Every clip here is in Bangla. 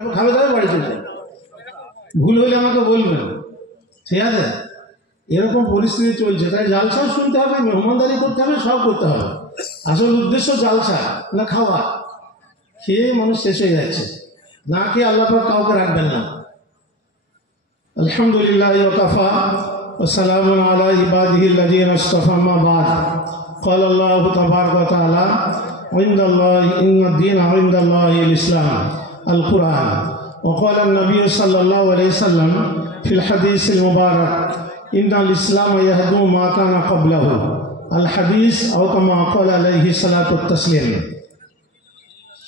খাবে দাবে বাড়ি চলে যাবে, ভুল হলে আমাকে বলবেন, ঠিক আছে? এরকম পরিস্থিতি চলছে, তাই জালসাও শুনতে হবে, মেহমানদারি করতে হবে, সব করতে হবে। আসল উদ্দেশ্য জালসা না খাওয়া, খেয়ে মানুষ শেষ হয়ে যাচ্ছে, না খেয়ে আল্লাহ পাক কাউকে রাখবেন না। আলহামদুলিল্লাহ ওয়াকাফা ওয়া সালামুন আলা ইবাদিহিল্লাযীনা ইসতাফা, আম্মা বা'দ। ক্বালা আল্লাহু তাবারাকা ওয়া তাআলা ইন্নাল্লাহি ইন্নাদ-দীনা ইনদাল্লাহিল ইসলাম আল কুরআন। ওয়া ক্বালা an-নাবিয়্যু সাল্লাল্লাহু আলাইহি ওয়াসাল্লাম ফিল হাদিসিল মুবারাক ইন্নাল ইসলামা ইয়াহদু মা কানা ক্বাবলাহু আল হাদিস আও কামা ক্বালা আলাইহি সালাতু ওয়াত তাসলিম।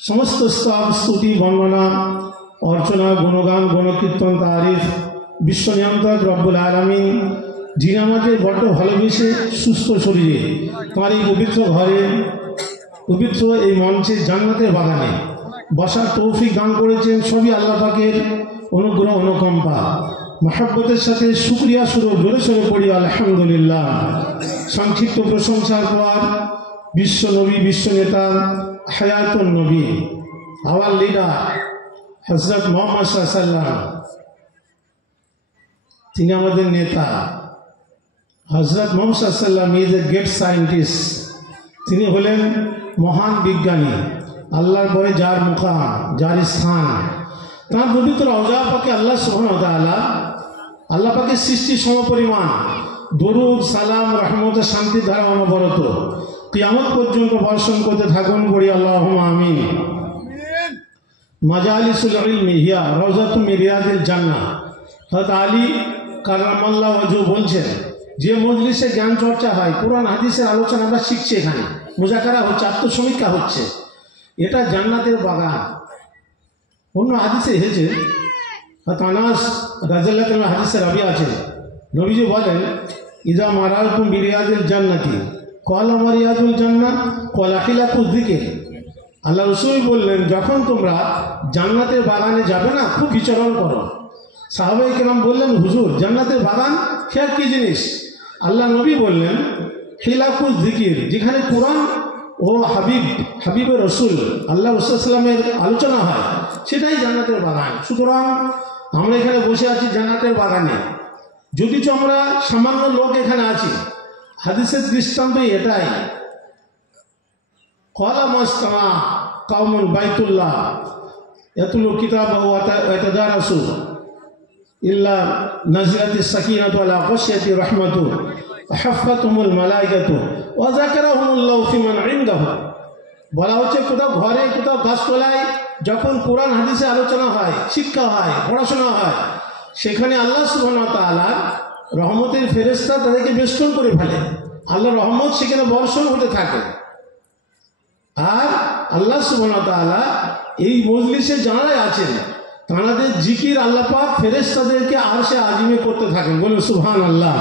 সমস্ত স্তব, স্তুতি, বর্ণনা, অর্চনা, গুণগান, গণকীর্তন, তারিফ বিশ্বনিয়ন্ত্রক রব্বুল আলামিন, যিনি আমাদের বড্ড ভালোবেসে সুস্থ শরীরে তাঁর এই পবিত্র ঘরে, পবিত্র এই মঞ্চে, জান্নাতের বাগানে বসার তৌফিক দান করেছেন, সবই আল্লাহ পাকের অনুগ্রহ, অনুকম্পা। মহব্বতের সাথে শুকরিয়া স্বরূপ জোরে সোরে পড়ি আলহামদুলিল্লাহ। সংক্ষিপ্ত প্রশংসার পর বিশ্ব নবী, বিশ্ব নেতা, হায়াতুন নবী, আওয়ার লিডার হযরত মুহাম্মদ সাল্লাল্লাহু আলাইহি ওয়াসাল্লাম, তিনি আমাদের নেতা। হযরত মুহাম্মদ সাল্লাল্লাহু আলাইহি ওয়াসাল্লাম ইজ এ গ্রেট সায়েন্টিস্ট। তিনি হলেন মহান বিজ্ঞানী। আল্লাহর পরে যার মুকাম, যার স্থান, তাঁর পবিত্র রওজা পাকে আল্লাহ সুবহানাহু ওয়া তাআলা, আল্লাহ পাকের সৃষ্টি সমপরিমাণ দরুদ, সালাম, রহমত, শান্তির ধারা অনবরত কিয়ামত পর্যন্ত বর্ষণ করতে থাকুন, বলি আল্লাহুম্মা আমিন। মাজালিসুল ইলমি হিয়া রাওযাতুম মিন রিয়াদিল জান্নাহ। হযরত আলী কারামাল্লাহু ওয়াজহু বলছেন, যে মজলিসে জ্ঞান চর্চা হয়, কোরআন হাদিসের আলোচনা আমরা শিখছি, এখানে মুজাকারা হচ্ছে, আত্মসমীক্ষা হচ্ছে, এটা জান্নাতের বাগান। অন্য হাদিসে এসেছে, আনাস রাদিয়াল্লাহু তাআলা হাদিসে রাবি আছে, নবীজি বলেন, ইযা মারাতুম বিরিয়াদিল জান্নাতি ক্বালা মা রিয়াদুল জান্নাহ ক্বালা হিলাকুয যিকির। আল্লাহ রাসূল বললেন, যখন তোমরা জান্নাতের বাগানে যাবে না, খুব বিচরণ করো। সাহাবায়ে কেরাম বললেন, হুজুর জান্নাতের বাগান খেয়ার কি জিনিস? আল্লাহ নবী বললেন, হিলাকুয যিকির, যেখানে কোরআন ও হাবিবের রসুল আল্লাহ রাসূলের আলোচনা হয়, সেটাই জান্নাতের বাগান। সুতরাং আমরা এখানে বসে আছি জান্নাতের বাগানে, যদিচ আমরা সামান্য লোক এখানে আছি। হাদিসের দৃষ্টান্ত এটাই, ক্বালা মাসতামা কওমুন বাইতুল্লাহ ইয়াতলু কিতাবাহু ওয়া ইয়াতাদারাসু ইল্লা নাজিলাতিস সাকিনাতু আলা গাশিয়াতি রাহমাতু ওয়া হাফফাতুহুমুল মালায়েকাতু ওয়া যাকারাহুমুল্লাহু ফিমান ইনদাহু। বলা হচ্ছে, কোথাও ঘরে, কোথাও গাছতলায় যখন কোরআন হাদিসে আলোচনা হয়, শিক্ষা হয়, পড়াশোনা হয়, সেখানে আল্লাহ সুবহানাহু ওয়া তাআলা রহমতের ফেরেশতা তাদেরকে বেষ্টন করে ফেলে। আল্লাহ রহমত সেখানে বর্ষণ হতে থাকে। আর আল্লাহ সুবহানাহু ওয়া তাআলা এই মজলিসে যারা আছেন, তাঁদের জিকির আল্লাহ পাক ফেরেশতাদেরকে আরশে আজিমে করতে থাকেন, বলুন সুবহানাল্লাহ।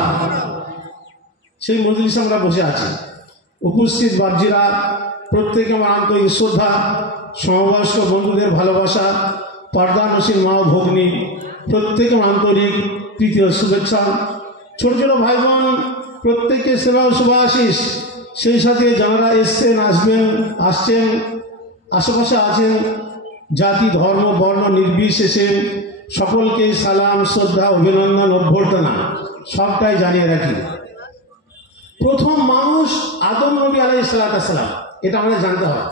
সেই মজলিসে আমরা বসে আছি। উপস্থিত বাবজিরা প্রত্যেকে আমার আন্তরিক শ্রদ্ধা, সমবয়স্ক বন্ধুদের ভালোবাসা, পর্দানশীল মা ও ভগ্নী প্রত্যেকে আন্তরিক তৃতীয় শুভেচ্ছা। ছোট ছোট ভাই বোন প্রত্যেককে সেবা ও শুভাশিস। সেই সাথে যারা এসছেন, আসবেন, আসছেন, আশেপাশে আছেন, জাতি, ধর্ম, বর্ণ নির্বিশেষে সকলকে সালাম, শ্রদ্ধা, অভিনন্দন, অভ্যর্থনা সবটাই জানিয়ে রাখি। প্রথম মানুষ আদম নবী আলাইহিস সালাম, এটা আমাদের জানতে হবে।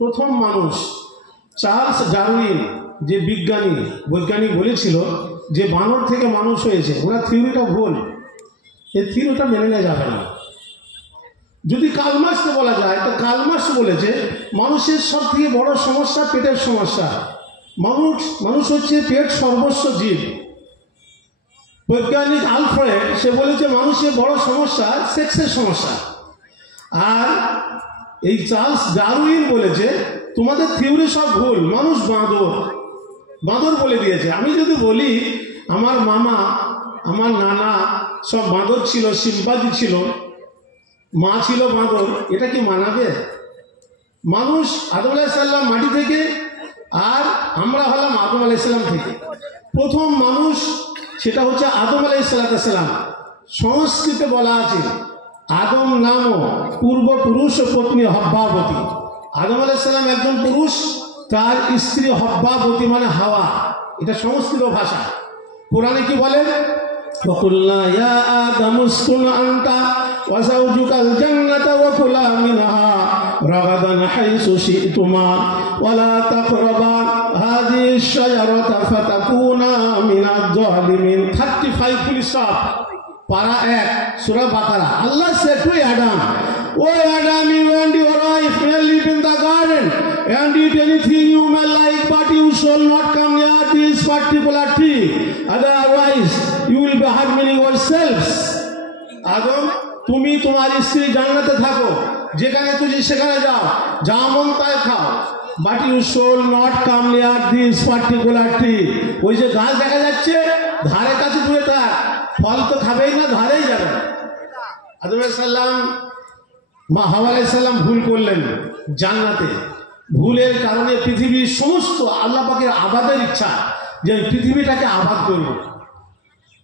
প্রথম মানুষ চার্লস ডারউইন, যে বৈজ্ঞানিক বলেছিল যে বানর থেকে মানুষ হয়েছে, ওনার থিওরিটা ভুল। এই থিওরিটা মেনে নেওয়া যাবে না। যদি কার্ল মার্ক্সকে বলা যায়, তো কার্ল মার্ক্স বলেছে মানুষের সব থেকে বড় সমস্যা পেটের সমস্যা। মানুষ হচ্ছে পেট সর্বস্ব জীব। বৈজ্ঞানিক আলফ্রেড, সে বলেছে মানুষের বড় সমস্যা সেক্সের সমস্যা। আর এই চার্লস ডারউইন বলেছে তোমাদের থিওরি সব ভুল, মানুষ বাঁদর বলে দিয়েছে। আমি যদি বলি আমার মামা, আমার নানা সব বাঁদর ছিল, শিম্পাঞ্জি ছিল, মা ছিল বাঁদর, এটা কি মানাবে? মানুষ আদম আলাইহিস সালাম মাটি থেকে, আর আমরা হলাম আদম আলাইহিস সালাম থেকে। প্রথম মানুষ সেটা হচ্ছে আদম আলাইহিস সালাম। সংস্কৃতে বলা আছে, আদম নাম পূর্বপুরুষ ও পত্নী হব্বাবতী। আদম আলাইহিস সালাম একজন পুরুষ, তার স্ত্রী হব্বাবতী মানে হাওয়া, এটা সংস্কৃত ভাষা। কোরআনে কি বলেন? وَقُلْنَا يَا آدَمُ اسْكُنْ أَنْتَ وَزَوْجُكَ الْجَنَّةَ وَكُلَا مِنْهَا رَغَدًا حَيْثُ شِئْتُمَا وَلَا تَقْرَبَا هَذِهِ الشَّجَرَةَ فَتَكُونَا مِنَ الظَّالِمِينَ 35 ফুল স্টপ, পারা 1 সূরা বাকারা। Allah said to Adam, "O Adam, you and your wife may live in the garden and eat anything you may like, but you shall not come near this particular tree, otherwise you will be harming yourselves." আদম, তুমি তোমার স্ত্রী জান্নাতে থাকো, যেখানে খুশি সেখানে যাও, যা মন তাই খাও, but you shall not come near this particular tree। ওই যে গাছ দেখা যাচ্ছে, ধারে কাছে দূরে থাক, ফল তো খাবেই না, ধারেই যাবে। আদম আলাইহিস সালাম, মা হাওয়া আলাইহিস সালাম ভুল করলেন জান্নাতে। ভুলের কারণে পৃথিবীর সমস্ত আল্লাহ পাকের আবাদের ইচ্ছা যে পৃথিবীটাকে আবাদ করব।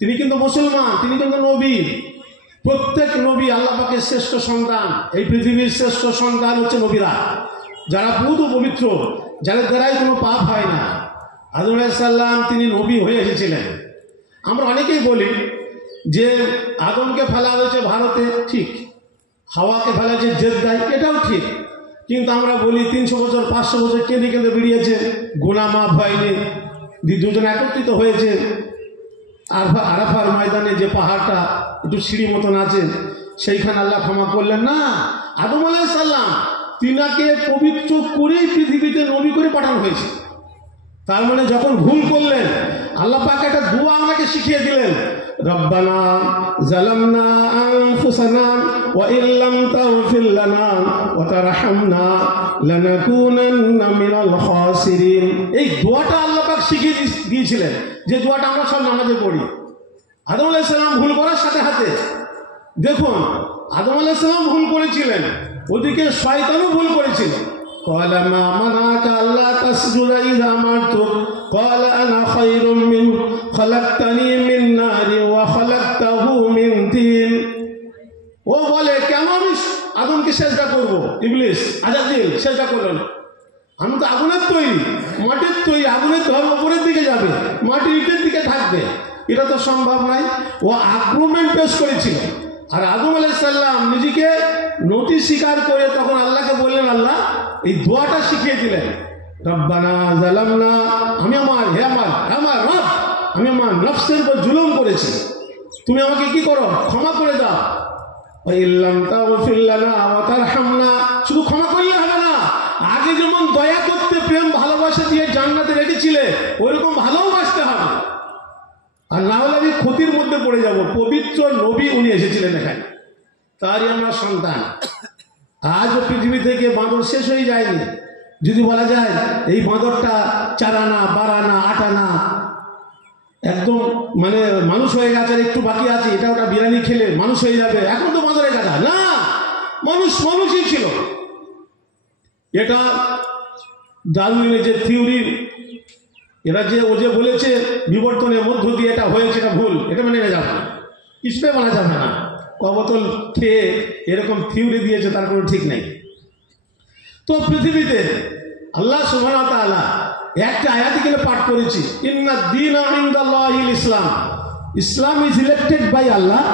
তিনি কিন্তু মুসলমান, তিনি কিন্তু নবী। প্রত্যেক নবী আল্লাহ পাকের শ্রেষ্ঠ সন্তান। এই পৃথিবীর শ্রেষ্ঠ সন্তান হচ্ছে নবীরা, যারা পুত পবিত্র, যাদের দ্বারাই কোনো পাপ হয় না। আদম আলাইহিস সালাম তিনি নবী হয়ে এসেছিলেন। আমরা অনেকেই বলি যে আদমকে ফেলা হয়েছে ভারতে, ঠিক। হাওয়াকে ফেলা হয়েছে জেদ্দায়, এটাও ঠিক। কিন্তু আমরা বলি 300 বছর 500 বছর কেঁদে কেঁদে বেরিয়েছে, গুনাহ মাফ হয়নি, দুজন একত্রিত হয়েছে। আরাফার ময়দানে যে পাহাড়টা একটু সিঁড়ি মতন আছে, সেইখানে আল্লাহ ক্ষমা করলেন না। আদম আলাইহিস সালাম তিনাকে পবিত্র করেই পৃথিবীতে নবী করে পাঠানো হয়েছে। তার মানে যখন ভুল করলেন, আল্লাহ পাক একটা দোয়া আমাকে শিখিয়ে দিলেন, রব্বানা জালামনা আনফুসানা ওয়া ইল্লাম তাগফির লানা ওয়া তারহামনা লানাকুনান্না মিনাল খাসিরিন। এই দোয়াটা আল্লাহ পাক শিখিয়ে দিয়েছিলেন, যে দোয়াটা আমরা সব নামাজে পড়ি। আদম আলাইহিস সালাম ভুল করার সাথে সাথে দেখুন, আদম আলাইহিস সালাম ভুল করেছিলেন, ওদিকে শয়তানও ভুল করেছিল। قال ما منعك ألا تسجد إذ أمرتك قال أنا خير منه خلقتني من نار وخلقته من طين। ও বলে, কেন আমি আদমকে সেজদা করব? ইবলিস আজাদিল সেজদা করলেন, আমি তো আগুনের তৈরি, মাটির তৈরি, আগুনের ধর উপরের দিকে যাবে, মাটির ইটের দিকে থাকবে, এটা তো সম্ভব নয়। ও আর্গুমেন্ট পেশ করেছিল। আর আদম আলাইহিস সালাম নিজেকে নতি স্বীকার করে তখন আল্লাহকে বললেন, আল্লাহ এই দোয়াটা শিখিয়ে দিলেন, রব্বানা জালামনা, আমি আমার রব, আমি আমার নফসের উপর জুলুম করেছি, তুমি আমাকে কি করো, ক্ষমা করে দাও। ওয়া ইল্লাম তাগফির লানা ওয়া তারহামনা, শুধু ক্ষমা করলে হবে না, আগে যেমন দয়া করতে, প্রেম ভালোবাসা দিয়ে জান্নাতে রেখেছিলে, ওইরকম ভালোবাসতে হবে। আর না হলে আমি ক্ষতির মধ্যে পড়ে যাব। পবিত্র নবী উনি এসেছিলেন এখানে, তারই আমরা সন্তান। আজও পৃথিবী থেকে বাঁদর শেষ হয়ে যায়নি। যদি বলা যায় এই বাঁদরটা 4 আনা 12 আনা 8 আনা একদম মানে মানুষ হয়ে গেছে, আর একটু বাকি আছে, এটা ওটা বিরিয়ানি খেলে মানুষ হয়ে যাবে, এখন তো বাঁদরের কথা না, মানুষই ছিল। এটা ডারউইনের যে থিওরি, এরা যে ও যে বলেছে বিবর্তনের মধ্য দিয়ে এটা হয়েছে, এটা ভুল, এটা মেনে নেওয়া যাবে না, কিছুই মানা যাবে না। কবতল খেয়ে এরকম থিওরি দিয়েছে, তার কোনো ঠিক নেই। তো পৃথিবীতে আল্লাহ সুবহানাহু ওয়া তাআলা একটা আয়াত এখানে পাঠ করেছি, ইন্নাদ দীনা ইনদাল্লাহিল ইসলাম। Islam is selected by Allah,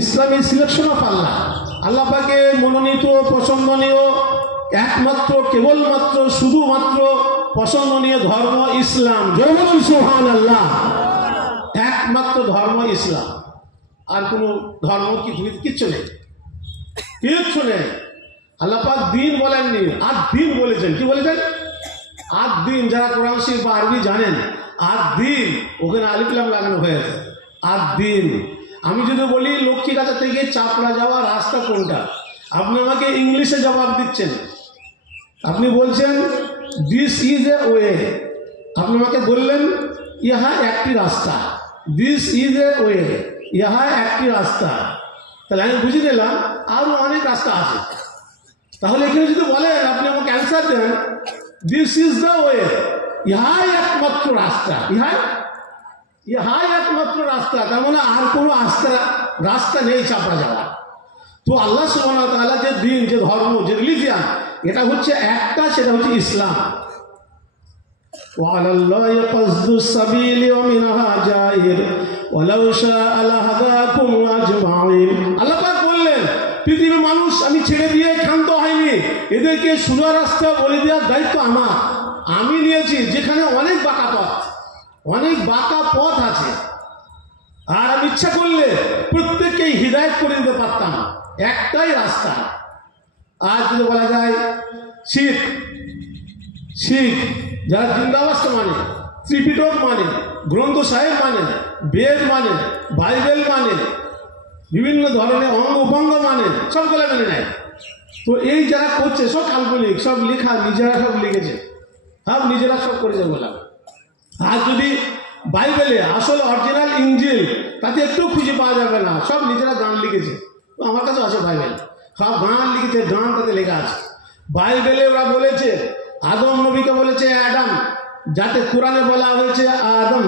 Islam is selection of Allah. Allah পাকে মনোনীত, পছন্দনীয়, একমাত্র, কেবলমাত্র, শুধুমাত্র পছন্দনীয় ধর্ম ইসলাম। জয় বলুন সুবহানাল্লাহ। একমাত্র ধর্ম ইসলাম, আর কোনো ধর্ম কিচ্ছু নেই, কিচ্ছু নেই। আল্লাহ পাক দিন বলেননি, আর দিন বলেছেন। কি বলেছেন? আর দিন। যারা কোরআন শরীফ বা আরবি জানেন, আর দিন, ওখানে আলিফ লাম লাগানো হয়েছে, আর দিন। আমি যদি বলি লক্ষ্মীগাছা থেকে চাপড়া যাওয়ার রাস্তা কোনটা, আপনি আমাকে ইংলিশে জবাব দিচ্ছেন, আপনি বলছেন দিস ইজ এ ওয়ে, আপনি আমাকে বললেন ইহা একটি রাস্তা, দিস ইজ এ ওয়ে, ইহা একটি রাস্তা। তাহলে আমি বুঝে নিলাম আরও অনেক রাস্তা আছে। তাহলে এখানে যদি বলেন, আপনি আমাকে অ্যান্সার দেন দিস ইজ দ্য ওয়ে, ইহাই একমাত্র রাস্তা, ইহাই একমাত্র রাস্তা, তার মানে আর কোনো রাস্তা নেই চাপড়া যাওয়া। তো আল্লাহ সুবহানাহু ওয়া তাআলা যে দিন, যে ধর্ম, যে রিলিজিয়ান, এটা হচ্ছে একটা, সেটা হচ্ছে ইসলাম। وعلى الله قصد السبيل ومنها جائر ولو شاء لهداكم أجمعين আল্লাহ পাক বললেন পৃথিবীর মানুষ আমি ছেড়ে দিয়ে ক্ষান্ত হয়নি, এদেরকে সোজা রাস্তা বলে দেওয়ার দায়িত্ব আমার, আমি নিয়েছি। যেখানে অনেক বাঁকা পথ আছে, আর আমি ইচ্ছা করলে প্রত্যেককেই হিদায়াত করে দিতে পারতাম, একটাই রাস্তা। আর যদি বলা যায় শিখ যারা জিন্দাবাস্ত মানে, ত্রিপিটক মানে, গ্রন্থ সাহেব মানে, বেদ মানে, বাইবেল মানে, বিভিন্ন ধরনের অঙ্গ উপঙ্গ মানে, সবগুলো মেনে নেয়। তো এই যারা করছে সব কাল্পনিক, সব লেখা নিজেরা সব লিখেছে, নিজেরা সব করেছে বললাম। আর যদি বাইবেলে আসল অরিজিনাল ইঞ্জিল তাতে একটু খুঁজে পাওয়া যাবে না, সব নিজেরা গান লিখেছে। তো আমার কাছে আছে বাইবেল, সব গান লিখেছে, গান তাতে লেখা আছে। বাইবেলে ওরা বলেছে আদম নবীকে বলেছে অ্যাডাম, যাতে কোরআনে বলা হয়েছে আদম।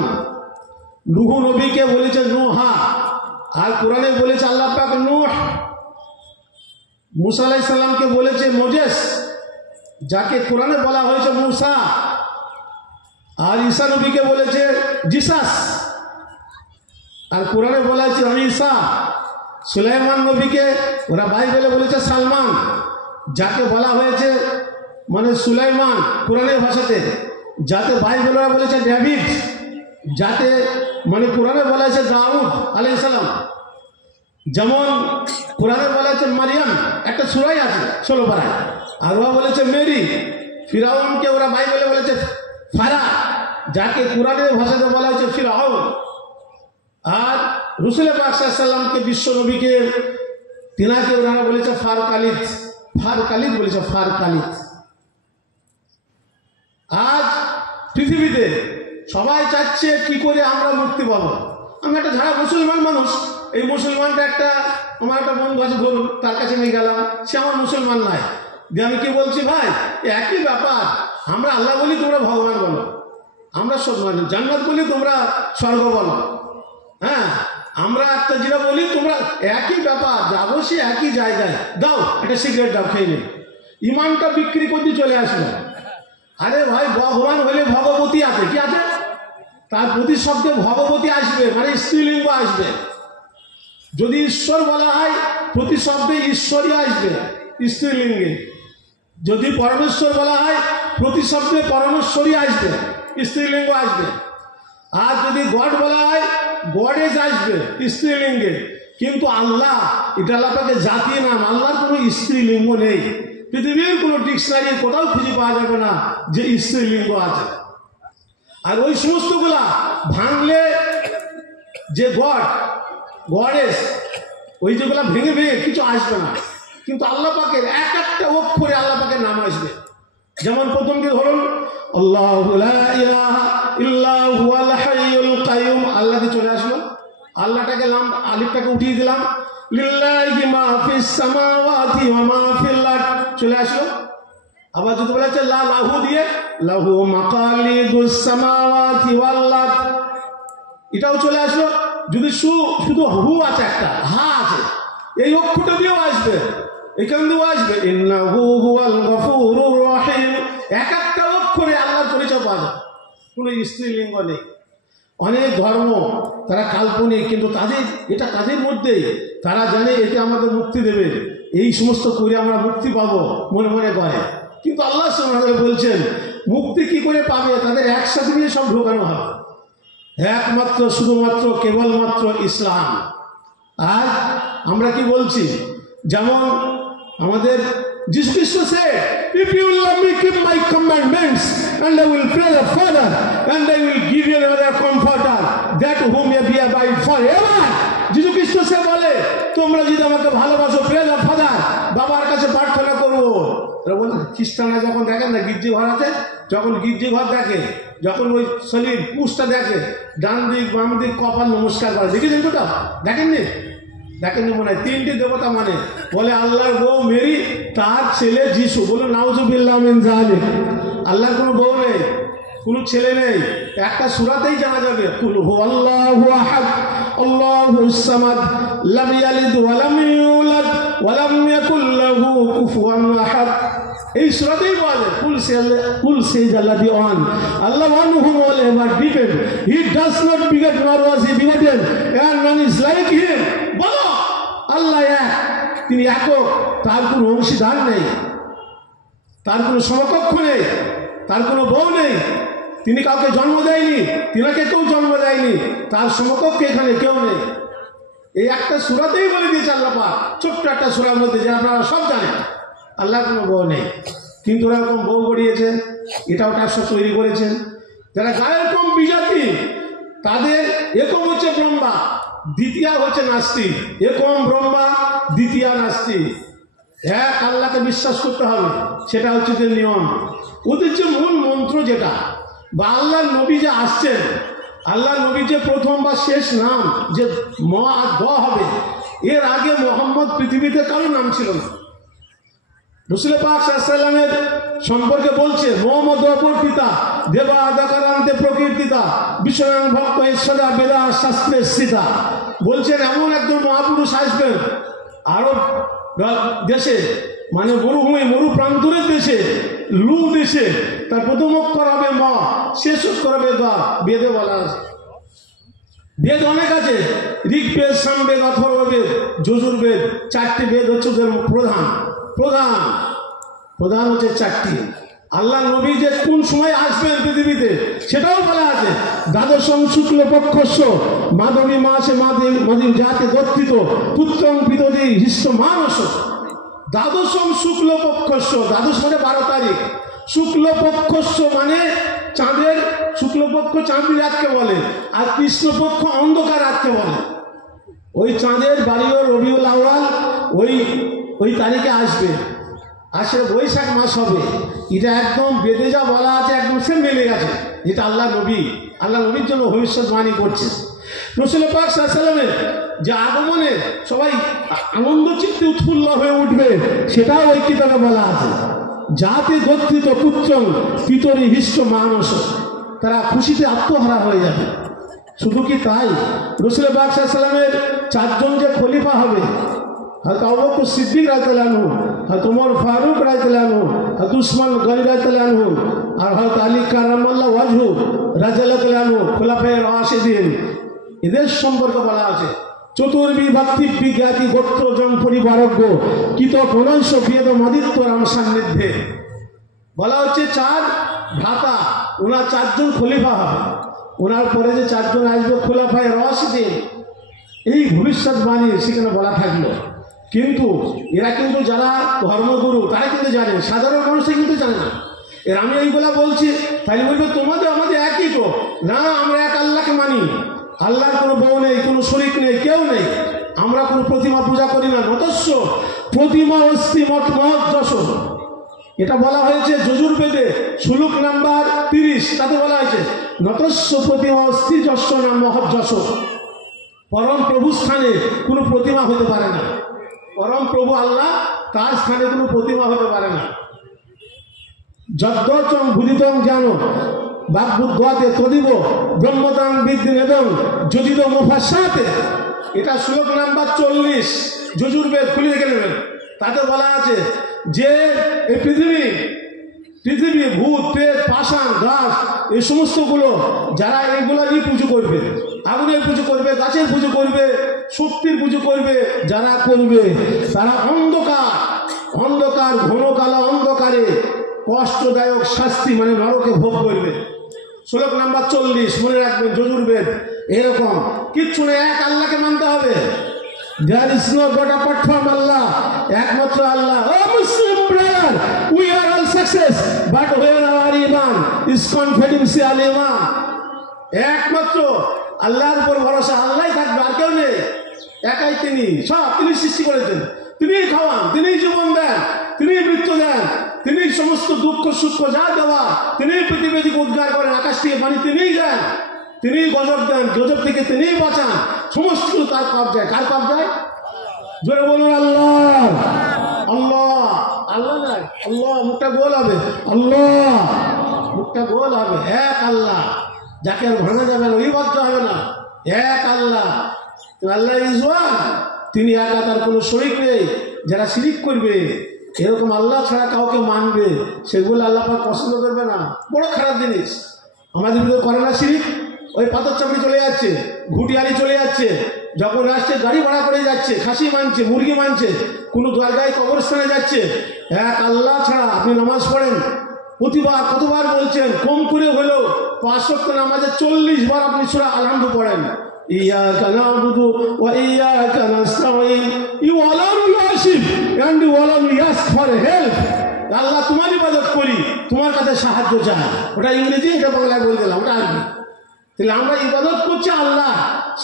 নূহ নবীকে বলেছে নুহা, আর কোরআনে বলেছে আল্লাহ পাক নূহ। মুসা আলাইহিস সালামকে বলেছে মোজেস, যাকে কোরআনে বলা হয়েছে মুসা। আর ঈসা নবীকে বলেছে জিসাস, আর কোরআনে বলা হয়েছে ঈসা। সুলাইমান নবীকে ওরা বাইবেলে বলেছে সালমান, যাকে বলা হয়েছে মানে সুলাইমান কোরআনের ভাষাতে, যাতে বাইবেলে বলেছে ডেভিড, যাতে মানে কোরআনে বলা হয়েছে দাউদ আলাইহিস সালাম। যেমন কোরআনে বলা হয়েছে মারিয়াম, একটা সূরাই আছে 16 পারায়। আর ওরা বলেছে মেরি। ফিরাউনকে ওরা বাইবেলে বলেছে ফারা, যাকে কোরআনের ভাষাতে বলা হয়েছে ফিরাউন। আর রাসূল পাক সাল্লাল্লাহু আলাইহি ওয়াসাল্লামকে, বিশ্ব নবীকে, তিনাকে ওরা বলেছে ফারকালিদ বলেছে ফারকালিদ। আজ পৃথিবীতে সবাই চাচ্ছে কি করে আমরা মুক্তি পাবো। আমি একটা যারা মুসলমান মানুষ, এই মুসলমানটা আমার একটা বন্ধু আছে ধরুন, তার কাছে নিয়ে গেলাম, সে আমার মুসলমান নয়, যে আমি কি বলছি ভাই একই ব্যাপার, আমরা আল্লাহ বলি তোমরা ভগবান বলো, আমরা সব মানে জান্নাত বলি তোমরা স্বর্গ বলো, হ্যাঁ আমরা একটা যেটা বলি তোমরা একই ব্যাপার, যাবো সে একই জায়গায়, দাও একটা সিগারেট দাও খেয়ে নিন। ইমানটা বিক্রি করতে চলে আসলো। আরে ভাই ভগবান হলে ভগবতী আছে, কি আছে? তার প্রতিশব্দে ভগবতী আসবে, মানে স্ত্রীলিঙ্গ আসবে। যদি ঈশ্বর বলা হয় প্রতিশব্দে ঈশ্বরই আসবে স্ত্রীলিঙ্গে। যদি পরমেশ্বর বলা হয় প্রতিশব্দে পরমেশ্বরই আসবে, স্ত্রীলিঙ্গ আসবে। আর যদি গড বলা হয় গডেজ আসবে স্ত্রীলিঙ্গে। কিন্তু আল্লাহ, এটা আল্লাহ পাকে জাতি নাম, আল্লাহর কোনো স্ত্রীলিঙ্গ নেই। পৃথিবীর কোনো ডিকশনারি কোথাও খুঁজে পাওয়া যাবে না যে স্ত্রীলিঙ্গ আছে। আর ওই সমস্তগুলা ভাঙলে যে গডেস, ওই যেগুলা ভেঙে কিছু আসবে না। কিন্তু আল্লাহ পাকের এক একটা অক্ষরে আল্লাহ পাকের নাম আসবে। যেমন প্রথমকে ধরুন আল্লাহু লা ইলাহা ইল্লা হুয়াল হাইয়ুল কাইয়ুম, আল্লাহকে চলে আসলো। আল্লাহটাকে আলিফটাকে উঠিয়ে দিলাম, লিল্লাহি মা ফিস সামাওয়াতি ওয়া মা ফিল আরদ চলে আসলো। আবার যদি বলা হচ্ছে লাহু দিয়ে, লাহু মাকালিদুস সামাওয়াতি ওয়াল আরদ, এটাও চলে আসলো। যদি শুধু হু আছে, একটা হা আছে, এই অক্ষরটা দিয়েও আসবে, এখান দিয়েও আসবে, ইন্নাহু হুয়াল গফুরুর রহিম। এক একটা অক্ষরে আল্লাহর পরিচয় পাওয়া যায়, কোনো স্ত্রীলিঙ্গ নেই। অনেক ধর্ম তারা কাল্পনিক, কিন্তু এটা তাদের মধ্যেই, তারা জানে এতে আমাদের মুক্তি দেবে, এই সমস্ত করে আমরা মুক্তি পাবো মনে মনে করে। কিন্তু আল্লাহ সুবহানাহু ওয়া তাআলা বলছেন মুক্তি কি করে পাবে, তাদের একসাথে নিয়ে সব ঢোকানো হবে। একমাত্র শুধুমাত্র কেবলমাত্র ইসলাম। আর আমরা কি বলছি, যেমন আমাদের যিশু খ্রিস্ট said, if you will love me, keep my commandments, and I will pray the Father, and I will give you another comforter, that whom may be abide forever. যিশু খ্রিস্ট সে বলে, তোমরা যদি আমাকে ভালোবাসো, pray the Father, বাবার কাছে প্রার্থনা করবো। খ্রিস্টানরা যখন দেখেন না গির্জি ঘর আছে, যখন গির্জি ঘর দেখে, যখন ওই শরীর পুষটা দেখে, ডান দিক বাম দিক কপাল নমস্কার করে, দেখেছেন কোটা? দেখেননি মনে হয়? 3টি দেবতা মানে বলে আল্লাহর বউ মেরি, তার ছেলে যিশু। বলে নাউজুবিল্লাহ মিন যালিক। আল্লাহর কোনো বউ নেই, কোনো ছেলে নেই, একটা সূরাতেই জানা যাবে কুল হুয়াল্লাহু আহাদ আল্লাহুস সামাদ লাম ইয়ালিদ ওয়া লাম ইউলাদ ওয়া লাম ইয়াকুল লাহু কুফুয়ান আহাদ। এই সূরাতেই বলে কুল says Allah the one, Allah one whom all ever depend, he does not beget nor was he begotten, and none is like him. বলো আল্লাহ এক, তিনি একক, তার কোনো অংশীদার নেই, তার কোনো সমকক্ষ নেই, তার কোনো বউ নেই, তিনি কাউকে জন্ম দেয়নি, তিনাকে কেউ জন্ম দেয়নি, তার সমকক্ষ এখানে কেউ নেই। এই একটা সূরাতেই বলে দিয়েছে আল্লাহ পাক, ছোট্ট একটা সূরার মধ্যে, যে আপনারা সব জানেন আল্লাহ কোনো বউ নেই, কিন্তু এরকম বউ গড়িয়েছে, এটা ওটা সব তৈরি করেছেন। যারা গায়ের কম বিজাতি, তাদের একম হচ্ছে ব্রহ্মা, দ্বিতীয় হচ্ছে নাস্তিক। একম ব্রহ্মা, দ্বিতীয় নাস্তিক। এক আল্লাহকে বিশ্বাস করতে হবে, সেটা হচ্ছে যে নিয়ম। ওদের যে মূল মন্ত্র যেটা, বা আল্লাহ নবী যে আসছেন, আল্লাহ নবী যে প্রথম বা শেষ নাম যে ম আর দ হবে, এর আগে মোহাম্মদ পৃথিবীতে কারো নাম ছিল না। রাসূল পাক সাল্লাল্লাহু আলাইহি ওয়াসাল্লামের সম্পর্কে বলছে, মোহাম্মদ অপর পিতা দেবা আদাকারান্তে প্রকীর্তিতা বিশ্বয়ং ভক্ত ঈশ্বরা বেদা শাস্ত্রের সীতা। বলছেন এমন একজন মহাপুরুষ আসবেন আরব দেশে, মানে মরুভূমি মরু প্রান্তরের দেশে, লু দেশে, তার প্রথম অক্ষর হবে ম, শেষ অক্ষর হবে দ। বেদে বলা আছে, বেদ অনেক আছে, ঋগ্বেদ, সামবেদ, অথর্ববেদ, যজুর্বেদ, চারটি বেদ হচ্ছে ওদের প্রধান প্রধান প্রধান হচ্ছে চারটি। আল্লাহ নবী যে কোন সময় আসবেন পৃথিবীতে সেটাও বলা আছে। দ্বাদশম শুক্ল পক্ষস্য মাধবী মাসে মাধবী জাতে দত্তিত পুত্রং পিতজি হিস্য মানস। দ্বাদশম শুক্ল পক্ষস্য, দ্বাদশ মানে 12 তারিখ, শুক্ল পক্ষস্য মানে চাঁদের শুক্লপক্ষ চাঁদের রাতকে বলে, আর কৃষ্ণপক্ষ অন্ধকার রাতকে বলে। ওই চাঁদের বাড়িও রবিউল আউয়াল ওই তারিখে আসবে, আসে বৈশাখ মাস হবে। এটা একদম বেদে যা বলা আছে একদম সে মিলে গেছে, যেটা আল্লাহ নবীর জন্য ভবিষ্যৎবাণী করছে। রাসূল পাক সাল্লাল্লাহু আলাইহি ওয়াসাল্লামের যে আগমনে সবাই আনন্দ চিত্তে উৎফুল্ল হয়ে উঠবে, সেটাও ওই কিতাবে বলা আছে। যাতে দত্তিত পুত্রং পিতরি হিষ্ট মানস, তারা খুশিতে আত্মহারা হয়ে যাবে। শুধু কি তাই, রাসূল পাক সাল্লাল্লাহু আলাইহি ওয়াসাল্লামের 4 জন যে খলিফা হবে, হযরত আবু বকর সিদ্দিক রাদিয়াল্লাহু আনহু, হযরত ওমর ফারুক রাদিয়াল্লাহু আনহু, হযরত উসমান গনি রাদিয়াল্লাহু আনহু, আর হযরত আলী কারামাল্লাহু ওয়াজহু রাদিয়াল্লাহু আনহু, খোলাফায়ে রাশিদিন, এদের সম্পর্কে বলা আছে। চতুর্বিভক্তি বিজ্ঞাতি গোত্র জন পরিবারজ্ঞ কিত পনৈশ বেদ মাদিত্য রাম সান্নিধ্যে। বলা হচ্ছে 4 ভ্রাতা, ওনার 4 জন খলিফা হবে, ওনার পরে যে 4 জন আসবে খোলাফায়ে রাশিদিন, এই ভবিষ্যৎবাণী সেখানে বলা থাকলো। কিন্তু এরা কিন্তু যারা ধর্মগুরু তারা কিন্তু জানে, সাধারণ মানুষে কিন্তু জানে না। এর আমি এইগুলা বলছি, তাই বলবে তোমাদের আমাদের একই তো না, আমরা এক আল্লাহকে মানি, আল্লাহর কোনো বউ নেই, কোনো শরীক নেই, কেউ নেই, আমরা কোনো প্রতিমা পূজা করি না। নতস্য প্রতিমা অস্তি মত মহৎ যশ, এটা বলা হয়েছে যজুর্বেদে শ্লোক নাম্বার 30, তাতে বলা হয়েছে নতস্য প্রতিমা অস্তি যশ নাম মহৎ যশ। পরম প্রভু স্থানে কোনো প্রতিমা হতে পারে না, পরম প্রভু আল্লাহ, তার স্থানে কোনো প্রতিমা হতে পারে না। যদ্দচং বুদিতং জ্ঞান বাগ্বুদ্ধাতে তদিব ব্রহ্মতাং বিদ্যেদং যদিদ মুফাসাতে। এটা শ্লোক নাম্বার 40, যজুর্বেদ খুলে রেখে নেবেন। তাতে বলা আছে যে এই পৃথিবী ভূত প্রেত পাষাণ গাছ এই সমস্তগুলো যারা এইগুলো নিয়ে পুজো করবে, আগুনের পুজো করবে, গাছের পুজো করবে, শক্তির পুজো করবে, যারা করবে তারা অন্ধকার ঘন কালো অন্ধকারে কষ্টদায়ক শাস্তি মানে নরকে ভোগ করবে। শ্লোক নাম্বার 40 মনে রাখবেন, যজুর্বেদ। এরকম কিচ্ছু না, এক আল্লাহকে মানতে হবে। There is no God apart from Allah, একমাত্র আল্লাহ। Oh Muslim brother, we are all success, but where our iman is confidential iman। একমাত্র আল্লাহর উপর ভরসা, আল্লাহই থাকবে, আর কেউ নেই, একাই তিনি, সব তিনি সৃষ্টি করেছেন, তিনিই খাওয়ান, তিনিই জীবন দেন, তিনিই মৃত্যু দেন, তিনি সমস্ত দুঃখ সুখ যা দেওয়া তিনিই পৃথিবী থেকে উদ্ধার করেন, আকাশ থেকে পানি তিনিই দেন, তিনিই গজব দেন, গজব থেকে তিনিই বাঁচান, সমস্ত তার কবজায়। কার কবজায়? জোরে বলুন আল্লাহ। আল্লাহ আল্লাহ না, আল্লাহ মুখটা গোল হবে, আল্লাহ মুখটা গোল হবে। এক আল্লাহ, যাকে আর ভাঙা যাবে না, ওই বাধ্য হবে না, এক আল্লাহ। আল্লাহ ইজ ওয়ান, তিনি একা, তার কোনো শরীক নেই। যারা শিরিক করবে এরকম আল্লাহ ছাড়া কাউকে মানবে, সেগুলো আল্লাহ পাক পছন্দ করবে না। বড় খারাপ জিনিস আমাদের ভিতরে করে না শিরিক। ওই পাথর চাপড়ি চলে যাচ্ছে, ঘুটিয়ালি চলে যাচ্ছে, যখন আসছে গাড়ি ভাড়া করে যাচ্ছে, খাসি মানছে, মুরগি মানছে, কোনো দরগায় কবরস্থানে যাচ্ছে। এক আল্লাহ ছাড়া আপনি নামাজ পড়েন প্রতিবার, কতবার বলছেন, কম করে হলেও 5 ওয়াক্ত নামাজে 40 বার আপনি সূরা আল-হামদ পড়েন। ইয়াকা না'বুদু ওয়া ইয়াকা নাস্তাঈন, you always worship and you always ask for help. Allah তোমার ইবাদত করি, তোমার কাছে সাহায্য চাই। ওটা ইংরেজি, এটা বাংলায় বলে দিলাম, ওটা আরবি। তাহলে আমরা ইবাদত করছি আল্লাহ,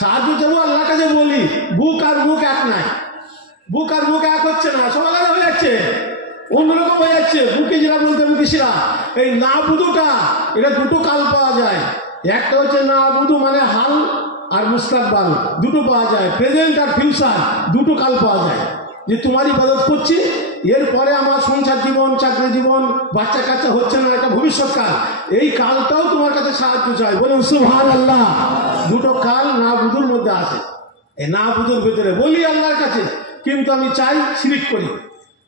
সাহায্য চাবো আল্লাহর কাছে বলি। বুক আর মুখ এক নাই, বুক আর মুখ এক হচ্ছে না, সব আলাদা হয়ে যাচ্ছে, অন্যরকম হয়ে যাচ্ছে। বুকে যেটা বলতে মুখেশিরা, এই না বুধুটা, এটা দুটো কাল পাওয়া যায়। একটা হচ্ছে না বুধু মানে হাল আর মুস্তাকবাল, দুটো পাওয়া যায়। প্রেজেন্ট আর ফিউচার, দুটো কাল পাওয়া যায়। যে তোমার ইবাদত করছি, এরপরে আমার সংসার জীবন, চাকরি জীবন, বাচ্চা কাচ্চা হচ্ছে না, এটা ভবিষ্যৎকাল, এই কালটাও তোমার কাছে সাহায্য চাই। বলুন সুবহানাল্লাহ। দুটো কাল না বুধুর মধ্যে আছে। এই না বুধুর ভিতরে বলি আল্লাহর কাছে, কিন্তু আমি চাই শিরিক করি,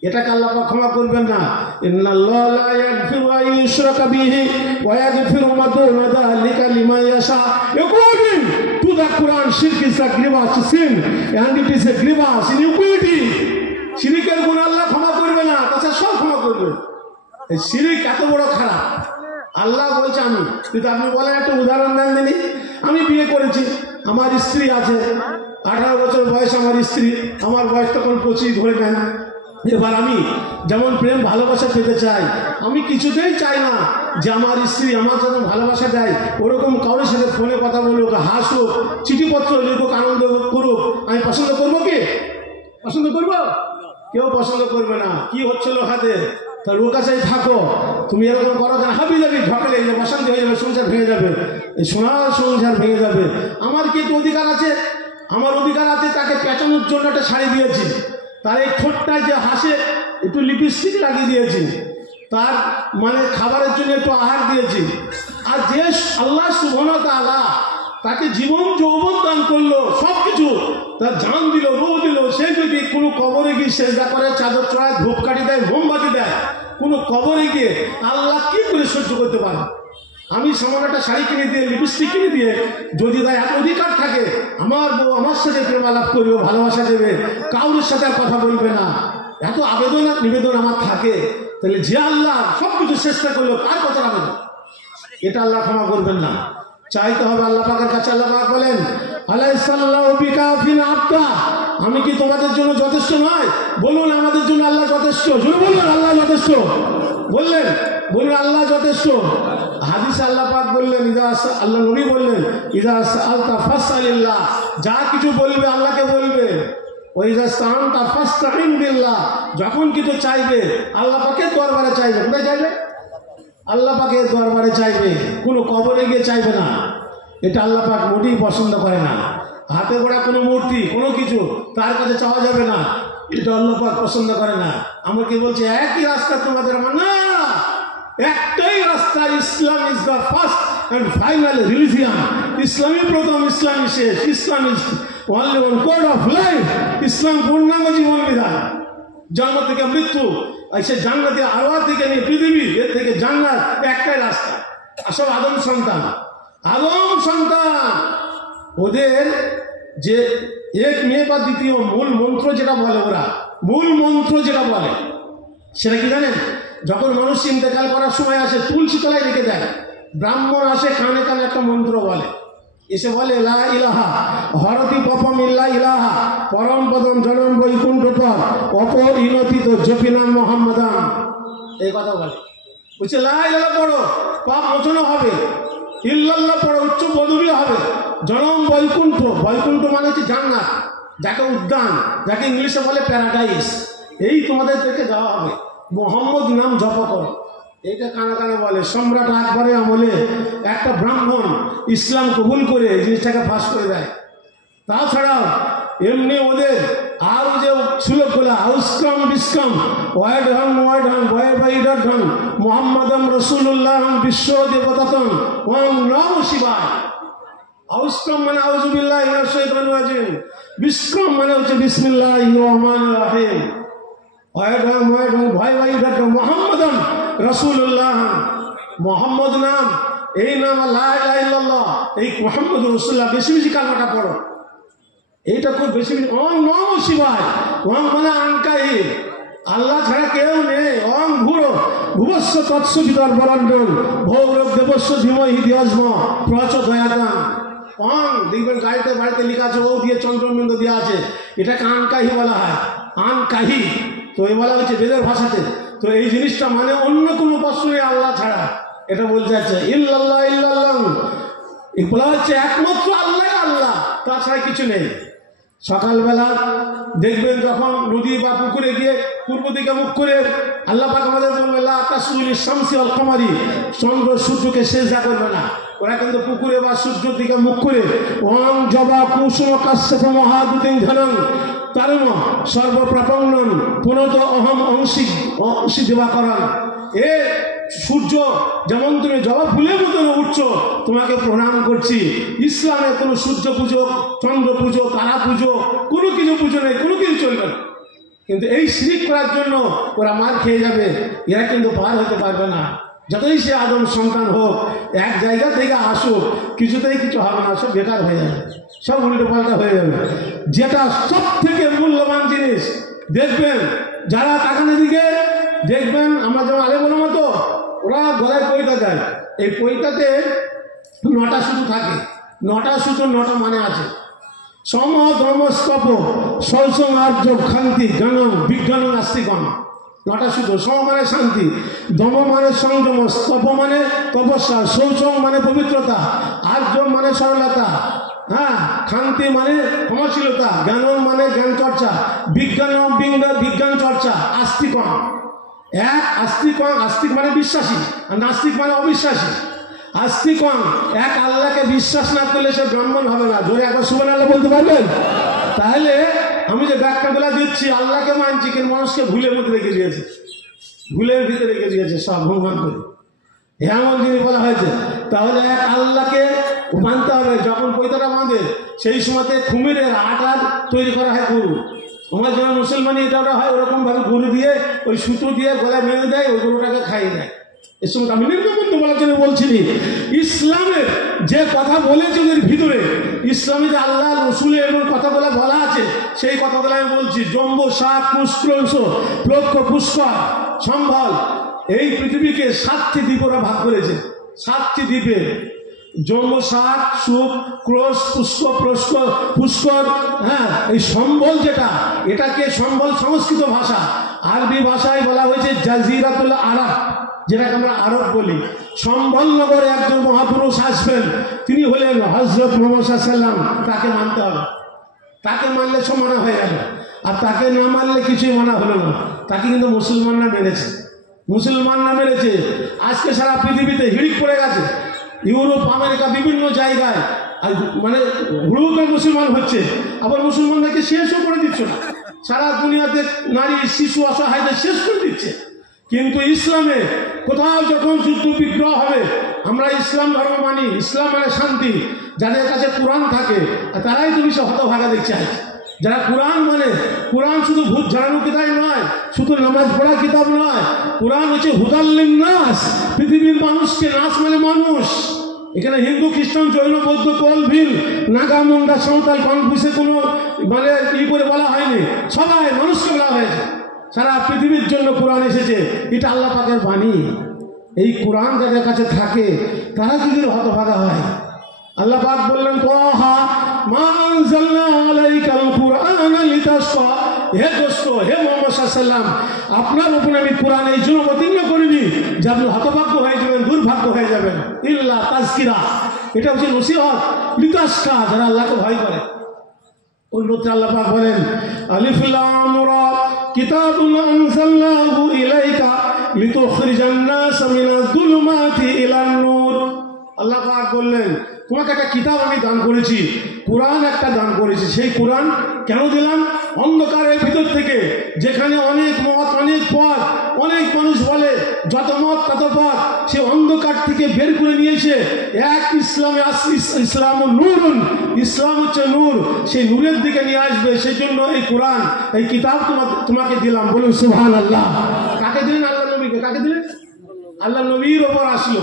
এটাকে আল্লাহ পাক ক্ষমা করবেন না। ইন্নাল্লাহা লা ইয়াগফিরু আন ইউশরাকা বিহি ওয়া ইয়াগফিরু মা দুনা যালিকা লিমান ইয়াশা। According to the Quran, shirk is a grievous sin and it is a grievous iniquity. শিরিকের গুনাহ আল্লাহ ক্ষমা করবে না, তাছাড়া সব ক্ষমা করবে। এই শিরিক এত বড় খারাপ, আল্লাহ বলছে আমি। কিন্তু আপনি বলেন একটা উদাহরণ দেন দিনি। আমি বিয়ে করেছি, আমার স্ত্রী আছে, 18 বছর বয়স আমার স্ত্রী, আমার বয়স তখন 25 ধরে নেন। এবার আমি যেমন প্রেম ভালোবাসা পেতে চাই, আমি কিছুতেই চাই না যে আমার স্ত্রী আমার যখন ভালোবাসা দেয় ওরকম কারোর সাথে ফোনে কথা বলুক, হাসুক, চিঠিপত্র লিখুক, আনন্দ করুক। আমি পছন্দ করবো? কি পছন্দ করবো? কেউ পছন্দ করবে না। কি হচ্ছিল হাতে, তার ওর কাছেই থাকো। তুমি এরকম করো না, হাবি যাবি ঢকলে অশান্তি হয়ে যাবে, সংসার ভেঙে যাবে, এই সোনার সংসার ভেঙে যাবে। আমার কি একটু অধিকার আছে? আমার অধিকার আছে তাকে পেঁচানোর জন্য একটা শাড়ি দিয়েছি, তার এই ঠোঁটটায় যে হাসে একটু লিপস্টিক লাগিয়ে দিয়েছি, তার মানে খাবারের জন্য একটু আহার দিয়েছি। আর যে আল্লাহ সুবহানাহু ওয়া তাআলা তাকে জীবন যৌবন দান করলো, সব কিছু তার জান দিল, রূহ দিল, সে যদি কোনো কবরে গিয়ে সেজদা করে, চাদর চড়ায়, ধূপকাঠি দেয়, মোমবাতি দেয়, কোনো কবরে গিয়ে আল্লাহ কি করে সহ্য করতে পারে? আমি সামান্য একটা শাড়ি কিনে দিয়ে, লিপস্টিক কিনে দিয়ে, যদি তার এত অধিকার থাকে, আমার বউ আমার সাথে প্রেমালাপ করবে, ভালোবাসা দেবে, কাউরের সাথে আর কথা বলবে না, এত আবেদন আর নিবেদন আমার থাকে, তাহলে যে আল্লাহ সব কিছু চেষ্টা করলো, কার কথা আবেদন? এটা আল্লাহ ক্ষমা করবেন না। চাইতে হবে আল্লাহ পাকের কাছে। আল্লাহ পাক বলেন, আলাইসাল্লাহু বিকাফিন আবদা, আমি কি তোমাদের জন্য যথেষ্ট নয়? বলুন আমাদের জন্য আল্লাহ যথেষ্ট। জোরে বললেন আল্লাহ যথেষ্ট। বললেন, বলুন আল্লাহ যথেষ্ট। হাদিসে আল্লাহ পাক বললেন, আল্লাহ নবী বললেন, ইযা সাআলতা ফাসআলিল্লাহ, যা কিছু বলবে আল্লাহকে বলবে। ওয়া ইযা ইসতাআনতা ফাসতাঈন বিল্লাহ, যখন কিছু চাইবে আল্লাহ পাকের দরবারে চাইবে। কোথায় চাইবে? আল্লাহ পাকের দরবারে চাইবে, কোনো কবরে গিয়ে চাইবে না। এটা আল্লাহ পাক মোটেই পছন্দ করে না। হাতে গড়া কোনো মূর্তি, কোনো কিছু তার কাছে চাওয়া যাবে না, এটা আল্লাহ পাক পছন্দ করে না। আমাকে বলছে একই রাস্তা তোমাদের, আমার না, একটাই রাস্তা। Islam is the first and final religion. ইসলামই প্রথম, ইসলামই শেষ। Islam is only one code of life. Islam পূর্ণাঙ্গ জীবন বিধান। জন্ম থেকে মৃত্যু, সে জান্নাতে আরওয়াহ থেকে নিয়ে পৃথিবী, এর থেকে জান্নাত, একটাই রাস্তা। আসল আদম সন্তান, আদম সন্তান, ওদের যে এক মেয়ে বা দ্বিতীয় মূল মন্ত্র যেটা বলে, ওরা মূল মন্ত্র যেটা বলে সেটা কি জানেন? যখন মানুষ ইন্তেকাল করার সময় আসে, তুলসী তলায় রেখে দেয়, ব্রাহ্মণ আসে, কানে কানে একটা মন্ত্র বলে, এসে বলে লা ইলাহা হরতি পপম ইল্লা ইলাহা পরম পদম জনম বৈকুণ্ঠ পর অপরিণতিত জপিনা মোহাম্মদান। এই কথা বলে, বলছে লা ইলাহা পড়ো, পাপ মোচন হবে, ইল্লাল্লাহ পড়ো, উচ্চ পদবী হবে, জনম বৈকুণ্ঠ, বৈকুণ্ঠ মানে হচ্ছে জান্নাত, যাকে উদ্যান, যাকে ইংলিশে বলে প্যারাডাইস, এই তোমাদের থেকে দেওয়া হবে। মোহাম্মদ নাম জপ করো, এটা কানা কানা বলে। সম্রাট আকবরের আমলে একটা ব্রাহ্মণ ইসলাম কবুল করে এই জিনিসটাকে ফাঁস করে দেয়। তাছাড়াও এমনি ওদের আরও যে সুলভগুলা আউসকাম বিস্কাম ওয়াইড হন বয় বাইডার হন মোহাম্মদম রসুল্লাহ বিশ্ব দেবতাতন ওম নম শিবায়। আউসকাম মানে আউযুবিল্লাহি মিনাশ শাইতানির রাজিম, বিস্কাম মানে হচ্ছে বিসমিল্লাহির রহমানির রহিম। ভয় ভয় মোহাম্মদন রাসূলুল্লাহ, মোহাম্মদ নাম, এই নাম লা ইলাহা ইল্লাল্লাহ, এই মোহাম্মদ রাসূলুল্লাহ, বেশি বেশি কালমাটা পড়ো। এইটা খুব বেশি বেশি। ওং নমঃ শিবায়, ওং মানে আনকাহি, আল্লাহ ছাড়া কেউ নেই। ওং ভূরো ভুবস্ব তৎসবিতর বরণ্ডল ভৌরব দেবস্ব ধীমহি ধিয়স্ম প্রচোদয়াৎ। ওং দেখবেন গাড়িতে বাড়িতে লেখা আছে, ও দিয়ে চন্দ্রবিন্দু দেওয়া আছে, এটাকে আনকাহি বলা হয়। আনকাহি তো এই বলা হচ্ছে বেদের ভাষাতে। তো এই জিনিসটা মানে অন্য কোনো উপাস্য নেই আল্লাহ ছাড়া, এটা বলতে যাচ্ছে। ইল্লাল্লাহ ইল্লাল্লাহ বলা হচ্ছে একমাত্র আল্লাহ আল্লাহ, তাছাড়া কিছু নেই। সকালবেলা দেখবেন যখন নদী বা পুকুরে গিয়ে পূর্ব দিকে মুখ করে আল্লাহ পাক আমাদের বলবে লা তাসজুদু লিশ-শামসি ওয়াল কমারি, চন্দ্র সূর্যকে সিজদা করবে না। ওরা কিন্তু পুকুরে বা সূর্যের দিকে মুখ করে ওং জবা কুসুম কাশ্যপ মহাদুতিং ধনং তারুণ সর্বপ্রপন্নন পুনত অহম অংশী দেবাকরণ। এ সূর্য যেমন তুমি জবা ফুলের মতো উঠছো, তোমাকে প্রণাম করছি। ইসলামে কোনো সূর্য পুজো, চন্দ্র পুজো, তারা পুজো, কোনো কিছু পুজো নেই, কোনো কিছু চলবে না। কিন্তু এই শিরিক করার জন্য ওরা মার খেয়ে যাবে, এরা কিন্তু পার হতে পারবে না। যতই সে আদম সন্তান হোক, এক জায়গা থেকে আসুক, কিছুতেই কিছু হবে না, সব বেকার হয়ে যাবে, সব উল্টো পাল্টা হয়ে যাবে। যেটা সব থেকে মূল্যবান জিনিস দেখবেন, যারা তাকানো দিকে দেখবেন, আমরা যেমন আলে বলার মতো ওরা গলায় পৈতা দেয়, এই পৈতাতে 9টা সুতো থাকে। 9টা সুতো 9টা মানে আছে। সম ধর্ম স্তপ সৌসং আর্য খান্তি জ্ঞানম বিজ্ঞান নাস্তিকম। 9টা সুতো। সম মানে শান্তি, দম মানে সংযম, স্তপ মানে তপস্যা, শৌচং মানে পবিত্রতা, আর্য মানে সরলতা, হ্যাঁ, খান্তি মানে ক্ষমাশীলতা, জ্ঞানম মানে জ্ঞান চর্চা, বিজ্ঞান চর্চা, আস্তিকম। আস্তিক মানে বিশ্বাসী, আর নাস্তিক মানে অবিশ্বাসী। আস্তিকম এক আল্লাহকে বিশ্বাস না করলে সে ব্রাহ্মণ হবে না। জোরে একবার সুবহানাল্লাহ বলতে পারবেন? তাহলে আমি যে ব্যাখ্যাগুলো দিচ্ছি, আল্লাহকে মানছি কিন্তু মানুষকে ভুলের মধ্যে রেখে দিয়েছে, ভুলের ভিতরে রেখে দিয়েছে, সব ভগবান করে এমন জিনিস বলা হয়েছে। তাহলে এক আল্লাহকে মানতে হবে। যখন পৈতাটা বাঁধে সেই সময়তে কুমিরের আটা তৈরি করা হয় গরু। আমার যেমন মুসলমানি এটা হয়, ওরকমভাবে গরু দিয়ে ওই সুতো দিয়ে গলায় মেরে দেয়, ওই গরুটাকে খাইয়ে দেয়। এর সঙ্গে আমি নির্গমন বলার জন্য বলছি, ইসলামের যে কথা বলেছে ওদের ভিতরে, ইসলামে যে আল্লাহ রসুলের এবং কথাগুলো বলা আছে, সেই কথাগুলো আমি বলছি। জম্বু সাত পুষ্করংশ লক্ষ পুষ্কর সম্বল, এই পৃথিবীকে 7টি দ্বীপ ওরা ভাগ করেছে। 7টি দ্বীপে জম্বু সাত, সুখ, ক্রোশ, পুষ্কর, হ্যাঁ, এই সম্বল যেটা, এটাকে সম্বল সংস্কৃত ভাষা, আরবি ভাষায় বলা হয়েছে জাজিরাতুল আরব, যেটাকে আমরা আরব বলি। সম্বল নগরে একজন মহাপুরুষ আসবেন, তিনি হলেন হযরত মুহাম্মদ সাল্লাল্লাহু আলাইহি ওয়াসাল্লাম। তাকে মানতে হবে, তাকে মানলে সব মানা হয়ে যাবে, আর তাকে না মানলে কিছুই মানা হলো না। তাকে কিন্তু মুসলমানরা মেরেছে, মুসলমানরা মেরেছে। আজকে সারা পৃথিবীতে হিড়িক পড়ে গেছে, ইউরোপ, আমেরিকা, বিভিন্ন জায়গায় মানে হুড়ুকে মুসলমান হচ্ছে, আবার মুসলমানদেরকে শেষও করে দিচ্ছে না। সারা দুনিয়াতে নারী, শিশু, অসহায়দের শেষ করে দিচ্ছে। কিন্তু ইসলামে কোথাও যখন যুদ্ধ বিগ্রহ হবে, আমরা ইসলাম ধর্ম মানি, ইসলাম মানে শান্তি। যাদের কাছে কোরআন থাকে তারাই তো বিষয় হতভাগা দেখছে। যারা কোরআন মানে, কোরআন শুধু ভূত ঝাড়ানো কিতাব নয়, শুধু নামাজ পড়া কিতাব নয়, কোরআন হচ্ছে হুদাল লিন-নাস, পৃথিবীর মানুষকে। নাস মানে মানুষ। এখানে হিন্দু, খ্রিস্টান, জৈন, বৌদ্ধ, কোল, ভিল, নাগা, মুন্ডা, সাঁওতাল, কনফুসে কোনো মানে করে বলা হয়নি, সবাই মানুষকে বলা হয়েছে। সারা পৃথিবীর জন্য কোরআন এসেছে, এটা আল্লাহ পাকের বাণী। এই কোরআন যাদের কাছে থাকে তারা যদি হতভাগা হয়। আল্লাহ পাক বললেন, তাহা মা আনজালনা আলাইকাল কুরআনা লিতাশকা। হে দোস্ত, হে মুহাম্মদ সাল্লাল্লাহু আলাইহি ওয়াসাল্লাম, আপনার উপরে আমি কোরআন এই জন্য অবতীর্ণ করিনি যে আপনি হতভাগ্য হয়ে যাবেন, দুর্ভাগ্য হয়ে যাবেন। ইল্লা তাযকিরা, এটা হচ্ছে নসিহত। লিতাশকা, যারা আল্লাহকে ভয় করে। অন্যত্র আল্লাহ পাক বলেন, আলিফ লাম রা কিতাবুন আনজালনাহু ইলাইকা লিতুখরিজান নাস মিনাজ যুলুমাতি ইলান নূর। আল্লাহ পাক বললেন, তোমাকে একটা কিতাব আমি দান করেছি, কোরআন একটা দান করেছি। সেই কোরআন কেন দিলাম? অন্ধকারের ভিতর থেকে, যেখানে অনেক মত, অনেক পথ, অনেক মানুষ বলে যত মত তত পথ, সে অন্ধকার থেকে বের করে নিয়েছে এক ইসলামে। ইসলাম নূরুন, ইসলাম হচ্ছে নূর, সেই নূরের দিকে নিয়ে আসবে। সেই জন্য এই কোরআন, এই কিতাব তোমাকে দিলাম। বলুন সুবহানাল্লাহ। কাকে দিলেন? আল্লাহ নবীকে। কাকে দিলেন? আল্লাহ নবীর ওপর আসলো।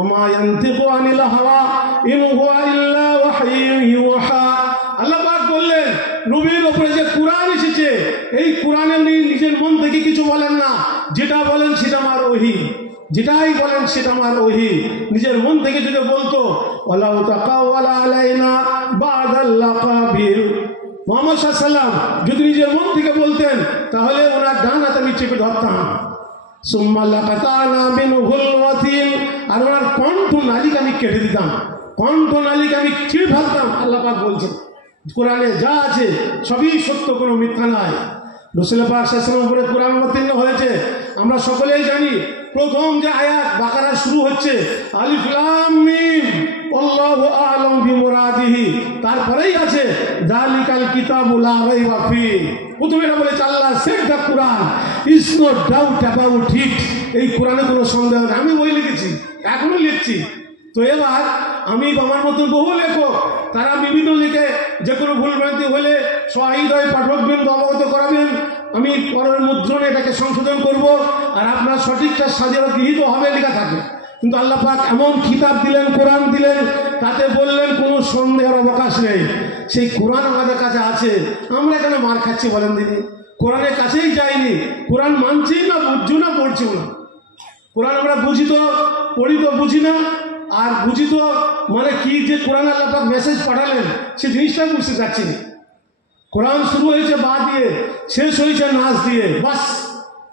ওমা ইয়ানতিকু আনিল হাওয়া ইন হুয়া ইল্লা ওয়াহয়ুন ইউহা। আল্লাহ পাক বললেন নবীর ওপরে যে কোরআন এসেছে, এই কোরআনে উনি নিজের মন থেকে কিছু বলেন না। যেটা বলেন সেটা আমার ওহী, যেটাই বলেন সেটা আমার ওহী। নিজের মন থেকে যদি বলতো ওয়ালাউ তাকাওয়ালা আলাইনা বা'দাল লাকাবির, মুহাম্মদ সাল্লাল্লাহু আলাইহি ওয়াসাল্লাম যদি নিজের মন থেকে বলতেন, তাহলে ওনার ডান হাতে আমি চেপে ধরতাম। সুম্মা লাকাতানা মিনহুল ওয়াতিল, আর ওনার কণ্ঠ নালিকা আমি কেটে দিতাম, কণ্ঠ নালিকা আমি ছিঁড়ে ফেলতাম। আল্লাহ পাক বলছেন কোরআনে যা আছে সবই সত্য, কোনো মিথ্যা নয়। রাসূল পাক সাল্লাল্লাহু আলাইহি ওয়াসাল্লামের উপরে কোরআন অবতীর্ণ হয়েছে। আমরা সকলেই জানি প্রথম যে আয়াত বাকারা শুরু হচ্ছে আলিফ লাম মিম আল্লাহু আ'লাম বিমুরাদিহি, তারপরেই আছে যালিকাল কিতাবু লা রাইবা ফিহি। প্রথমে এটা বলেছে Allah said the Quran is no doubt about it. এই কোরআনে কোনো সন্দেহ নেই। আমি বই লিখেছি, এখনো লিখছি। তো এবার আমি আমার মতো বহু লেখক, তারা বিভিন্ন লিখে যে কোনো ভুলভ্রান্তি হলে সহৃদয় পাঠকবৃন্দ অবগত করাবেন। আমি পরের মুদ্রণে এটাকে সংশোধন করব, আর আপনার সঠিকটা সাজিয়ে গৃহীত হবে লেখা থাকে। কিন্তু আল্লাহ পাক এমন কিতাব দিলেন, কোরআন দিলেন, তাতে বললেন কোনো সন্দেহের অবকাশ নেই। সেই কোরআন আমাদের কাছে আছে, আমরা এখানে মার খাচ্ছি বলেন দিদি? কোরআনের কাছেই যাইনি, কোরআন মানছি না, বুঝছি না, পড়ছিও না। কোরআন আমরা বুঝি তো, পড়ি তো বুঝি না, আর বুঝি তো মানে কি যে কোরআন আল্লাহ পাক মেসেজ পাঠালেন সে জিনিসটাই বুঝতে চাচ্ছি না। কোরআন শুরু হয়েছে বা দিয়ে, শেষ হয়েছে নাস দিয়ে। বাস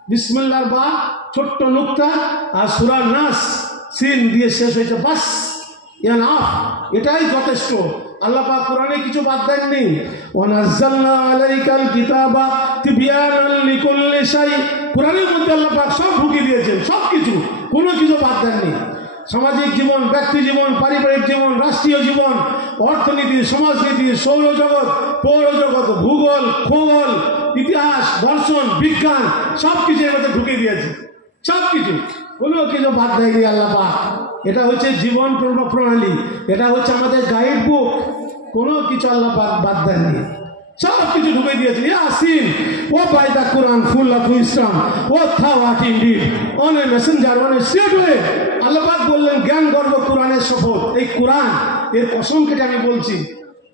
বিসমিল্লাহর বা ছোট্ট নুক্তা, আর সূরা নাস সিন দিয়ে শেষ হয়েছে। বাস ইয়ানাফ, এটাই যথেষ্ট। আল্লাহ পাক কোরআনে কিছু বাদ দেননি। ওয়া নাযালনা আলাইকাল কিতাবা তিবয়ানান লিকুল্লি শাই, কোরআনের মধ্যে আল্লাহ পাক সব ঢুকিয়ে দিয়েছেন, সব কিছু, কোনো কিছু বাদ দেননি। সামাজিক জীবন, ব্যক্তি জীবন, পারিবারিক জীবন, রাষ্ট্রীয় জীবন, অর্থনীতি, সমাজনীতি, সৌরজগৎ, পৌরজগৎ, ভূগোল, খগোল, ইতিহাস, দর্শন, বিজ্ঞান, সব কিছু এর মধ্যে ঢুকিয়ে দিয়েছে। সব কিছু, কোনো কিছু বাদ দেয়নি আল্লাহ পাক। এটা হচ্ছে জীবন প্রণালী, এটা হচ্ছে আমাদের গাইড বুক। কোনো কিছু আল্লাহ পাক বাদ দেননি, সব কিছু ঢুকে দিয়েছে। ইয়াসিন ও by the Quran full of Islam ও থাওয়াট indeed on a messenger on a straight way. Allah পাক বললেন জ্ঞান গর্ব কোরআনের শপথ। এই কোরআন এর কসম কেটে আমি বলছি,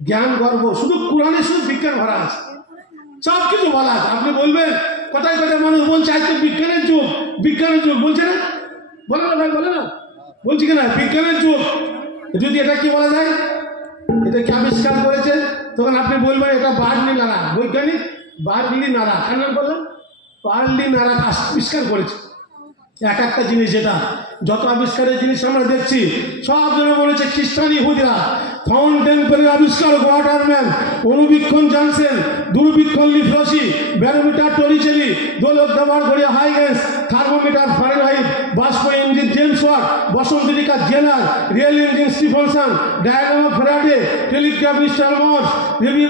জ্ঞান গর্ব শুধু কোরআনে, শুধু বিজ্ঞান ভরা আছে, সব কিছু বলা আছে। আপনি বলবেন কোথায় কোথায় মানুষ বলছে আজকে বিজ্ঞানের যুগ, বিজ্ঞানের যুগ বলছে না, বলে না ভাই, বলে না, বলছি কিনা বিজ্ঞানের যুগ। যদি এটা কি বলা যায়, এটা কি আবিষ্কার করেছে, তখন আপনি বলবেন এটা বার্লি নারা, বৈজ্ঞানিক বার্লি নারা। কার নাম বললেন? বার্লি নারা আবিষ্কার করেছে। এক একটা জিনিস, যেটা যত আবিষ্কারের জিনিস আমরা দেখছি সব জন বলেছে খ্রিস্টান ইহুদিরা। ফাউন্টেন পেনের আবিষ্কার ওয়াটারম্যান, অনুবীক্ষণ জানসেন, দূরবীক্ষণ লিফ্রসি, ব্যারোমিটার টরিচেরি, দোলক ব্যবহার করে হাইগেন্স, থার্মোমিটার ফারেনহাইট, বাষ্প ইঞ্জিন জেমস ওয়াট, বসন্তিকা Jenner, rail engine Stephenson, diagram of Faraday, telegraph mister Morse,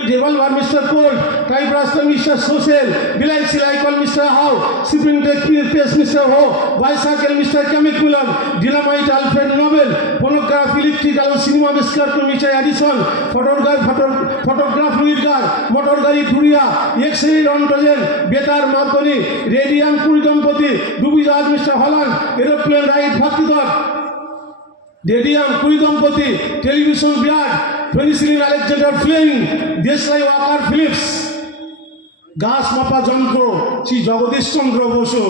revolver mister Colt, typewriter mister Sholes, বিলাইট সিলাইকল মিস্টার হাউ, সিপিং টেক্স মিস্টার হো, বাইসাইকেল মিস্টার কেমিকুলার, dynamite Alfred Nobel, phonograph electrical cinema আবিষ্কার mister Edison, photograph Louis Daguerre, motor গাড়ি টুরিয়া, এক্স-রে রন্টজেন, বেতার মার্কনি, রেডিয়াম কুড়ি দম্পতি, ডুবিজাহাজ মিস্টার হল্যান্ড, এরোপ্লেন রাইট ভাস্তিধর, রেডিয়াম কুড়ি দম্পতি, television beard, penicillin Alexander Fleming, দেশলাই ওয়াকার ফিলিপস, গাছ মাপা যন্ত্র শ্রী জগদীশচন্দ্র বসু।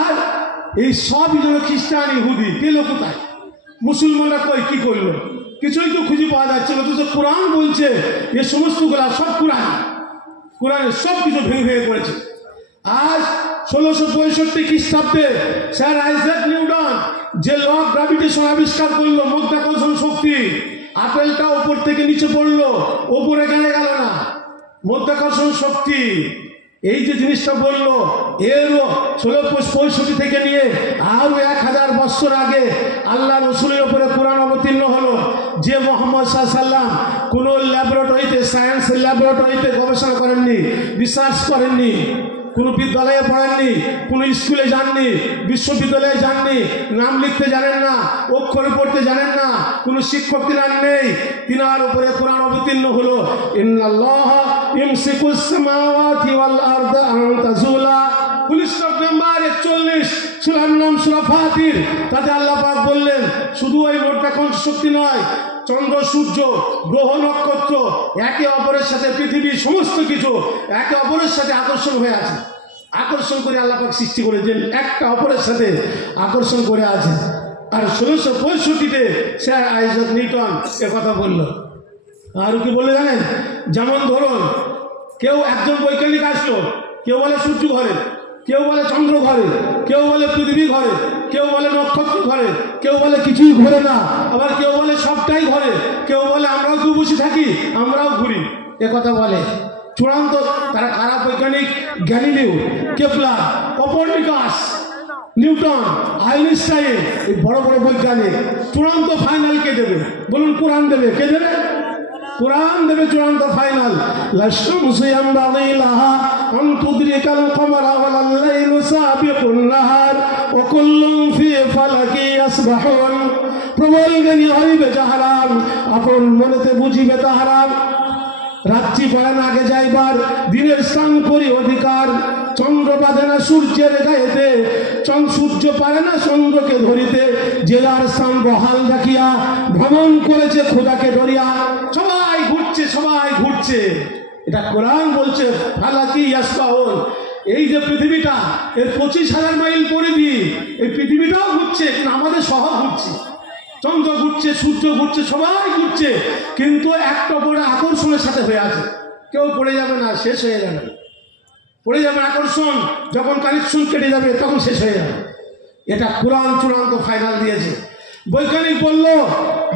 আর এই সবই যেন খ্রিস্টান ইহুদি পেল কোথায়? মুসলমানরা কই কি করলো? কিছুই তো খুঁজে পাওয়া যাচ্ছে না। তো কোরআন বলছে এ সমস্তগুলা সব কোরআন, কোরআনের সব কিছু ভেঙে ভেঙে পড়েছে। আজ 1665 খ্রিস্টাব্দে স্যার আইজ্যাক নিউটন যে ল অফ গ্র্যাভিটেশন আবিষ্কার করলো, মাধ্যাকর্ষণ শক্তি, আপেলটা উপর থেকে নিচে পড়লো, ওপরে গেলে গেল না, মাধ্যাকর্ষণ শক্তি। এই যে জিনিসটা বললো, এরও 1665 থেকে নিয়ে আরো 1000 বছর আগে আল্লাহ রসুলের উপরে কোরআন অবতীর্ণ হলো। যে মোহাম্মদ সাল্লাল্লাহু আলাইহি ওয়াসাল্লাম কোনো ল্যাবরেটরিতে, সায়েন্সের ল্যাবরেটরিতে গবেষণা করেননি, রিসার্চ করেননি, কোনো বিদ্যালয়ে পড়েননি, কোনো স্কুলে যাননি, বিশ্ববিদ্যালয়ে যাননি, নাম লিখতে জানেন না, অক্ষর পড়তে জানেন না, কোনো শিক্ষক তিনার নেই, তিনার উপরে কোরআন অবতীর্ণ হলো। ইন্নাল্লাহা ইমসিকুস সামাওয়াতি ওয়াল আরদা আন তাজুলা, 19 নম্বর 41 সূরার নাম সূরা ফাতির। তাতে আল্লাহ পাক বললেন শুধু ওই মোটা কণ্ঠ শক্তি নয়, চন্দ্র সূর্য গ্রহ নক্ষত্র একে অপরের সাথে, পৃথিবীর সমস্ত কিছু একে অপরের সাথে আকর্ষণ হয়ে আছে, আকর্ষণ করে আল্লাহ পাক সৃষ্টি করেছেন, একটা অপরের সাথে আকর্ষণ করে আছে। আর 1665-তে স্যার আইজাক নিউটন এ কথা বলল। আর কি বলে জানেন? যেমন ধরুন কেউ একজন বৈজ্ঞানিক আসলো, কেউ বলে সূর্য ঘরে, কেউ বলে চন্দ্র ঘরে, কেউ বলে পৃথিবী ঘরে, কেউ বলে নক্ষত্র ঘরে, কেউ বলে কিছুই ঘুরে না, আবার কেউ বলে সবটাই ঘরে, কেউ বলে আমরাও তো বসে থাকি, আমরাও ঘুরি, এ কথা বলে। চূড়ান্ত তারা কারা বৈজ্ঞানিক? Galileo, Kepler, Copernicus, Newton, Einstein, এই বড় বড় বৈজ্ঞানিক। চূড়ান্ত ফাইনাল কে দেবে? বলুন কোরআন দেবে। কে দেবে? কোরআন দেবে চূড়ান্ত ফাইনাল। লাশামসু ইয়ানবাগি লাহা আন তুদরিকাল কমারা ওয়ালাল লাইলু সাবিকুন নাহার ওয়া কুল্লুন ফি ফালাকি ইয়াসবাহুন। প্রবল জ্ঞানী হইবে যাহারা, আপন মনেতে বুঝিবে তাহারা। রাত্রি পড়ে না আগে যাইবার, দিনের স্নান করি অধিকার। চন্দ্র বাঁধে না সূর্যের গায়েতে, সূর্য পারে না চন্দ্রকে ধরিতে। জেলার স্থান বহাল রাখিয়া ভ্রমণ করেছে খোদাকে ধরিয়া। সবাই ঘুরছে, সবাই ঘুরছে, এটা কোরআন বলছে। ফালাকি ইয়াসবাহুন, এই যে পৃথিবীটা, এর 25,000 মাইল পরিধি, এই পৃথিবীটাও ঘুরছে, আমাদের সহ ঘুরছে। চন্দ্র ঘুরছে, সূর্য ঘুরছে, সবাই ঘুরছে, কিন্তু একটা পরে আকর্ষণের সাথে হয়ে আছে। কেউ পড়ে যাবে না, শেষ হয়ে যাবে, পড়ে যাবে আকর্ষণ। যখন কানেকশন কেটে যাবে তখন শেষ হয়ে যাবে। এটা কোরআন চূড়ান্ত ফাইনাল দিয়েছে। বৈজ্ঞানিক বলল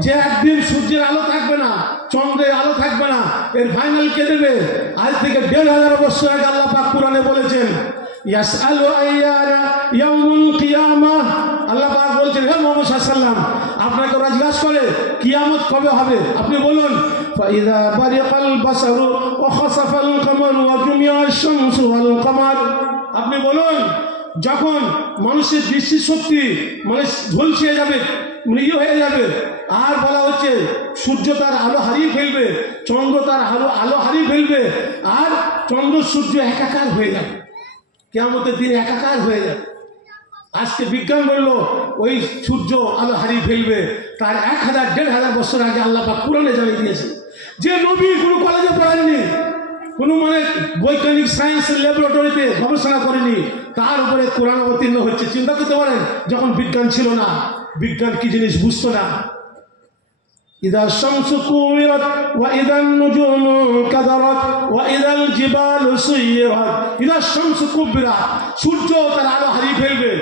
যে একদিন সূর্যের আলো থাকবে না, চন্দ্রের আলো থাকবে না, এর ফাইনাল কে দেবে? আজ থেকে 1500 বছর আগে আল্লাহ পাক কোরআনে বলেছেন ইয়াসআলু আইয়ানা ইয়াউমুল কিয়ামাহ। আল্লাহ পাক বলছেন হে মুহাম্মদ সাল্লাল্লাহু আলাইহি ওয়াসাল্লাম, আপনাকে ওরা জিজ্ঞাসা করে কিয়ামত কবে হবে, আপনি বলুন ফাইযা বারিকাল বাসারু ওয়া খাসাফাল কামারু ওয়া জুমিআশ শামসু ওয়াল কামার। আপনি বলুন যখন মানুষের দৃষ্টি শক্তি মানে ঝলসিয়ে যাবে, মৃত হয়ে যাবে। আর বলা হচ্ছে সূর্য তার আলো হারিয়ে ফেলবে, চন্দ্র তার আলো হারিয়ে ফেলবে, আর চন্দ্র সূর্য একাকার হয়ে যাবে, কিয়ামতের দিন একাকার হয়ে যাবে। আজকে বিজ্ঞান বলল ওই সূর্য আলো হারিয়ে ফেলবে, তার 1000-1500 বছর আগে আল্লাহ পাক কোরআনে জানিয়ে দিয়েছে। যে নবী কোনো কলেজে পড়েননি, কোনো মানে বৈজ্ঞানিক সায়েন্সের ল্যাবরেটরিতে গবেষণা করেনি, তার উপরে কোরআন অবতীর্ণ হচ্ছে। চিন্তা করতে পারেন, যখন বিজ্ঞান ছিল না, বিজ্ঞান কি জিনিস বুঝতো না। ইদা শামসু কুমিরাত ওয়া ইদান নুজুমু কাদারাত ওয়া ইদাল জিবালু সুয়িরাত। ইদা শামসু কুবিরাত, সূর্য তার আলো হারিয়ে ফেলবে।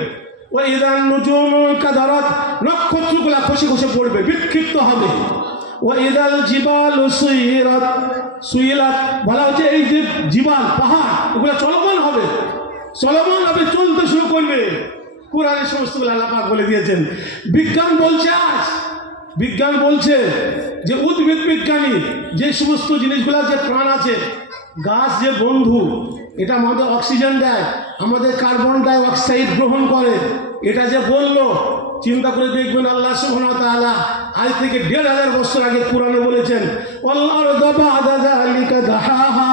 ওয়া ইদান নুজুমু কাদারাত, নক্ষত্রগুলো খসে খসে পড়বে, বিক্ষিপ্ত হবে। ওয়া ইদাল জিবালু সুয়িরাত, সুয়িরাত বলা হচ্ছে এই যে জিবাল পাহাড়, ওগুলো চলমান হবে, চলমান হবে, চলতে শুরু করবে। কোরআনের সমস্তগুলো আল্লাহ পাক বলে দিয়েছেন। বিজ্ঞান বলছে, আজ বিজ্ঞান বলছে যে উদ্ভিদ বিজ্ঞানী যে সমস্ত জিনিসগুলো, যে প্রাণ আছে, গাছ যে বন্ধু, এটা আমাদের অক্সিজেন দেয়, আমাদের কার্বন ডাই অক্সাইড গ্রহণ করে, এটা যে বললো, চিন্তা করে দেখবেন আল্লাহ সুবহানাহু ওয়া তাআলা আজ থেকে 1500 বছর আগে কোরআনে বলেছেন ওয়াল আরদা বা'দা যালিকা দাহাহা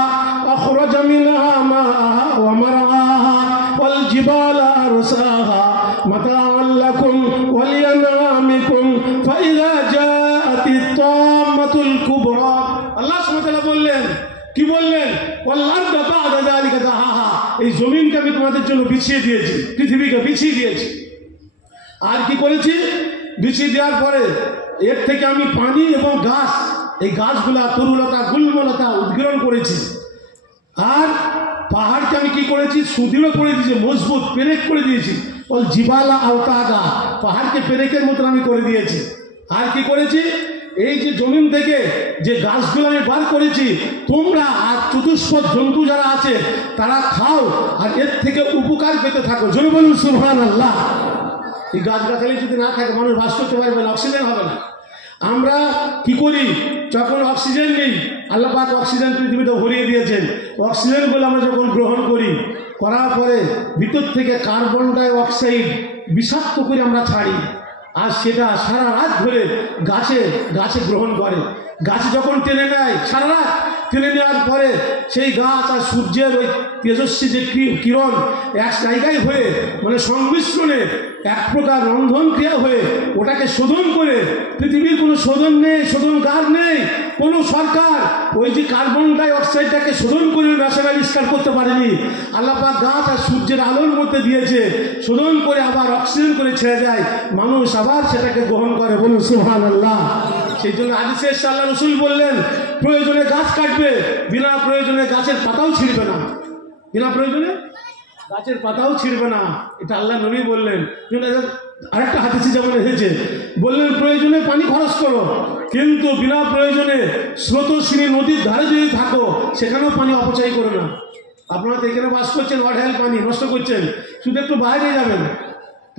আখরাজা মিনহা মা'আহা ওয়া মারআহা ওয়াল জিবালা আরসাহা মাতাআল লাকুম ওয়া লিয়ানামিকুম ফাইযা জাআতিত তাম্মাতুল কুবরা। আল্লাহ সুবহানাহু ওয়া তাআলা বললেন, কি বললেন? ওয়াল আরদা বা'দা যালিকা দাহাহা, এই জমিনকে আমি তোমাদের জন্য বিছিয়ে দিয়েছি, পৃথিবীকে বিছিয়ে দিয়েছি। আর কি করেছি? বিছিয়ে দেওয়ার পরে এর থেকে আমি পানি এবং গাছ, এই গাছগুলা তরুলতা গুল্মলতা উদ্গীরণ করেছি। আর পাহাড়কে আমি কি করেছি? সুদৃঢ় করে দিয়েছি, মজবুত পেরেক করে দিয়েছি। ওল জিবালা আওতাদা, পাহাড়কে পেরেকের মতন আমি করে দিয়েছি। আর কি করেছি? এই যে জমিন থেকে যে গাছগুলো আমি বার করেছি, তোমরা আর চতুষ্পদ জন্তু যারা আছে তারা খাও আর এর থেকে উপকার পেতে থাকো। জোরে বলুন সুবহানাল্লাহ। এই গাছগাছালি যদি না থাকে মানুষ বাস করতে পারবে না, অক্সিজেন হবে না। আমরা কি করি, যখন অক্সিজেন নেই, আল্লাহ পাক অক্সিজেন পৃথিবীতে ভরিয়ে দিয়েছেন, অক্সিজেনগুলো আমরা যখন গ্রহণ করি, করার পরে ভিতর থেকে কার্বন ডাই অক্সাইড বিষাক্ত করে আমরা ছাড়ি, আর সেটা সারা রাত ধরে গাছে গাছে গ্রহণ করে। গাছ যখন টেনে নেয় সারা রাত, টেনে নেওয়ার পরে সেই গাছ আর সূর্যের ওই তেজস্বী যে কিরণ এক জায়গায় হয়ে, মানে সংমিশ্রণে এক প্রকার রন্ধন ক্রিয়া হয়ে ওটাকে শোধন করে, পৃথিবীর কোনো শোধনগার নেই, কোনো সরকার ওই যে কার্বন ডাই অক্সাইডটাকে শোধন করে মেশিন আবিষ্কার করতে পারেনি। আল্লাহ পাক গাছ আর সূর্যের আলোর মধ্যে দিয়েছে, শোধন করে আবার অক্সিজেন করে ছেড়ে যায়, মানুষ আবার সেটাকে গ্রহণ করে। বলুন সুবহানাল্লাহ। সেই জন্য হাদিসে এসেছে আল্লাহ রাসূল বললেন, প্রয়োজনে গাছ কাটবে, বিনা প্রয়োজনে গাছের পাতাও ছিঁড়বে না। বিনা প্রয়োজনে গাছের পাতাও ছিঁড়বে না, এটা আল্লাহ নবী বললেন। আরেকটা হাদিসে যেমন এসেছে, বললেন প্রয়োজনে পানি খরচ করো, কিন্তু বিনা প্রয়োজনে স্রোতস্বিনী নদীর ধারে যদি থাকো সেখানেও পানি অপচয় করো না। আপনারা তো এখানে বাস করছেন, অঢেল পানি নষ্ট করছেন, শুধু একটু বাইরে যাবেন,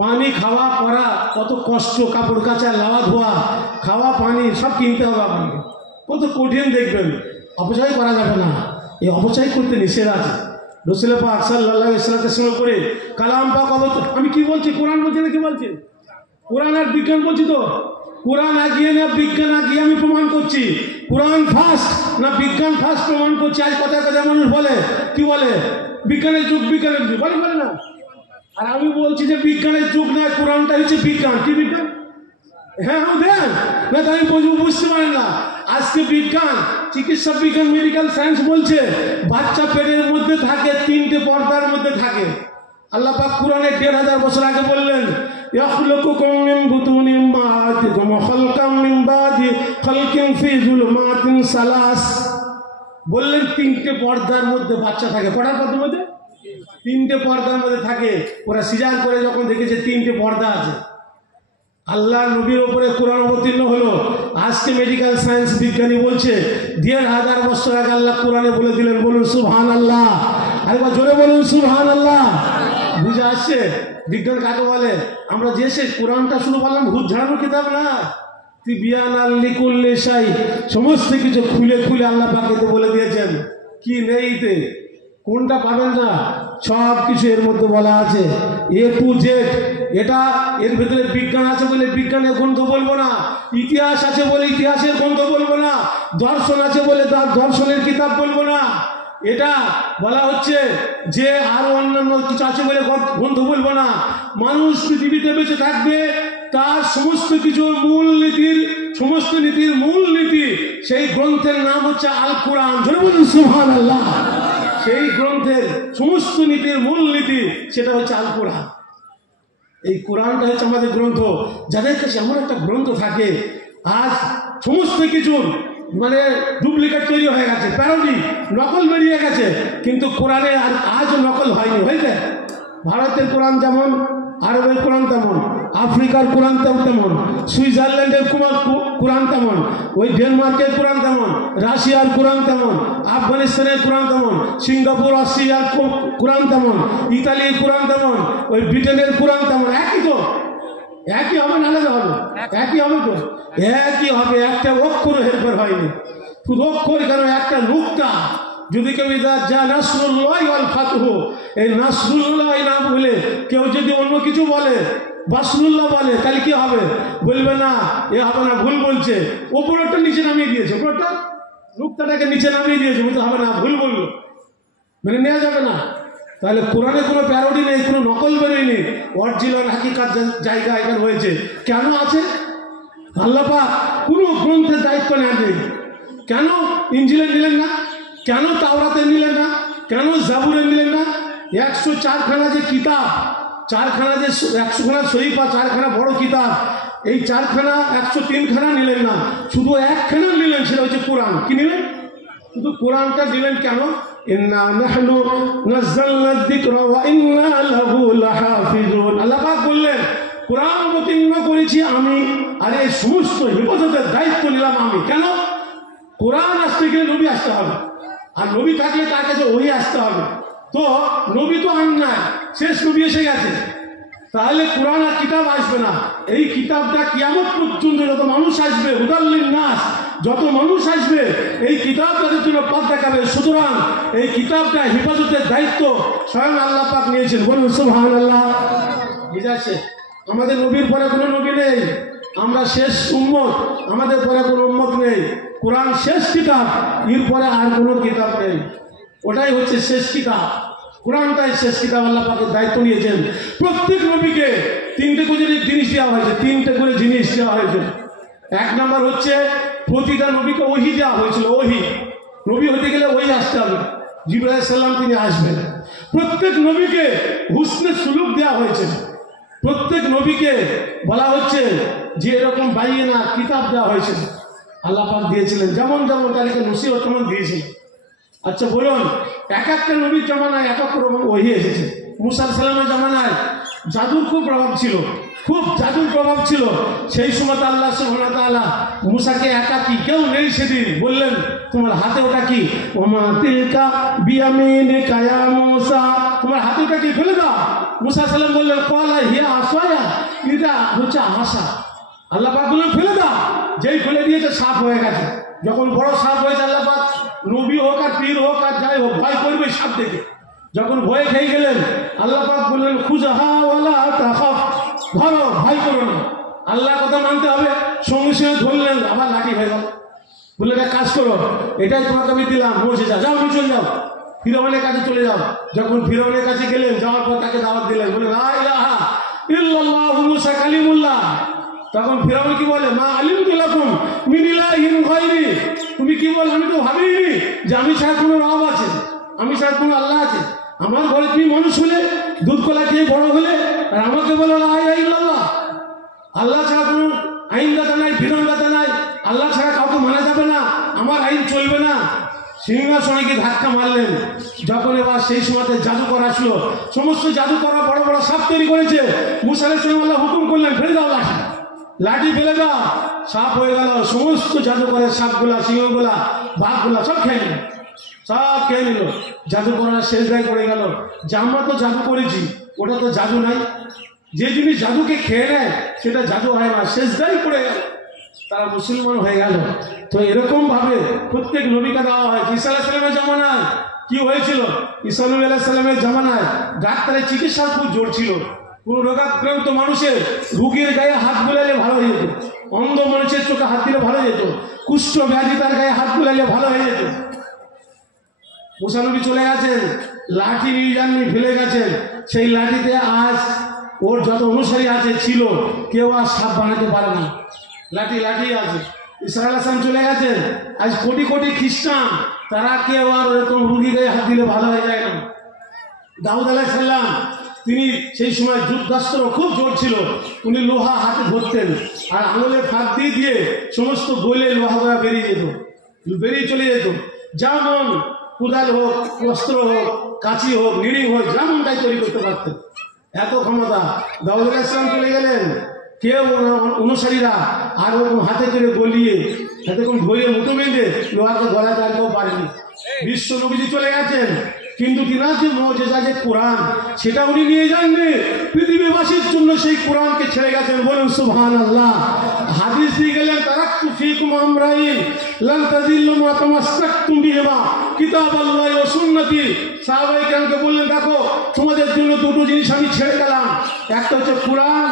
পানি খাওয়া করা কত কষ্ট, কাপড় কাচা, লাওয়া ধোয়া, খাওয়া পানি সব কিনতে হবে আপনাকে, কত কঠিন দেখবেন। অপচয় করা যাবে না, এই অপচয় করতে নিষেধ আছে। রাসূল পাক সাল্লাল্লাহু আলাইহি ওয়াসাল্লাম করে কালাম পাক আমি কি বলছি, কোরআন বলছি না কি বলছি? কোরআন আর বিজ্ঞান বলছি তো, কোরআন আগিয়ে না বিজ্ঞান আগিয়ে আমি প্রমাণ করছি। কোরআন ফার্স্ট না বিজ্ঞান ফার্স্ট প্রমাণ করছি। আজ কথা কথা মানুষ বলে, কি বলে, বিজ্ঞানের যুগ, বিজ্ঞানের যুগ বলে বলে না। আর আমি বলছি যে বিজ্ঞানের যুগ নয়, কোরআনটা হচ্ছে বিজ্ঞান। কি বিজ্ঞান? হ্যাঁ দেন না, তাই বুঝতে পারেন না। আজকে বিজ্ঞান, চিকিৎসা বিজ্ঞান, মেডিকেল সায়েন্স বলছে বাচ্চা পেটের মধ্যে থাকে, 3টে পর্দার মধ্যে থাকে। আল্লাহ পাক কোরআনে 1500 বছর আগে বললেন, ইয়াখলুকুকুম মিন বুতুনি উম্মাহাতিকুম ওয়া খালকাম মিন বাদি খালকিন ফি যুলুমাতিন সালাস। বললেন 3টে পর্দার মধ্যে বাচ্চা থাকে। পর্দার পর্দার মধ্যে 3টে পর্দার মধ্যে থাকে। ওরা সিজার করে যখন দেখেছে 3টে পর্দা আছে, আল্লাহ নবীর ওপরে কোরআন অবতীর্ণ হলো। আজকে মেডিকেল সায়েন্স বিজ্ঞানী বলছে 1500 বছর আগে আল্লাহ কোরআনে বলে দিলেন। বলুন সুবহানাল্লাহ। আরেকবার জোরে বলুন সুবহানাল্লাহ। বুঝে আসছে বিজ্ঞান কাকে বলে? আমরা যে সে কোরআনটা শুরু করলাম, ভূত ঝাড়ানো কিতাব না, তিবিয়ানাল লিকুল্লি শাই, সমস্ত কিছু খুলে খুলে আল্লাহ পাক এতে বলে দিয়েছেন। কি নেইতে কোনটা পাবেন না, সব কিছু এর মধ্যে বলা আছে, এ টু জেড। এটা এর ভিতরে বিজ্ঞান আছে বলে বিজ্ঞানের গ্রন্থ বলবো না, ইতিহাস আছে বলে ইতিহাসের গ্রন্থ বলবো না, দর্শন আছে বলে তার দর্শনের কিতাব বলবো না। এটা বলা হচ্ছে যে আরো অন্যান্য কিছু আছে বলে গ্রন্থ বলবো না। মানুষ পৃথিবীতে বেঁচে থাকবে, তার সমস্ত কিছুর মূল নীতির, সমস্ত নীতির মূল নীতি, সেই গ্রন্থের নাম হচ্ছে আল কোরআন। জোরে বলুন সুবহানাল্লাহ। সেই গ্রন্থের সমস্ত নীতির মূল নীতি সেটা হচ্ছে আল কোরআন। এই কোরআনটা হচ্ছে আমাদের গ্রন্থ। যাদের কাছে এমন একটা গ্রন্থ থাকে, আজ সমস্ত কিছুর মানে ডুপ্লিকেট তৈরি হয়ে গেছে, প্যারোডি, নকল বেরিয়ে গেছে, কিন্তু কোরআনে আর আজও নকল হয়নি। হয়েছে ভারতের কোরআন যেমন, আরবের কোরআন তেমন, আফ্রিকার কোরআন তেমন, সুইজারল্যান্ডের কোরআন তেমন, ওই ডেনমার্কের কোরআন তেমন, রাশিয়ার কোরআন তেমন, আফগানিস্তানের কোরআন তেমন, সিঙ্গাপুর অস্ট্রেলিয়ার কোরআন তেমন, ইতালির কোরআন তেমন, ওই ব্রিটেনের কোরআন তেমন। একই তো, একই হবে না, আলাদা হবে? একই হবে তো, একই হবে। একটা অক্ষর হেরফের হয়নি, শুধু অক্ষর কেন, একটা নুক্তা। যদি কেউ যা নাসরুল্লাহ ওয়াল ফাতহু, এই নাসরুল্লাহ না বলে কেউ যদি অন্য কিছু বলে, বাসরুল্লাহ বলে, তাহলে কি হবে? বলবে না, এ হবে না, ভুল বলছে। ওপরটা নিচে নামিয়ে দিয়েছে, ওপরটা নুক্তাটাকে নিচে নামিয়ে দিয়েছে, বলতে হবে না, ভুল বললো, মেনে নেওয়া যাবে না। তাহলে কোরআনে কোনো প্যারোডি নেই, কোনো নকল বেরোয়নি, অরিজিনাল হাকিকাত জায়গা এখানে হয়েছে। কেন আছে? আল্লাহ পাক কোনো গ্রন্থের দায়িত্ব নেন। কেন ইনজিলে নিলেন না? কেন তাওরাতে নিলেন না? কেন জাবুরে নিলেন না? 104খানা যে কিতাব, 4খানা যে 100খানা শরীফা, 4খানা বড় কিতাব, এই 4খানা 103খানা নিলেন না, শুধু 1খানা নিলেন, সেটা হচ্ছে কোরআন। কি নিলেন? শুধু কোরআনটা দিলেন। কেন? ইন্না নাহনু নাযালনা যিকরা ওয়া ইন্না লাহু লাহাফিজুন। আল্লাহ পাক বললেন কোরআন অবতীর্ণ করেছি আমি, আর এই সমস্ত হেফাজতের দায়িত্ব নিলাম আমি। কেন? কোরআন আসতে গেলে নবী আসতে হবে, আর নবী থাকলে তার কাছে ওহী আসতে হবে। তো নবী তো আন না, শেষ নবী এসে গেছে, তাহলে কোরআন আর কিতাব আসবে না। এই কিতাবটা কিয়ামত পর্যন্ত যত মানুষ আসবে, হুদাল্লিন নাস, যত মানুষ আসবে এই কিতাব তাদের জন্য পথ দেখাবে। সুতরাং এই কিতাবটা হেফাজতের দায়িত্ব স্বয়ং আল্লাহ পাক নিয়েছেন। বলুন সুবহানাল্লাহ। বুঝাচ্ছে আমাদের নবীর পরে কোনো নবী নেই, আমরা শেষ উম্মত, আমাদের পরে কোনো উম্মত নেই। কোরআন শেষ কিতাব, এর পরে আর কোনো কিতাব নেই, ওটাই হচ্ছে শেষ কিতাব। কোরআনটাই শেষ কিতাব। আল্লাহ পাকের দায়িত্ব নিয়েছেন। প্রত্যেক নবীকে তিনটে করে জিনিস দেওয়া হয়েছে, তিনটে করে জিনিস দেওয়া হয়েছে। এক নম্বর হচ্ছে প্রতিটা নবীকে ওহী দেওয়া হয়েছিল। ওহী, নবী হতে গেলে ওহী আসতে হবে, জিবরাইল আলাইহিস সালাম তিনি আসবেন। প্রত্যেক নবীকে হুসনে সুলুক দেওয়া হয়েছে। প্রত্যেক নবীকে বলা হচ্ছে যে এরকম বাইয়ে না কিতাব দেওয়া হয়েছে, আল্লাহ পাক দিয়েছিলেন। যেমন যেমন তাদেরকে নসিহত তেমন দিয়েছিলেন। আচ্ছা বলুন, এক একটা নবীর জামানায় এক এক রকম ওহী এসেছে। মুসা আলাইহিস সালামের জামানায় জাদুর খুব প্রভাব ছিল, খুব জাদুর প্রভাব ছিল। সেই সময় আল্লাহ সুবহানাহু ওয়া তাআলা মুসাকে একাকী, কেউ নেই সেদিন, বললেন তোমার হাতে ওটা কি? ওমা তিলকা বিয়ামিনিকা ইয়া মুসা, তোমার হাতে ওটা কি? ফেলে দাও। মুসা আলাইহিস সালাম বললেন ক্বালা হিয়া আসায়া, এটা হচ্ছে আশা। আল্লাহ পাক বললেন ফেলে দাও। যেই ফেলে দিয়েছে সাপ হয়ে গেছে। যখন বড় সাপ হয়েছে, আল্লাহ পাক নবী হোক আর পীর হোক আর যাই হোক ভয় করবে সাপ দেখে। যখন ভয়ে খেয়ে গেলেন, আল্লাহ পাক বললেন খুযহা ওয়ালা তাখাফ, ধরো, ভয় করো না। আল্লাহর কথা মানতে হবে। সঙ্গে সঙ্গে ধরলেন, আবার লাঠি হয়ে গেল। বললেন একটা কাজ করো, এটাই তোমাকে আমি দিলাম, মসজিদে যাও, মিশন যাও, ফিরআউনের কাছে চলে যাও। যখন ফিরআউনের কাছে গেলেন, যাওয়ার পর তাকে দাওয়াত দিলেন, বলে লা ইলাহা ইল্লাল্লাহু মুসা কালিমুল্লাহ। তখন ফিরআউন কি বলে? মা আলিমতু লাকুম মিন ইলাহিন গায়রি, তুমি কি বল? আমি তো ভাবিনি যে আমি ছাড়া কোনো রব আছে, আমি ছাড়া কোনো আল্লাহ আছে। আমার ঘরে তুমি মানুষ হলে, দুধ কলা খেয়ে বড় হলে, আর আমাকে বলো লা ইলাহা ইল্লাল্লাহ। আল্লাহ ছাড়া কোনো আইনদাতা নাই, বিধানদাতা নাই, আল্লাহ ছাড়া কাউকে মানা যাবে না, আমার আইন চলবে না। সিংহাসনে গিয়ে ধাক্কা মারলেন। যখন এবার সেই সময়তে জাদুকর আসলো, সমস্ত জাদুকররা বড় বড় সাপ তৈরি করেছে। মুসা আলাইহিস সালাম আল্লাহ হুকুম করলেন ফেলে দাও লাঠি, লাঠি ফেলে দাও, সাপ হয়ে গেল। সমস্ত জাদুকরের সাপগুলা, সিংহগুলা, বাঘগুলা সব খেয়ে নিল, সব খেয়ে নিল। জাদুকররা সেজদায় পড়ে গেল। যে আমরা তো জাদু করেছি, ওটা তো জাদু নাই। যে জিনিস জাদুকে খেয়ে নেয় সেটা জাদু হয় না, সেজদায় পড়ে গেল, তারা মুসলমান হয়ে গেল। তো এরকম ভাবে প্রত্যেক নবীকে দেওয়া হয়। ঈসা আলাইহিস সালামের জামানায় কি হয়েছিল? ঈসা আলাইহিস সালামের জামানায় ডাক্তারের চিকিৎসার খুব জোর ছিল। কোন রোগাক্রান্ত মানুষের রোগীর গায়ে হাত বুলাইলে ভালো হয়ে যেত, অন্ধ মানুষের চোখে হাত দিলে ভালো হয়ে যেত, কুষ্ঠ ব্যাধি তার গায়ে হাত বুলাইলে ভালো হয়ে যেত। মুসা নবী চলে গেছেন, লাঠি নিয়ে যাননি, ফেলে গেছেন। সেই লাঠিতে আজ ওর যত অনুসারী আছে ছিল, কেউ আর সাপ বানাতে পারে না, লাঠি লাঠি আছে। ঈসা আলাইহিস সালাম চলে গেছেন, আজ কোটি কোটি খ্রিস্টান, তারা কেউ আর ওরকম রুগী গায়ে হাত দিলে ভালো হয়ে যায় না। দাউদ আলাইহিস সালাম তিনি সেই সময় যুদ্ধাস্ত্র খুব জোর ছিল, উনি লোহা হাতে ধরতেন আর আঙুলের ফাঁক দিয়ে দিয়ে সমস্ত গলে লোহাগুলা বেরিয়ে যেত, বেরিয়ে চলে যেত। যেমন কুদাল হোক, অস্ত্র হোক, কাঁচি হোক, নিড়িং হোক, যেমনটাই তৈরি করতে পারতেন, এত ক্ষমতা। দাউদ আলাইহিস সালাম চলে গেলেন, কেউ অনুসারীরা আর ওরকম হাতে করে গলিয়ে, এতক্ষণ গলিয়ে মুঠো বেঁধে লোহাকে গলাতে আর কেউ পারেনি। বিশ্ব নবীজি চলে গেছেন, কিন্তু তিনার যে মুজিজা, যে কোরআন, সেটা উনি নিয়ে যাননি, পৃথিবীবাসীর জন্য সেই কোরআনকে ছেড়ে গেছেন। বলুন সুবহানাল্লাহ। হাদিস দিয়ে গেলেন তারাকতু ফীকুম আমরাইন লান তাযিল্লু মা তামাসসাকতুম বিহিমা কিতাবাল্লাহি ওয়া সুন্নতি। সাহাবায়ে কেরামকে বললেন দেখো, তোমাদের জন্য দুটো জিনিস আমি ছেড়ে গেলাম, একটা হচ্ছে কোরআন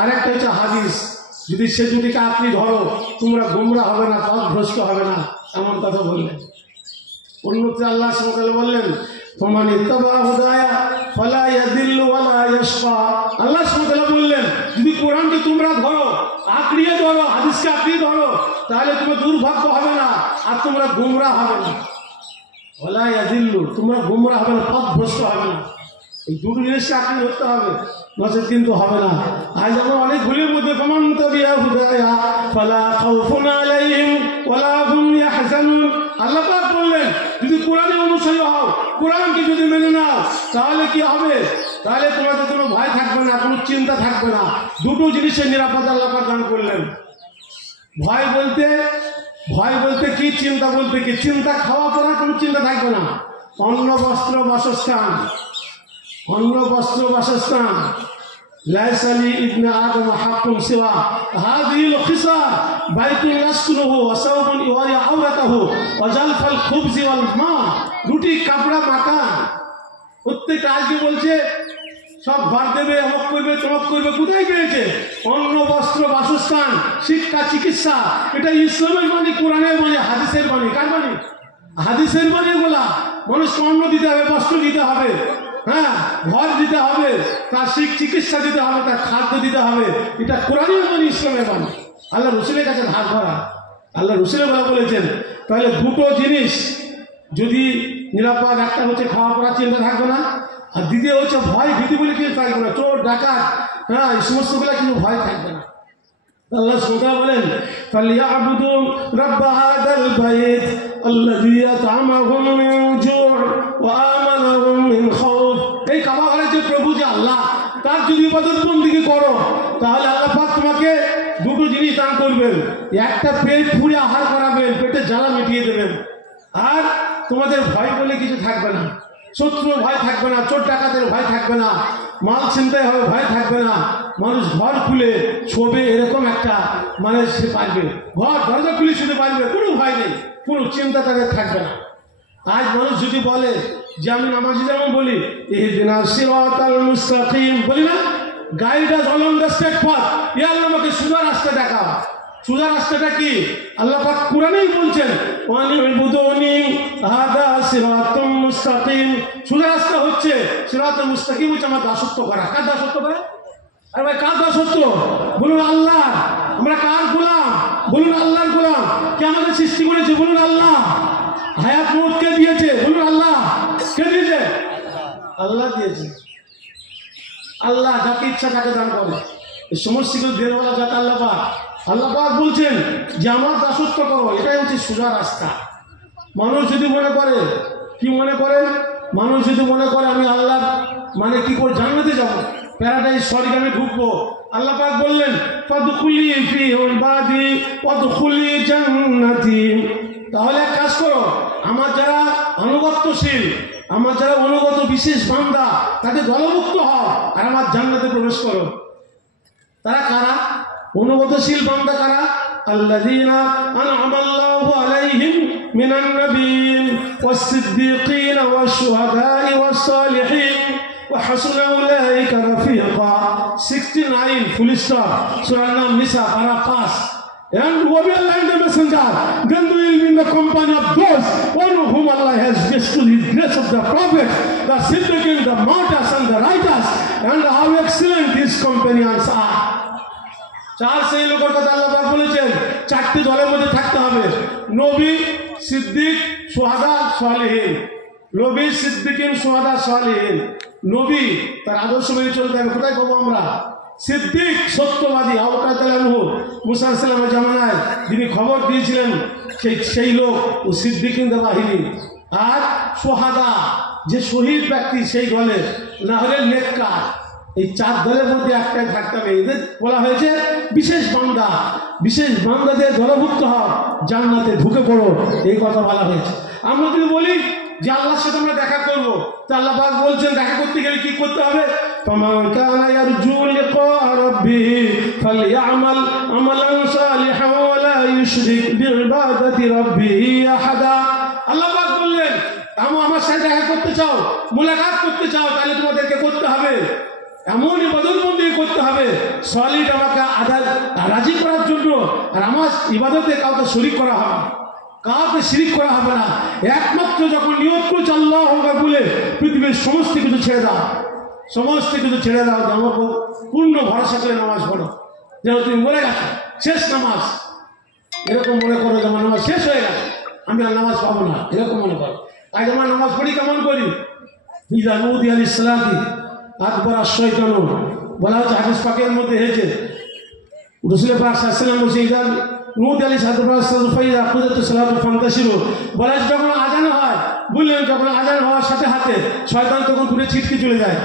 আর একটা হচ্ছে হাদিস। যদি সে দুটিকে আপনি ধরো, তোমরা গোমরাহ হবে না, পথভ্রষ্ট হবে না, এমন কথা বললেন। অন্যত্র আল্লাহ সুবহানাহু ওয়া তাআলা বললেন ফামান ইত্তাবা হুদায়া ফালা ইয়াদিল্লু ওয়ালা ইয়াশকা। আল্লাহ সুবহানাহু ওয়া তাআলা বললেন যদি কোরআনকে তোমরা ধরো, আঁকড়িয়ে ধরো, হাদিসকে আঁকড়িয়ে ধরো, তাহলে তোমার দুর্ভাগ্য হবে না আর তোমরা গোমরাহ হবে না। ওয়ালা ইয়াদিল্লু, তোমরা গোমরাহ হবে না, পথভ্রষ্ট হবে না। এই দুটো জিনিসকে আঁকড়ে ধরতে হবে, নচেত কিন্তু হবে না। আজ আমরা অনেক ভুলের মধ্যে ফামান তাবিয়া হুদায়া ফালা খাউফুন আলাইহিম ওয়ালা হুম ইয়াহজানুন। আল্লাহ পাক বললেন যদি কোরআনের অনুসারী হও, কোরআনকে যদি মেনে নাও, তাহলে কি হবে? তাহলে তোমাদের কোনো ভয় থাকবে না, কোনো চিন্তা থাকবে না। দুটো জিনিসের নিরাপত্তা আল্লাহ পাক দান করলেন। ভয় বলতে কি, চিন্তা বলতে কি? চিন্তা খাওয়া পড়া কোনো চিন্তা থাকবে না। অন্ন বস্ত্র বাসস্থান লাইসালি ইবনে আদম হাক্কুন সিওয়া হাযিহিল খিসা বাইতুন ইয়াসকুনুহু ওয়া সাওবুন ইওয়ারি আওরাতাহু ওয়া জালফাল খুবজি ওয়াল মা। রুটি, কাপড়া, মাকান, প্রত্যেকটা আজকে বলছে সব ঘর দেবে, অমক করবে, তমক করবে। কোথায় পেয়েছে? অন্ন বস্ত্র বাসস্থান, শিক্ষা, চিকিৎসা। এটা ইসলামের বাণী, কোরআনের বাণী, হাদিসের বাণী। কার বাণী? হাদিসের বাণী। বলা মানুষকে অন্ন দিতে হবে, বস্ত্র দিতে হবে, হ্যাঁ, ঘর দিতে হবে, তার চিকিৎসা দিতে হবে, তার খাদ্য দিতে হবে। এটা কোরআনের বাণী, ইসলামের বাণী। আল্লাহ রসুলের কাছে ধার করা, আল্লাহ রসুলের বেলা বলেছেন। তাহলে দুটো জিনিস যদি নিরাপদ, একটা হচ্ছে খাওয়া পড়ার চিন্তা থাকবে না, আর দ্বিতীয় হচ্ছে ভয় ভীতি বলে কিছু থাকবে না। চোর, ডাকাত, হ্যাঁ, এই সমস্তগুলো কিছু ভয় থাকবে না। আল্লাহ সুবহানাহু বলেন, ফালিয়াবুদু রাব্ব হাযাল বাইত আল্লাযী আত'আমাহুম মিন জু' ওয়া আমানাহুম মিন খাউফ। এই কাবা ঘরের যে প্রভু, যে আল্লাহ, তার যদি ইবাদত বন্দেগী করো, তাহলে আল্লাহ পাক তোমাকে দুটো জিনিস দান করবেন। একটা, পেট পুরে আহার করাবেন, পেটের জ্বালা মিটিয়ে দেবেন। আর তোমাদের ভয় বলে কিছু থাকবে না, শত্রুর ভয় থাকবে না, চোর ডাকাতের ভয় থাকবে না, মাল ছিনতাই হবে ভয় থাকবে না। মানুষ ঘর খুলে শোবে, এরকম একটা মানে সে পারবে, ঘর দরজা খুলে শুতে পারবে, কোনো ভয় নেই, কোনো চিন্তা তাদের থাকবে না। আজ মানুষ যদি বলে যে আমি নামাজি, যেমন বলি ইহদিনাস সিরাতাল মুস্তাকিম, বলি না, guide us along the straight path, ইয়া আল্লাহ আমাকে সোজা রাস্তা দেখাও। সোজা রাস্তাটা কি? আল্লাহ পাক কোরআনেই বলছেন, ওয়ানিবুদুনি হাদা সিরাতুম মুস্তাকিম। সোজা রাস্তা হচ্ছে, সিরাতুল মুস্তাকিম হচ্ছে আমার দাসত্ব করা। কার দাসত্ব করা? আরে ভাই, কার দাসত্ব? বলুন আল্লাহ। আমরা কার গোলাম? বলুন আল্লাহর গোলাম। কে আমাদের সৃষ্টি করেছে? বলুন আল্লাহ। হায়াত মউত কে দিয়েছে? বলুন আল্লাহ। কে দিয়েছে? আল্লাহ দিয়েছে। আল্লাহ যাকে ইচ্ছা তাকে দান করে। এই সমস্ত কিছু দেনওয়ালা যাকে আল্লাহ পাক। আল্লাহ পাক বলছেন যে আমার দাসত্ব করো, এটাই হচ্ছে সোজা রাস্তা। মানুষ যদি মনে করে, কি মনে করেন? মানুষ যদি মনে করে আমি আল্লাহ মানে কি করে জান্নাতে যাব, প্যারাডাইস স্বর্গে আমি ঢুকবো, আল্লাহ পাক বললেন ফাদখুলি ফি ইবাদি ওয়াদখুলি জান্নাতি। তাহলে এক কাজ করো, আমার যারা আনুগত্যশীল, আমার যারা অনুগত বিশেষ বান্দা, তাদের দলভুক্ত হও আর আমার জান্নাতে প্রবেশ করো। তারা কারা? অনুগতশীল বান্দা কারা? আল্লাযীনা আন'আমা আল্লাহু আলাইহিম মিনান নাবিয়্যিন ওয়াস সিদ্দীকিন ওয়াশ শুহাদা'i ওয়াস সালিহিন ওয়া হাসুনা উলাইকা রাফীকা। 69 ফুল স্টপ, সূরা নাম, নিসা, পারা 5। And who will like the messenger? Then we will be in the company of those on whom Allah has bestowed His grace of the Prophet, the Siddiqin, the martyrs, and the righteous, and how excellent His companions are. চার সেই লোকের কথা আল্লাহ পাক বলেছেন, চারটি দলের মধ্যে থাকতে হবে: নবী, সিদ্দিক, শুহাদা, সালেহীন। নবী, সিদ্দিকিন, শুহাদা, সালেহীন। নবী, তার আদর্শ মেনে চলতে হবে। কোথায় পাবো আমরা? সিদ্দিক, সত্যবাদী, আবু বকর রাদিয়াল্লাহু আনহু, মুসা আলাইহিস সালামের জামানায় যিনি খবর দিয়েছিলেন, সেই লোক ও সিদ্দিকিনদের বাহিনী। আর শুহাদা, যে শহীদ ব্যক্তি, সেই দলে, না হলে নেককার। এই চার দলের মধ্যে একটাই থাকতে হবে। এদের বলা হয়েছে বিশেষ বান্দা। বিশেষ বান্দাদের দলভুক্ত হও, জান্নাতে ঢুকে পড়ো, এই কথা বলা হয়েছে। আমরা যদি বলি যে আল্লাহর সাথে আমরা দেখা করবো, তা আল্লাহ পাক বলছেন দেখা করতে গেলে কি করতে হবে? ফামান কানা ইয়ারজু লিকা রাব্বিহি ফালইআমাল আমালান সালিহান ওয়া লা ইউশরিক বিইবাদাতি রাব্বিহি আহাদা। আল্লাহ পাক বললেন, আমার সাথে দেখা করতে চাও, মুলাকাত করতে চাও, তাহলে তোমাদেরকে করতে হবে এমন ইবাদত বন্দেগী করতে হবে, সলিড আমাকে রাজি করার জন্য। আর আমার ইবাদতে কাউকে শরীক করা হবে, কাউকে শিরিক করা হবে না। একমাত্র যখন নিয়ত করছে আল্লাহ হবে বলে, পৃথিবীর সমস্ত কিছু ছেড়ে দাও, সমস্ত কিছু ছেড়ে দাও, যে আমার পূর্ণ ভরসা করে নামাজ পড়ো, যেন তুমি মরে গেছো, শেষ নামাজ। এরকম মনে করো যে আমার নামাজ শেষ হয়ে গেছে, আমি আর নামাজ পাবো না, এরকম মনে করো। আজ আমার নামাজ পড়ি কেমন করি? ইযা নুদিয়া লিস-সালাতি আকবার আশ-শাইতান, বলা হচ্ছে হাদিস পাকের মধ্যে হয়েছে, রাসূল পাক সাল্লাল্লাহু আলাইহি ওয়াসাল্লাম বলেছেন, ইযা নুদিয়া লিস-সালাতি ফাইযা কুদিয়াতিস সালাতু ফান্তাশিরু। বলা হচ্ছে যখন আজান হয়, বললেন যখন আজান হওয়ার সাথে সাথে শয়তান তখন ঘুরে ছিটকে চলে যায়।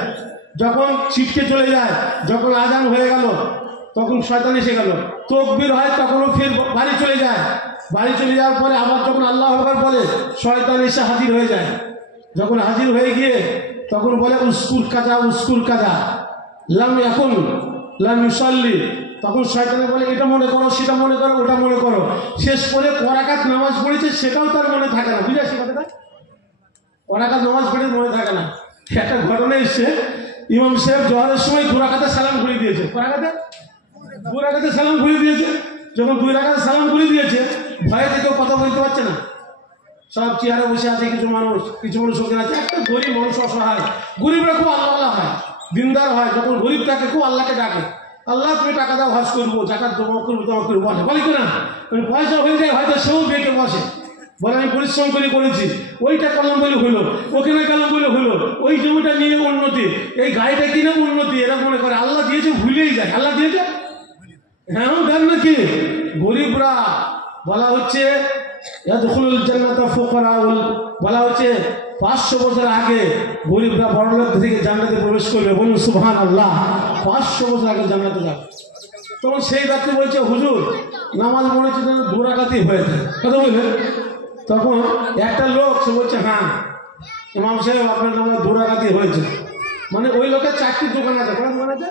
যখন ছিটকে চলে যায়, যখন আজান হয়ে গেল, তখন শয়তান এসে গেল, তকবীর হয় তখনও ফের বাড়ি চলে যায়। বাড়ি চলে যাওয়ার পরে আবার যখন আল্লাহ আকবার বলে, শয়তান এসে হাজির হয়ে যায়। যখন হাজির হয়ে গিয়ে তখন বলে উস্কুর কাজা লাম এখন লাম ইউসাল্লি। তখন শয়তানে বলে এটা মনে করো, সেটা মনে করো, ওটা মনে করো। শেষ করে করাকাত নামাজ পড়েছে সেটাও তার মনে থাকে না। বুঝেছি কথাটা? করাকাত নামাজ পড়ে মনে থাকে না। একটা ঘটনা এসছে, ইমাম সাহেব জোহরের সময় 2 রাকাতে সালাম ঘুরিয়ে দিয়েছে। দু রাকাতে সালাম ঘুরিয়ে দিয়েছে। যখন 2 রাকাতে সালাম ঘুরিয়ে দিয়েছে, ভয়েতে কেউ কথা বলতে পারছে না। সব চেয়ারে বসে আছে কিছু মানুষ ওখানে আছে। একটা গরিব মানুষ, অসহায় গরিবরা খুব আল্লাহ হয়, দিনদার হয়। যখন গরিব থাকে খুব আল্লাহকে ডাকে, আল্লাহ তুমি টাকা দাও, হজ করবো, জাকাত জমা করবো, তোমার করবো, বলে কিনা পয়সা হয়ে যায়, হয়তো সেও বেঁকে বসে, বলে আমি পরিশ্রম করে করেছি, ওইটা করলাম বলে হলো, ওখানে গেলাম বলে হলো, ওই জমিটা নিয়ে উন্নতি, এই গাড়িটা কিনে উন্নতি, এরা মনে করে আল্লাহ দিয়েছে, ভুলেই যায় আল্লাহ দিয়েছে। হ্যাঁ দেন নাকি? গরিবরা বলা হচ্ছে বলা হচ্ছে 500 বছর আগে গরিবরা বড়লোক থেকে জান্নাতে প্রবেশ করবে। বলুন সুবহানাল্লাহ। 500 বছর আগে জান্নাতে যাবে। তখন সেই ব্যক্তি বলছে হুজুর নামাজ মনে হচ্ছে 2 রাকাতই হয়েছে, কথা বললেন। তখন একটা লোক সে বলছে হ্যাঁ ইমাম সাহেব আপনার নামাজ 2 রাকাতই হয়েছে। মানে ওই লোকের 4টি দোকান আছে। কোন দোকান আছে?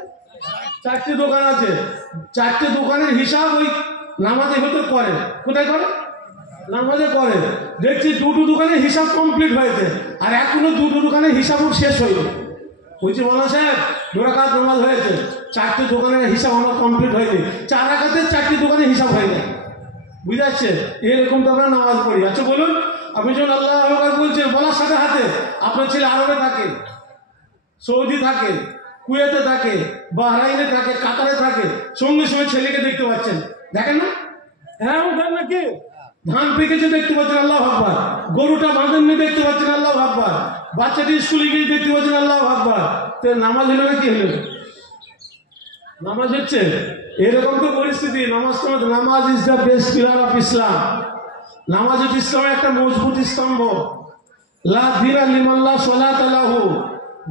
4টি দোকান আছে। 4টি দোকানের হিসাব ওই নামাজের ভিতর করে। কোথায় করে? নামাজে করে। দেখছি 2টো দোকানের হিসাব কমপ্লিট হয়েছে, আর এখনো 2টো দোকানের হিসাবও শেষ হয়নি। বলছি বলো সাহেব 2 রাকাত নামাজ হয়েছে, 4টি দোকানের হিসাব আমার কমপ্লিট হয়নি। 4 রাকাতের 4টি দোকানের হিসাব হয়ে যায়। বুঝে যাচ্ছে? এরকম তো আমরা নামাজ পড়ি। আচ্ছা বলুন, আপনি যখন আল্লাহ আকবার বলছেন বলার সাথে হাতে আপনার ছেলে আরবে থাকে, সৌদি থাকে, কুয়েতে থাকে, বাহরাইনে থাকে, কাতারে থাকে, সঙ্গে সঙ্গে ছেলেকে দেখতে পাচ্ছেন, দেখেন না? হ্যাঁ দেন নাকি? ধান পেকেছে দেখতে পাচ্ছেন, আল্লাহ আকবার। গরুটা বাঁধেননি দেখতে পাচ্ছেন, আল্লাহ আকবার। বাচ্চাটি স্কুলে গিয়ে দেখতে পাচ্ছেন, আল্লাহ আকবার। তো নামাজ হলো না কি হলো? নামাজ হচ্ছে। এরকম তো পরিস্থিতি। Namaz is the best pillar of Islam. নামাজ হচ্ছে ইসলামের একটা মজবুত স্তম্ভ। লা দীনা লিমান লা সালাতা লাহু।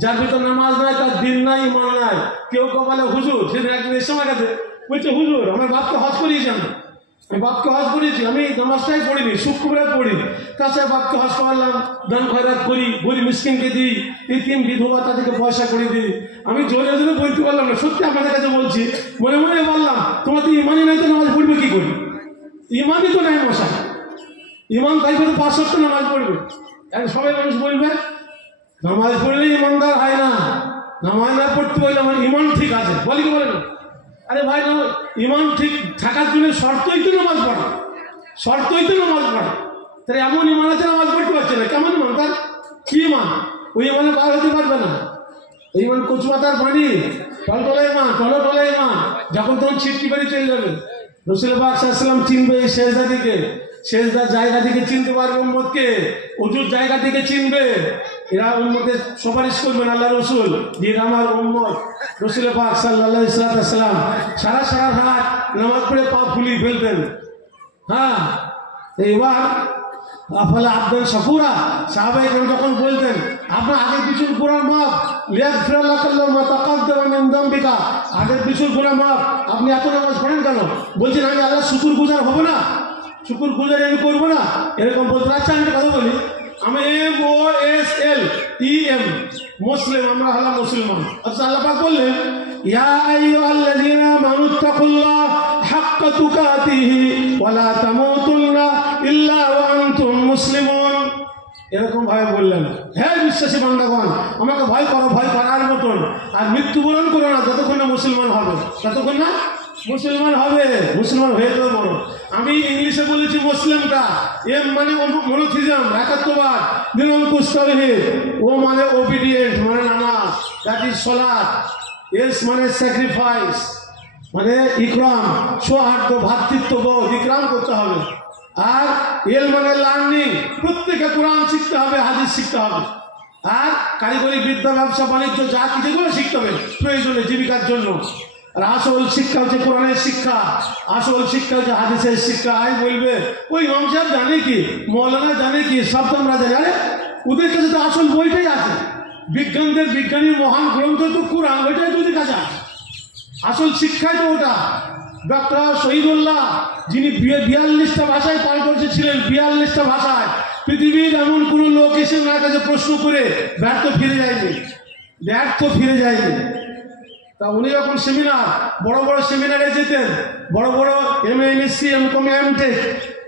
যার ভিতর নামাজ নাই তার দিন নাই, ইমান নাই। কেউ বলে হুজুর, সেদিন একদিন এসে আমার কাছে বলছে হুজুর আমার বাপকে হজ করিয়েছেন। আমি বাপকে হজ করিয়েছি, আমি নামাজটাই পড়িনি, শুক্রবার পড়ি। তাছাড়া বাপকে হজ করালাম, দান খয়রাত করি, গরিব মিসকিনকে দিই, ইতিম বিধবা তাদেরকে পয়সা করে দিই। আমি জোরে জোরে বলতে পারলাম না, সত্যি আপনাদের কাছে বলছি। মনে মনে বললাম তোমার তো ইমানই নাই, তো নামাজ পড়বে কি করি? ইমানই তো নাই মশা। ইমান তাই করে 5 ওয়াক্ত নামাজ পড়বে। সবাই মানুষ বলবে নামাজ পড়লে ইমানদার হয় না, নামাজ না পড়তে বললে আমার ইমান ঠিক আছে, বলে কি বলে না? আরে ভাই ইমান ঠিক থাকার জন্য শর্তই তো নামাজ পড়া, শর্তই তো নামাজ পড়া। তাহলে এমন ইমান আছে নামাজ পড়তে পারছে না, কেমন ইমান তার? কি ইমান? ওই ইমানে পার হতে পারবে না। ওই ইমান কচুপাতার পানি, টলটলা ইমান, টলটলা ইমান, যখন তখন ছিটকি করে চলে যাবে। রাসূল পাক সাল্লাল্লাহু আলাইহি ওয়াসাল্লাম চিনবে এই সেজদা দিকে, সেজদার জায়গা থেকে চিনতে পারবে উম্মতকে, ওযুর জায়গা থেকে চিনবে। এরা উম্মতের সুপারিশ করবেন আল্লাহ রসুল, যে আমার উম্মত। রাসূল পাক সাল্লাল্লাহু আলাইহি ওয়াসাল্লাম সারা রাত নামাজ পড়ে পা ফুলিয়ে ফেলতেন। হ্যাঁ, এইবার আফালা আব্দান শাকুরা সাহাবায়ে কেরাম যখন বলতেন আপনার আগের পিছুর গুনাহ মাফ, লিয়াগফিরাল্লাহু মা তাকাদ্দামা মিন যামবিকা, আগের পিছুর গুনাহ মাফ, আপনি এত নামাজ পড়েন কেন? বলছেন আমি আল্লাহ শুকরগুজার হব না, শুকরগুজারি আমি করবো না, এরকম বলতে। আচ্ছা আমি একটা কথা বলি, আমি MOSLEM মুসলিম, আমরা হলাম মুসলমান। আচ্ছা আল্লাহ পাক বললেন ইয়া আইয়ুহাল্লাযীনা আমানুত্তাকুল্লাহ হাক্কা তুকাতিহি ওয়া লা তামুতুন্না ইল্লা ওয়া আনতুম মুসলিমুন। এরকম ভাবে বললেন, হ্যাঁ বিশ্বাসী বান্দাগণ আমাকে ভয় করো, ভয় করার মতন, আর মৃত্যুবরণ করো না যতক্ষণ না মুসলমান হবে, ততক্ষণ না মুসলমান হবে। মুসলমান হয়ে যাবে বড়। আমি ইংলিশে বলেছি মুসলিমটা, এম মানে মনোথিজম, একাত্মবাদ, নিরঙ্কুশবিহীন, ও মানে ওবিডিয়েন্ট মানে নামাজ, দ্যাট ইজ সালাত, এস মানে স্যাক্রিফাইস, মানে ইকরাম, সৌহার্দ্য, ভ্রাতৃত্ববোধ, ইকরাম করতে হবে। আর এল মানে লার্নিং, প্রত্যেকে কোরআন শিখতে হবে, হাদিস শিখতে হবে, আর কারিগরি বিদ্যা, ব্যবসা বাণিজ্য যা কিছুগুলো শিখতে হবে প্রয়োজনে জীবিকার জন্য। আর আসল শিক্ষা হচ্ছে কোরআনের শিক্ষা, আসল শিক্ষা হচ্ছে হাদিসের শিক্ষা। আই বলবে ওই ইমাম সাহেব জানে কি, মৌলানা জানে কি, সব তোমরা জানে। আরে ওদের কাছে তো আসল বইটাই আছে, বিজ্ঞানীর মহান গ্রন্থ তো কোরআন, ওইটাই তো ওদের কাছে আছে। আসল শিক্ষাই তো ওটা। ডক্টর শহীদুল্লাহ যিনি 42টা ভাষায় পাঠ করেছিলেন, 42টা ভাষায়, পৃথিবীর এমন কোনো লোক এসে ওনার কাছে প্রশ্ন করে ব্যর্থ ফিরে যায়নি। তা উনি যখন সেমিনার, বড় বড় সেমিনারে যেতেন, বড় বড় MA MSc MCom MTech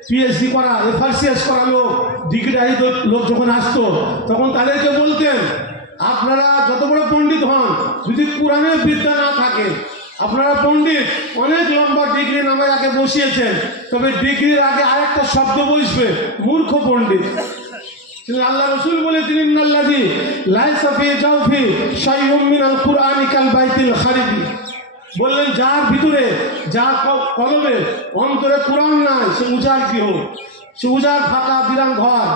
PhD করা, FRCS করা লোক, ডিগ্রিধারী লোক যখন আসতো, তখন তাদেরকে বলতেন, আপনারা যত বড় পণ্ডিত হন, যদি কোরআনের বিদ্যা না থাকে, আপনারা পণ্ডিত অনেক লম্বা ডিগ্রি নামে আগে বসিয়েছেন, তবে ডিগ্রির আগে আরেকটা শব্দ বসবে, মূর্খ পণ্ডিত। আল্লাহ রসুল বলেছেন, ইন্নাল্লাযী লাইসা ফী জাওফি শাইউম মিনাল কুরআনি কাল বাইতিল খারিবি। বললেন, যার ভিতরে, যার কলবে, অন্তরে কোরআন নাই, সে উজাড় গৃহ, সে উজাড় ফাঁকা বিরান ঘর,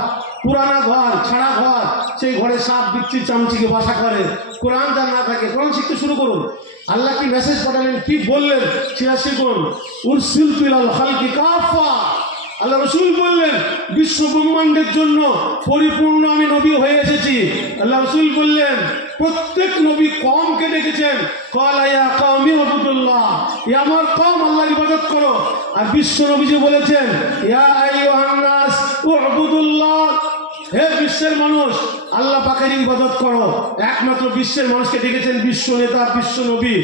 পুরানা ঘর, ছাড়া ঘর, সেই ঘরে সাপ বিচ্ছি চামচিকে বাসা করে। কোরআন যার না থাকে, কোরআন শিখতে শুরু করুন। আল্লাহ কি মেসেজ পাঠালেন, কি বললেন, সেটা শিখুন। উরসিলতু ইলাল খালকি কাফা। আল্লাহ রসুল বললেন, বিশ্ব ব্রহ্মাণ্ডের জন্য পরিপূর্ণ আমি নবী হয়ে এসেছি। আল্লাহ রসুল বললেন, প্রত্যেক নবী কওমকে ডেকেছেন, ক্বালা ইয়া কওমি উবুদুল্লাহ, ইয়া আমার কওম আল্লাহর ইবাদত করো। আর বিশ্ব নবীজি বলেছেন, ইয়া আইয়ুহান নাস উবুদুল্লাহ, হে বিশ্বের মানুষ, আল্লাহ পাকের ইবাদত করো। একমাত্র বিশ্বের মানুষকে ডেকেছেন বিশ্ব নেতা, বিশ্ব নবী,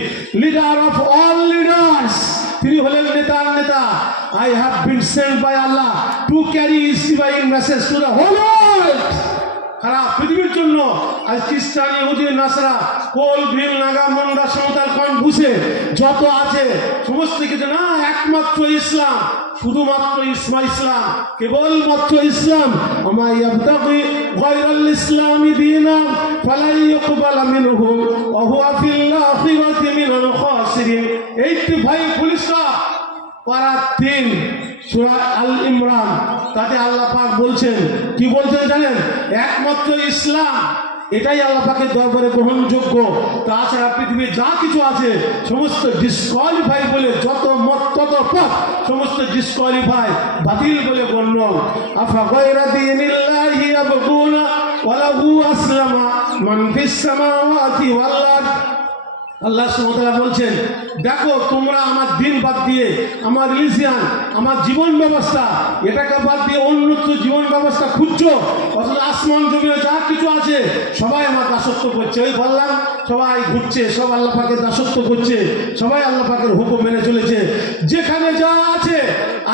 লিডার অফ অল লিডার্স। তিনি হলেন নেতার নেতা। I have been sent by Allah to carry His divine message to the whole world. সারা পৃথিবীর জন্য। আজ খ্রিস্টান, ইহুদি, নাসারা, কোল, ভিল, নাগা, মুন্ডা, সাঁওতাল, কনফুসে যত আছে সমস্ত কিছু না, একমাত্র ইসলাম, শুধুমাত্র ইসলাম, কেবলমাত্র ইসলাম। আমা ইয়াবতাগি গায়রাল ইসলামি দীনান ফালা ইউকবালা মিনহু ওয়া হুয়া ফিল আখিরাতি মিনাল খাসিরিন। 85 পুলিশরা পারা 3 সূরা আল ইমরান, তাতে আল্লাহ পাক বলছেন, কি বলছেন জানেন? একমাত্র ইসলাম, এটাই আল্লাহ পাকের দরবারে গ্রহণযোগ্য। তাছাড়া পৃথিবীর যা কিছু আছে সমস্ত ডিসকোয়ালিফাই বলে, যত মত তত পথ, সমস্ত ডিসকোয়ালিফাই, বাতিল বলে গণ্য। আফা গায়রা দীনিল্লাহি ইয়াবগুনা ওয়া লাহু আসলামা মান ফিস সামাওয়াতি ওয়াল আরদ। আল্লাহ সুবহানাহু ওয়া তাআলা বলছেন, দেখো তোমরা আমার দিন বাদ দিয়ে, আমার রিলিজিয়ান, আমার জীবন ব্যবস্থা, এটাকে বাদ দিয়ে অন্যত্র জীবন ব্যবস্থা খুঁজছো, অথচ আসমান জমিনে যা কিছু আছে সবাই আমার দাসত্ব করছে। ওই বললাম, সবাই ঘুরছে, সব আল্লাহ পাকের দাসত্ব করছে, সবাই আল্লাহ পাকের হুকুম মেনে চলেছে। যেখানে যা আছে,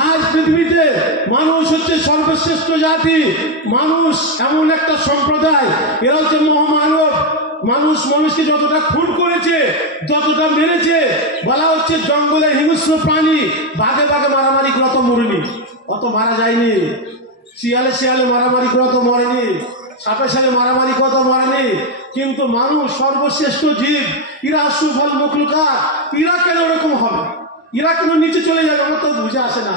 আজ পৃথিবীতে মানুষ হচ্ছে সর্বশ্রেষ্ঠ জাতি, মানুষ এমন একটা সম্প্রদায়, এরা হচ্ছে মহামানব। মানুষ মানুষকে যতটা খুন করেছে, যতটা মেরেছে, বলা হচ্ছে জঙ্গলে হিংস্র প্রাণী, বাঘে বাঘে মারামারি করে অত মরেনি, অত মারা যায়নি। শিয়ালে শিয়ালে মারামারি করে অত মরেনি, সাপে সাপে মারামারি করে অত মরেনি। কিন্তু মানুষ সর্বশ্রেষ্ঠ জীব, ইরা সুফল মখলুকাত। ইরা কেন ওরকম হবে? ইরা কেন নিচে চলে যাবে? আমার তো বুঝে আসে না,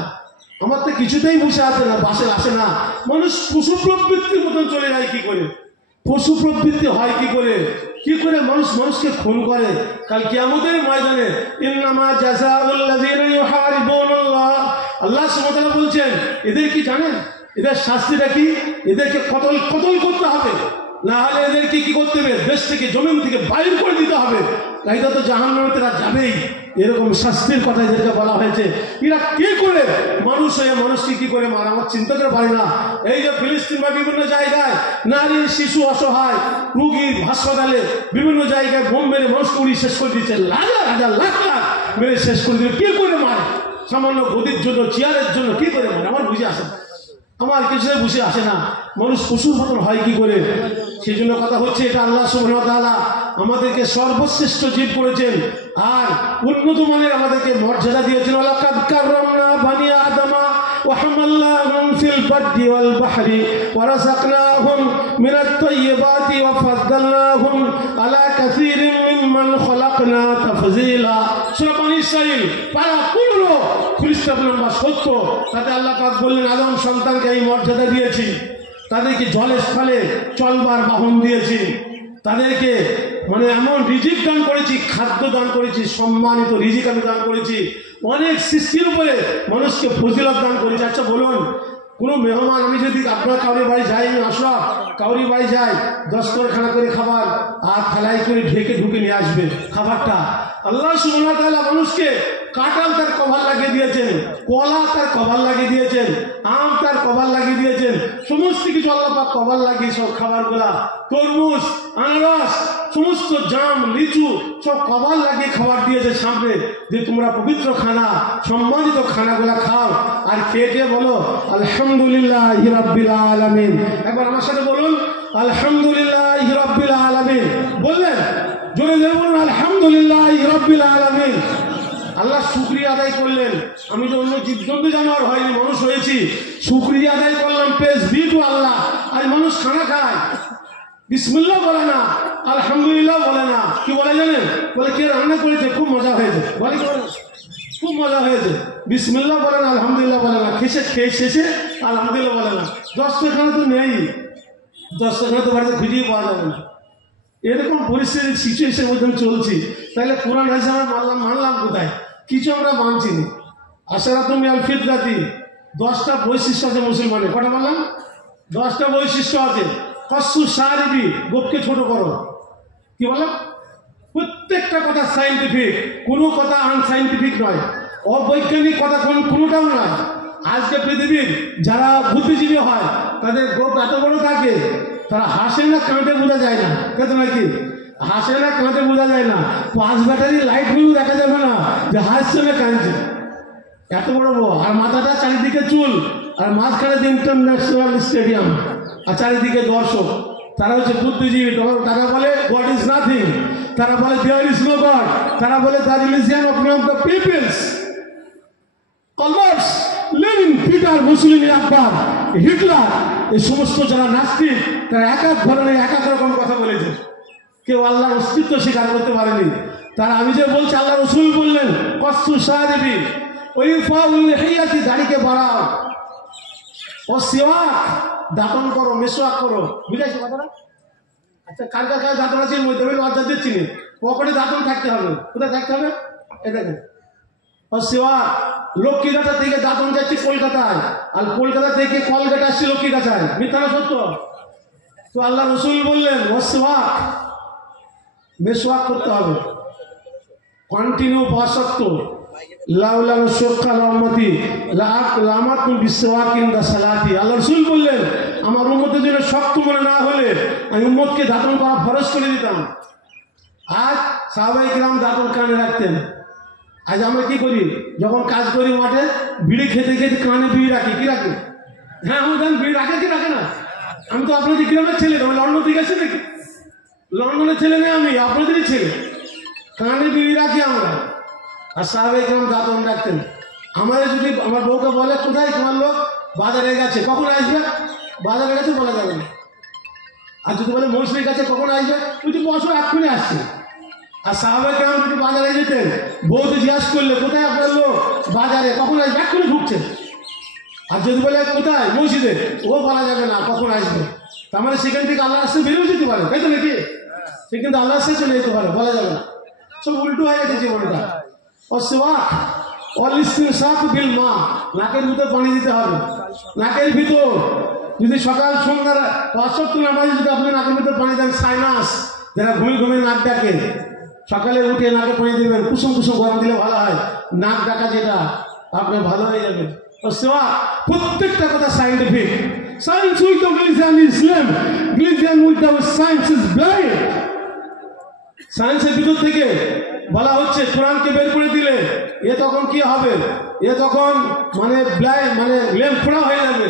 আমার তো কিছুতেই বুঝে আসে না, বাসে আসে না। মানুষ পশু প্রবৃত্তির মতন চলে যায় কি করে? পশু প্রবৃত্তি হয় কি করে? কি করে মানুষ মানুষকে খুন করে? কাল কিয়ামতের ময়দানে ইন্নামা জাযাউল লাযিনা ইউহারিবুনাল্লাহ, আল্লাহ সুবহানাহু ওয়া তাআলা বলছেন, এদের কি জানেন? এদের শাস্তিটা কি? এদেরকে কতল করতে হবে, না হলে এদেরকে কি করতে হবে? দেশ থেকে, জমিন থেকে বাইর করে দিতে হবে। তাইটা তো জাহান্নামে তারা যাবেই। এরকম শাস্তির কথা এদেরকে বলা হয়েছে। এরা কি করে মানুষ হয়ে মানুষকে কি করে মারা, আমার চিন্তা করে পারি না। এই যে ফিলিস্তিন বা বিভিন্ন জায়গায় নারী, শিশু, অসহায় রুগী হাসপাতালে বিভিন্ন জায়গায় বোম মেরে মানুষকে উড়িয়ে শেষ করে দিচ্ছে, হাজার হাজার লাখ লাখ মেরে শেষ করে দিচ্ছে। কি করে মারে? সামান্য গদির জন্য, চেয়ারের জন্য কি করে মারে? আমার বুঝে আসে না, আমার কিছুতে বুঝে আসে না। মানুষ পশুর মতন হয় কি করে? সেই জন্য কথা হচ্ছে, এটা আল্লাহ সুবহানাহু ওয়া তাআলা আমাদেরকে সর্বশ্রেষ্ঠ জীব করেছেন, আর উন্নত মানের আমাদেরকে মর্যাদা দিয়েছেন। ওয়ালাকাদ কাররামনা বানি আদমা ওয়া হামালনাহুম ফিল বাররি ওয়াল বাহরি ওয়া রাযাকনাহুম মিনাত তাইয়্যিবাতি ওয়া ফাদ্দালনাহুম আলা কাসীরিন মিম্মান খালাকনা তাফযীলা। সূরা বনী ইসরাঈল পারা 15 খ্রিস্টাব্দ নম্বর 70। তাতে আল্লাহ পাক বললেন, আদম সন্তানকে এই মর্যাদা দিয়েছি, তাদেরকে জলের স্থলে চলবার বাহন দিয়েছি, তাদেরকে মানে এমন রিজিক দান করেছি, খাদ্য দান করেছি, সম্মানিত রিজিক আমি দান করেছি, অনেক সৃষ্টির উপরে মানুষকে ফজিলত দান করেছি। আচ্ছা বলুন, কোনো মেহমান, আমি যদি আপনার কাউরি বাড়ি যাই, আমি আশরাফ কাউরি বাড়ি যাই, 10 খানা করে খাবার আর থালাই করে ঢেকে ঢুকে নিয়ে আসবে খাবারটা, আল্লাহ সুবহানাহু ওয়া তাআলা মানুষকে কাঁঠাল তার কভার লাগিয়ে দিয়েছেন, কলা তার কভার লাগিয়ে দিয়েছেন, আম তার কভার লাগিয়ে দিয়েছেন, সমস্ত কিছু আল্লাহ পাক কভার লাগিয়ে সব খাবারগুলা, তরমুজ, আনারস, সমস্ত জাম, লিচু সব কভার লাগিয়ে খাবার দিয়েছে সামনে, যে তোমরা পবিত্র খানা, সম্মানিত খানাগুলা খাও আর খেয়ে বলো আলহামদুলিল্লাহি রাব্বিল আলামিন। একবার আমার সাথে বলুন আলহামদুলিল্লাহি রাব্বিল আলামিন। বললেন জোরে জোরে বলুন আলহামদুলিল্লাহি রাব্বিল আলামিন। আল্লাহ শুকরিয়া আদায় করলেন, আমি তো অন্য জীবজন্তু জানোয়ার হয়নি, মানুষ হয়েছি, শুকরিয়া আদায় করলাম, প্রেজ বি টু আল্লাহ। আজ মানুষ খানা খায়, বিসমিল্লাহ বলে না, আলহামদুলিল্লাহ বলে না, কি বলে জানেন? বলে কে রান্না করেছে, খুব মজা হয়েছে, বলে কি বলে, খুব মজা হয়েছে, বিসমিল্লাহ বলে না, আলহামদুলিল্লাহ বলে না, খেয়ে শেষে আলহামদুলিল্লাহ বলে না। দস্তরখানা তো নেই, দস্তরখানা তো বাড়িতে খুঁজেই পাওয়া যাবে না। এরকম পরিস্থিতির সিচুয়েশনের মধ্যে চলছি, তাহলে কোরআন হাদিস আমরা মানলাম কোথায়? কিছু আমরা মানছি না। আশরাতুম মিনাল ফিতরাতি, 10টা বৈশিষ্ট্য আছে মুসলমানের। কটা বললাম? 10টা বৈশিষ্ট্য আছে। কসু সারিবি, গোপকে ছোট করো। কি বললাম? প্রত্যেকটা কথা সাইন্টিফিক, কোনো কথা আনসাইন্টিফিক নয়, অবৈজ্ঞানিক কথা কোনোটাও নয়। আজকে পৃথিবীর যারা বুদ্ধিজীবী হয় তাদের গোপ এত বড় থাকে, তারা হাসে না কাঁদে বোঝা যায় না, কেন নাকি? হাসে না কাঁদে বোঝা যায় না, 5 ব্যাটারি লাইটগুলো দেখা যাবে না যে হাসছে না কাঁদছে, এত বড় বড়। আর মাথাটা চারিদিকে চুল, আর মাঝখানে ইন্টারন্যাশনাল স্টেডিয়াম, আর চারিদিকে দর্শক। তারা হচ্ছে বুদ্ধিজীবী। তারা বলে গড ইজ নাথিং, তারা বলে দেয়ার ইজ নো গড, তারা বলে the religion of the peoples. Karl Marx, Lenin, Peter, মুসলিম, আকবর, হিটলার, এই সমস্ত যারা নাস্তিক তারা এক এক ধরনের এক এক রকম কথা বলেছে। কেউ আল্লাহর অস্তিত্ব স্বীকার করতে পারেনি। তারা, আমি যে বলছি, আল্লাহ রসুল বললেন কস্তু সাহাবি ওই ফাউলিয়াতি, দাড়িকে বাড়াও, ও সিওয়াক, দাঁতন করো, মেসওয়াক করো। বুঝাইছি কথাটা? আচ্ছা, কার কার দাঁতন আছে মধ্যে লজ্জা দিচ্ছি না, পকেটে দাঁতন থাকতে হবে। কোথায় থাকতে হবে? এটা ও সিওয়াক। লক্ষ্মীঘাটা থেকে দাঁতন যাচ্ছে কলকাতায়, আর কলকাতা থেকে কলকাতা আসছে লক্ষ্মীঘাটায়। মিথ্যা না সত্য? তো আল্লাহ রসুল বললেন ওয়াসওয়াক, মেসওয়াক করতে হবে কন্টিনিউ 5 ওয়াক্ত। লাউলাল শুক্কা উম্মতি লামাতুম বিসওয়াকিন দা সালাতি। আল্লাহ রসুল বললেন আমার উম্মতের জন্য শক্ত মনে না হলে আমি উম্মতকে দাঁতন করা ফরজ করে দিতাম। আজ সাহাবায়ে কিরাম দাঁতন কানে রাখতেন। আজ আমরা কি করি? যখন কাজ করি মাঠে, বিড়ি খেতে খেতে কানে বিড়ি রাখি। কি রাখি? হ্যাঁ, আমি জানি বিড়ি রাখে কি রাখে না। আমি তো আপনাদের গ্রামের ছেলে, আমি লন্ডন থেকে এসে দেখি, লন্ডনের ছেলে নেই আমি, আপনাদেরই ছেলে। কানে বিড়ি রাখি আমরা। আর সাহাবায়ে কিরাম দাঁতন রাখতেন। আমাদের যদি আমার বউকে বলে কোথায় তোমার লোক, বাজারে গেছে, কখন আসবে? বাজারে গেছে বলা যাবে না। আর যদি বলে মৌসুমীর কাছে কখন আসবে, তুই বসো, এক্ষুনি আসছে। আর সাহাবায়ে কেরাম যদি বাজারে যেতেন, বউকে জিজ্ঞাসা করলে কোথায় আপনার লোক, বাজারে, কখন আসবে, এক্ষুনি ঢুকছে। আর যদি বলে কোথায়, মসজিদে, ও বলা যাবে না কখন আসবে। তার মানে সেখান থেকে আল্লাহ আসতে বেরিয়ে যেতে পারে, তাই তো নাকি? সে কিন্তু আল্লাহ আসতে চলে যেতে পারে, বলা যাবে না। সব উল্টো হয়ে গেছে জীবনটা। বিল মা, নাকের ভিতর পানি দিতে হবে। নাকের ভিতর যদি সকাল সন্ধ্যার 5 ওয়াক্ত নামাজে যদি আপনি নাকের ভিতর পানি দেন, সাইনাস, যারা ঘুমিয়ে ঘুমিয়ে নাক ডাকে, সকালে উঠে নাকে পানি দেবেন, কুসুম কুসুম গরম দিলে ভালো হয়। নাক ডাকা যেটা আপনার ভালো হয়ে যাবে। প্রত্যেকটা কথা scientific. Science without religion is Islam, religion without science is blind. সায়েন্সের ভিতর থেকে বলা হচ্ছে কোরআনকে বের করে দিলে এ তখন কি হবে, এ তখন মানে ব্লাইন্ড, মানে ল্যাম্প খোড়া হয়ে যাবে।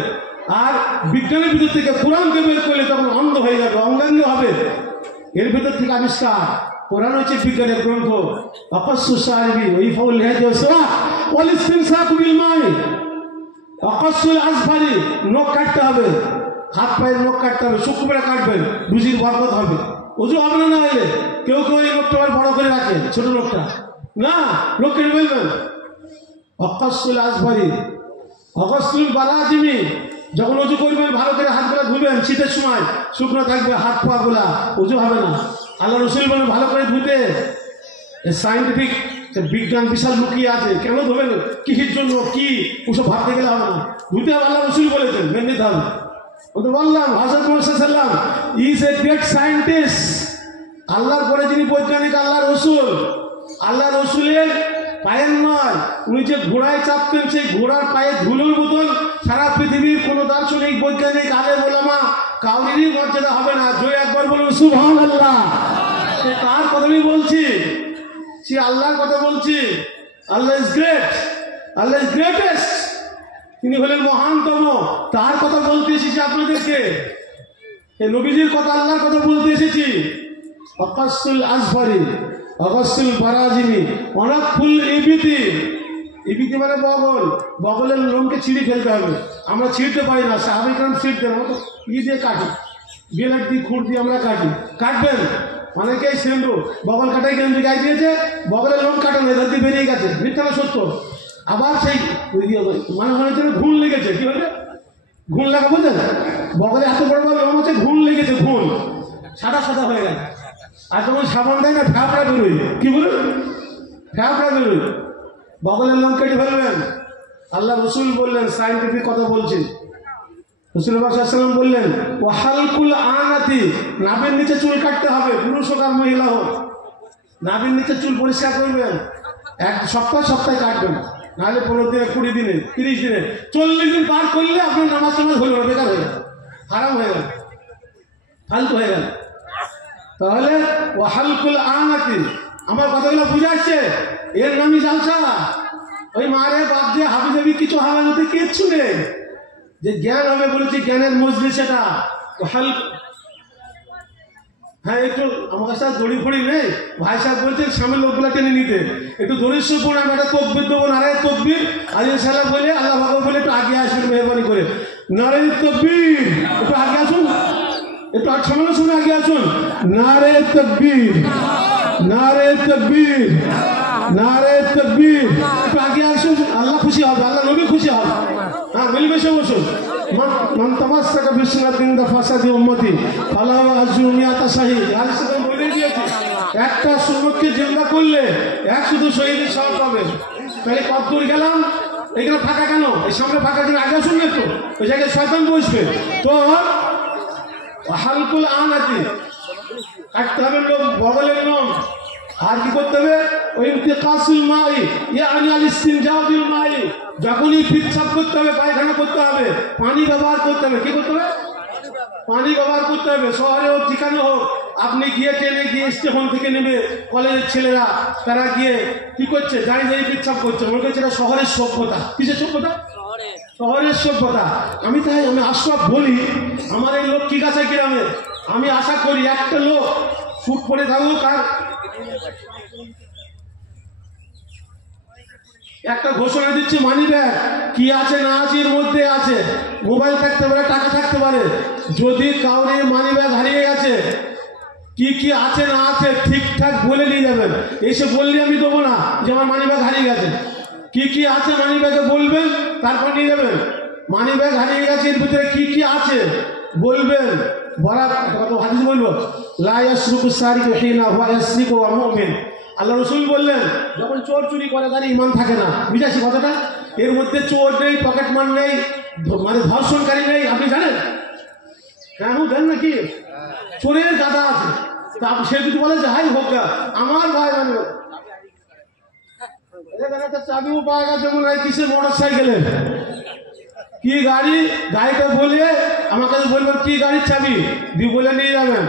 আর বিজ্ঞানের ভিতর থেকে কোরআনকে বের করলে তখন অন্ধ হয়ে যাবে, অঙ্গাঙ্গ হবে। এর ভিতর থেকে আবিষ্কার কোরআন হচ্ছে বিজ্ঞানের গ্রন্থ। অকস্সু সারিবি ওই ফাউল হেদি ওয়া ওয়াল ইসতিনসাকু বিল মাই। অকস্সুল আসফারি, নখ কাটতে হবে, হাত পায়ের নখ কাটতে হবে, শুক্রবারে কাটবেন, রুজির বরকত হবে। ওযু হবে না হলে কেউ কেউ এই নখটা বড় করে রাখে, ছোট নখটা না, লোক কেটে ফেলবেন। অকস্সুল আসফারি, অকস্সুল বারাজিমি, যখন ওযু করবেন ভালো করে হাতগুলো ধুবেন, শীতের সময় শুকনো থাকবে হাত পা গুলা, ওযু হবে না। আল্লাহ রসুল বলেন ভালো করে ধুতে। সাইন্টিফিক বিজ্ঞান বিশাল লুকিয়ে আছে, কেন ধুবেন, কিসের জন্য, কি, ওসব ভাবতে গেলে হবে না, ধুতে হবে। আল্লাহ রসুল বলেছেন, মেনে নিতে হবে। বললাম হযরত মুহাম্মদ সাল্লাল্লাহু আলাইহি ওয়াসাল্লাম ইজ এ গ্রেট সায়েন্টিস্ট। আল্লাহর পরে যিনি বৈজ্ঞানিক, আল্লাহ রসুল। আল্লাহ রসুলের পায়ের নয়, উনি যে ঘোড়ায় চাপতেন সেই ঘোড়ার পায়ে ধুলোর মতন সারা পৃথিবীর কোনো দার্শনিক বৈজ্ঞানিক আলেম ওলামা কাউরিরই মর্যাদা হবে না। জয় একবার বলুন সুবহানাল্লাহ। সে তার কথা আমি বলছি, সে আল্লাহর কথা বলছি। Allah is great, Allah is greatest, তিনি হলেন মহানতম। তার কথা বলতে এসেছি আপনাদেরকে, এই নবীজির কথা আল্লাহর কথা বলতে এসেছি। অকাসুল আসফারি অকাসুল বারাজিমি অনাকুল ইবিতি, ইবিতি মানে বগল, বগলের লোমকে ছিঁড়ে ফেলতে হবে। আমরা ছিঁড়তে পারি না, সাহাবায়ে কেরাম ছিঁড়তেন, মতো দিয়ে কাটি, বেলাট দিয়ে খুঁড় দিয়ে আমরা কাটি। কাটবেন অনেকেই সেন্ডু বগল কাটাই গেঞ্জি গায়ে দিয়েছে, বগলের লোম কাটানো এদের দিয়ে বেরিয়ে গেছে, মিথ্যা না সত্য? আবার সেই মানে মনে হচ্ছে ঘুণ লেগেছে। কি হয়েছে? ঘুণ লাগা বুঝলেন? বগলে এত বড় বড় লোম হচ্ছে, ঘুণ লেগেছে, ঘুণ সাদা সাদা হয়ে গেল। আর তখন সাবান দেয় না, ফ্যাপড়া বেরোয়। কি বলুন? ফ্যাপড়া বেরোয়। বগলের লোম কেটে ফেলবেন। আল্লাহ রসুল বললেন, সাইন্টিফিক কথা বলছি, রাসূলুল্লাহ সাল্লাল্লাহু আলাইহি ওয়াসাল্লাম বললেন ওয়া হালকুল আনাতি, নাভির নিচে চুল কাটতে হবে, পুরুষ হোক আর মহিলা হোক। নাভির নিচে চুল পরিষ্কার করবেন, এক সপ্তাহে কাটবেন, নাহলে 15 দিনে, 20 দিনে, 30 দিনে, 40 দিন পার করলে আপনার নামাজ হলো না, বেকার হয়ে গেল, হারাম হয়ে গেল, ফালতু হয়ে গেল। তাহলে ও হালকুল আনাতি, আমার কথাগুলো বুঝে আসছে? এর নামই জালসা। ওই মারে বাপ দিয়ে হাবিজাবি কিছু হারার মধ্যে কিচ্ছু নেই। যে জ্ঞান হবে বলেছি, জ্ঞানের মজলিস সেটা। হ্যাঁ, একটু আমার কাছে দড়ি ফড়ি নেই, ভাই সাহেব বলছেন সামনের লোকগুলা টেনে নিতে, একটু দড়ির সুপুর আমি একটা তকবির দেবো, নারায় তকবির আলিয়া সালাম বলে আল্লাহ ভগবান বলে একটু আগে আসবেন মেহরবানি করে। নারায় তকবির, একটু আগে আসুন, একটু সামনে শুনে আগে আসুন। নারে তকবির, নারে তকবির, নারে তকবির, একটু আগে আসুন। আল্লাহ খুশি হবে, আল্লাহ নবী খুশি হবে। হ্যাঁ, মিলেমিশে বসুন। মান তামাসসাকা বিসুন্নাতিন ফাসাদি উম্মতি ফালাহু আজরু মিয়াতা শাহীদ। হাদিসে তো বলে দিয়েছি, একটা সুন্নতকে জিন্দা করলে 100 শহীদের সওয়াব পাবেন। তাহলে কত দূর গেলাম? এখানে ফাঁকা কেন? এই সামনে ফাঁকা কেন? আগে আসুন না একটু, ওই জায়গায় শয়তান বসবে। তো হালকুল আনাতি কাটতে হবে লোক, বগলের লোম। আর কি করতে হবে? ওই ইন্তিকাসুল মাই ইয়ানি আল ইসতিনজাউ বিল মাই, যখনই পেচ্ছাপ করতে হবে, পায়খানা করতে হবে, পানি ব্যবহার করতে হবে। কি করতে হবে? পানি ব্যবহার করতে হবে। শহরে হোক, যেখানে হোক, আপনি গিয়ে ট্রেনে গিয়ে স্টেশন থেকে নেমে কলেজের ছেলেরা তারা গিয়ে কি করছে? দাঁড়িয়ে দাঁড়িয়ে পেচ্ছাপ করছে, মনে করছে এটা শহরের সভ্যতা। কিসের সভ্যতা? শহরের সভ্যতা। আমি আশরাফ বলি, আমার এই লক্ষ্মীগাছা গ্রামে আমি আশা করি একটা লোক শুট পরে থাকুক আর একটা ঘোষণা দিচ্ছে, মানি ব্যাগ কি আছে না আছে এর মধ্যে আছে, মোবাইল থাকতে পারে, টাকা থাকতে পারে। যদি কাউরে মানি ব্যাগ হারিয়ে গেছে, কি কি আছে না আছে ঠিকঠাক বলে নিয়ে যাবেন। এসে বললে আমি দেবো না যে আমার মানি ব্যাগ হারিয়ে গেছে। কি কি আছে মানি ব্যাগে বলবেন, তারপর নিয়ে যাবেন। মানি ব্যাগ হারিয়ে গেছে, এর ভিতরে কি কি আছে বলবেন। হাদিস বলবো, লা ইয়াসরিকু সারিকু হিনা ওয়া ইয়াসরিকু ওয়া মুমিন। আল্লাহ রসুল বললেন, যখন চোর চুরি করে তার ঈমান থাকে না। বুঝাচ্ছি কথাটা? এর মধ্যে চোর নেই, পকেটমার নেই, মানে ধর্ষণকারী নেই। আপনি জানেন? হ্যাঁ, জানেন নাকি? চোরের গাদা আছে। তা সে যদি বলে যে হাই হোক আমার ভাই, মানে একটা চাবিও পাওয়া গেছে মনে হয় কিসের মোটর সাইকেলে, কি গাড়ি, গাড়িটা বলে আমার কাছে বলবেন কি গাড়ির চাবি দিয়ে বলে নিয়ে যাবেন।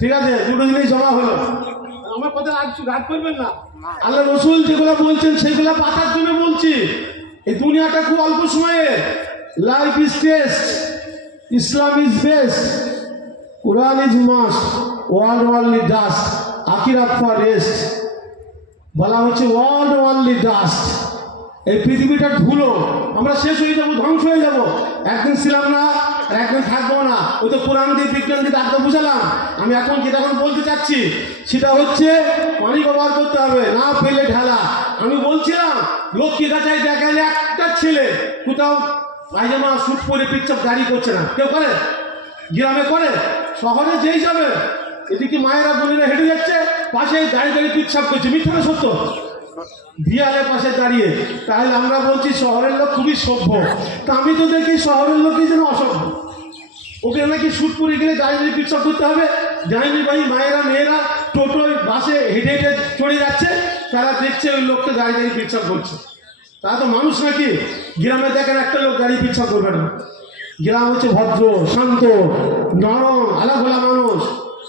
ঠিক আছে, দুটো জিনিস জমা হলো। আমার কথা আর কিছু ঘাট করবেন না। আল্লাহ রসুল যেগুলো বলছেন সেগুলো পাতার জন্য বলছি। এই দুনিয়াটা খুব অল্প সময়ে। Life is test, Islam is best, Quran is must, world worldly dust, akhirat for rest. বলা হচ্ছে ওয়ার্ল্ড ওয়ার্ল্ডলি ডাস্ট, এই পৃথিবীটা ধুলো, আমরা শেষ হয়ে যাবো, ধ্বংস হয়ে যাবো। একদিন ছিলাম না, একদিন থাকবো না। ওই তো কোরআন দিয়ে বিজ্ঞান দিয়ে আগে বুঝালাম। আমি এখন যেটা বলতে চাচ্ছি সেটা হচ্ছে পানি ব্যবহার করতে হবে, না ফেলে ঢালা। আমি বলছিলাম লক্ষ্মী গাছায় দেখা গেলে একটা ছেলে কোথাও পায়জামা স্যুট পরে পিচ্ছাপ গাড়ি করছে না। কেউ করে? গ্রামে করে? শহরে যেই যাবে, এদিকে মায়েরা বোনেরা হেঁটে যাচ্ছে, পাশে দাঁড়িয়ে দাঁড়িয়ে পিচ্ছাপ করছে। মিথ্যা না সত্য? দিয়ালের পাশে দাঁড়িয়ে। তাহলে আমরা বলছি শহরের লোক খুবই সভ্য। তা আমি তো দেখি শহরের লোকই যেন অসভ্য। ওকে নাকি শুট করে গেলে দাঁড়িয়ে পিচ্ছাপ করতে হবে। জানেনি ভাই, মায়েরা মেয়েরা টোটোয় বাসে হেঁটে হেঁটে চড়ে যাচ্ছে, তারা দেখছে ওই লোকটা গাড়ি গাড়ি পিচ্ছাপ করছে। তা তো মানুষ নাকি? গ্রামে দেখেন একটা লোক গাড়ি পিচ্ছাপ করবে না। গ্রাম হচ্ছে ভদ্র, শান্ত, নরম, আলাভোলা মানুষ,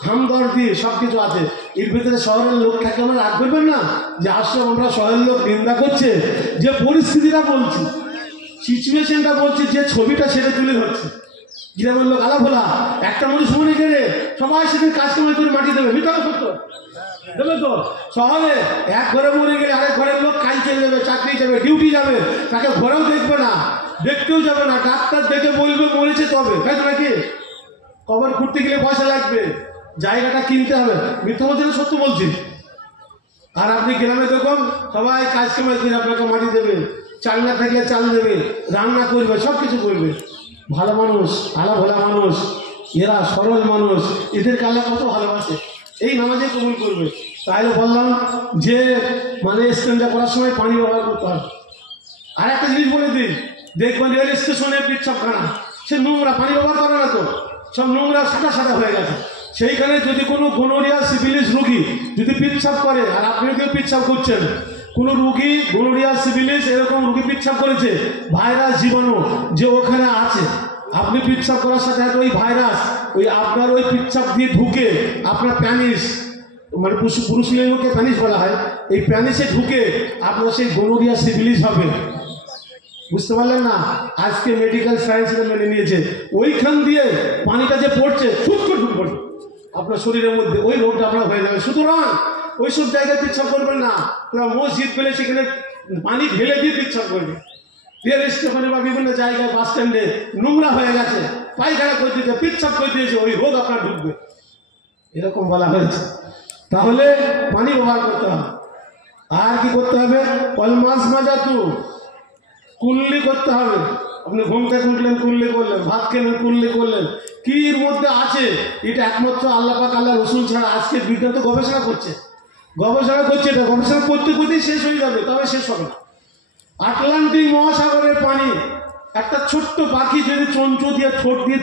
হামদর্দি সব কিছু আছে। এর ভিতরে শহরের লোক থাকে, আমরা রাগ করবেন না যে আসলে আমরা শহরের লোক নিন্দা করছে, যে পরিস্থিতিটা বলছি, সিচুয়েশনটা বলছি, যে ছবিটা সেটা তুলে ধরছে। গ্রামের লোক আলাভোলা, একটা মানুষ মনে গেলে সবাই সেদিন কাজ কামাই করে মাটি দেবে, মিথ্যা সত্য দেবে তো। শহরে এক ঘরে মরে গেলে আরেক ঘরের লোক কাজ চলে যাবে, চাকরি যাবে, ডিউটি যাবে, তাকে ঘরেও দেখবে না, দেখতেও যাবে না, ডাক্তার দেখে বলবে মরেছে তবে, তাই তো নাকি? কবর খুঁড়তে গেলে পয়সা লাগবে, জায়গাটা কিনতে হবে, মিথ্যা বলছি না সত্য বলছি? আর আপনি গ্রামে দেখুন সবাই কাজ কামাই করে আপনাকে মাটি দেবে, চাল না থাকলে চাল দেবে, রান্না করবে, সব কিছু করবে। ভালো মানুষ, আলা ভোলা মানুষ, এরা সরল মানুষ, এদেরকে আল্লাহ কত ভালোবাসে, এই নামাজে কবুল করবে। তাহলে বললাম যে মানে ইস্তেঞ্জা করার সময় পানি ব্যবহার করতে হবে। আর একটা জিনিস বলে দিন, দেখবেন রেল স্টেশনে পেচ্ছাপখানা, সে নোংরা, পানি ব্যবহার করে না তো, সব নোংরা সাদা সাদা হয়ে গেছে। সেইখানে যদি কোনো গোনোরিয়া সিফিলিস রুগী যদি পেচ্ছাপ করে, আর আপনি কেউ পেচ্ছাপ করছেন, কোনো রুগী গোনোরিয়া সিফিলিস এরকম রুগী পেচ্ছাপ করেছে, ভাইরাস জীবাণু যে ওখানে আছে, আপনি পেচ্ছাপ করার সাথে সাথে ওই ভাইরাস ওই আপনার ওই পেচ্ছাপ দিয়ে ঢুকে আপনার প্যানিস, মানে পুরুষ লিঙ্গকে প্যানিস বলা হয়, এই প্যানিসে ঢুকে আপনার সেই গোনোরিয়া সিফিলিস হবে। বুঝতে পারলেন না? আজকে মেডিকেল সায়েন্সরা মেনে নিয়েছে, ওইখান দিয়ে পানিটা যে পড়ছে ছুট করে ঢুকবে আপনার শরীরের মধ্যে, ওই রোগটা আপনার হয়ে যাবে। সুতরাং ওইসব জায়গায় পেচ্ছাপ করবেন না। পুরো মসজিদ পেলে সেখানে পানি ঢেলে দিয়ে পেচ্ছাপ করবে। রেল স্টেশনে বা বিভিন্ন জায়গায় বাস স্ট্যান্ডে নোংরা হয়ে গেছে, পায়খানা করে দিয়েছে, পেচ্ছাপ করে দিয়েছে, ওই রোগ আপনার ঢুকবে, এরকম বলা হয়েছে। তাহলে পানি ব্যবহার করতে হবে। আর কি করতে হবে? কলমাস মাজাতু, কুল্লি করতে হবে। আপনি ঘুমতে উঠলেন কুল্লি করলেন, ভাত খেলেন কুল্লি করলেন, কি এর মধ্যে আছে এটা একমাত্র আল্লাহ পাক আল্লাহ রসুল ছাড়া। আজকে বিজ্ঞান তো গবেষণা করছে, এটা গবেষণা করতে করতেই শেষ হয়ে যাবে, তবে শেষ হবে না। আটলান্টিক মহাসাগরের পানি একটা ছোট্ট পাখি যদি চঞ্চ দিয়ে ঠোঁট দিয়ে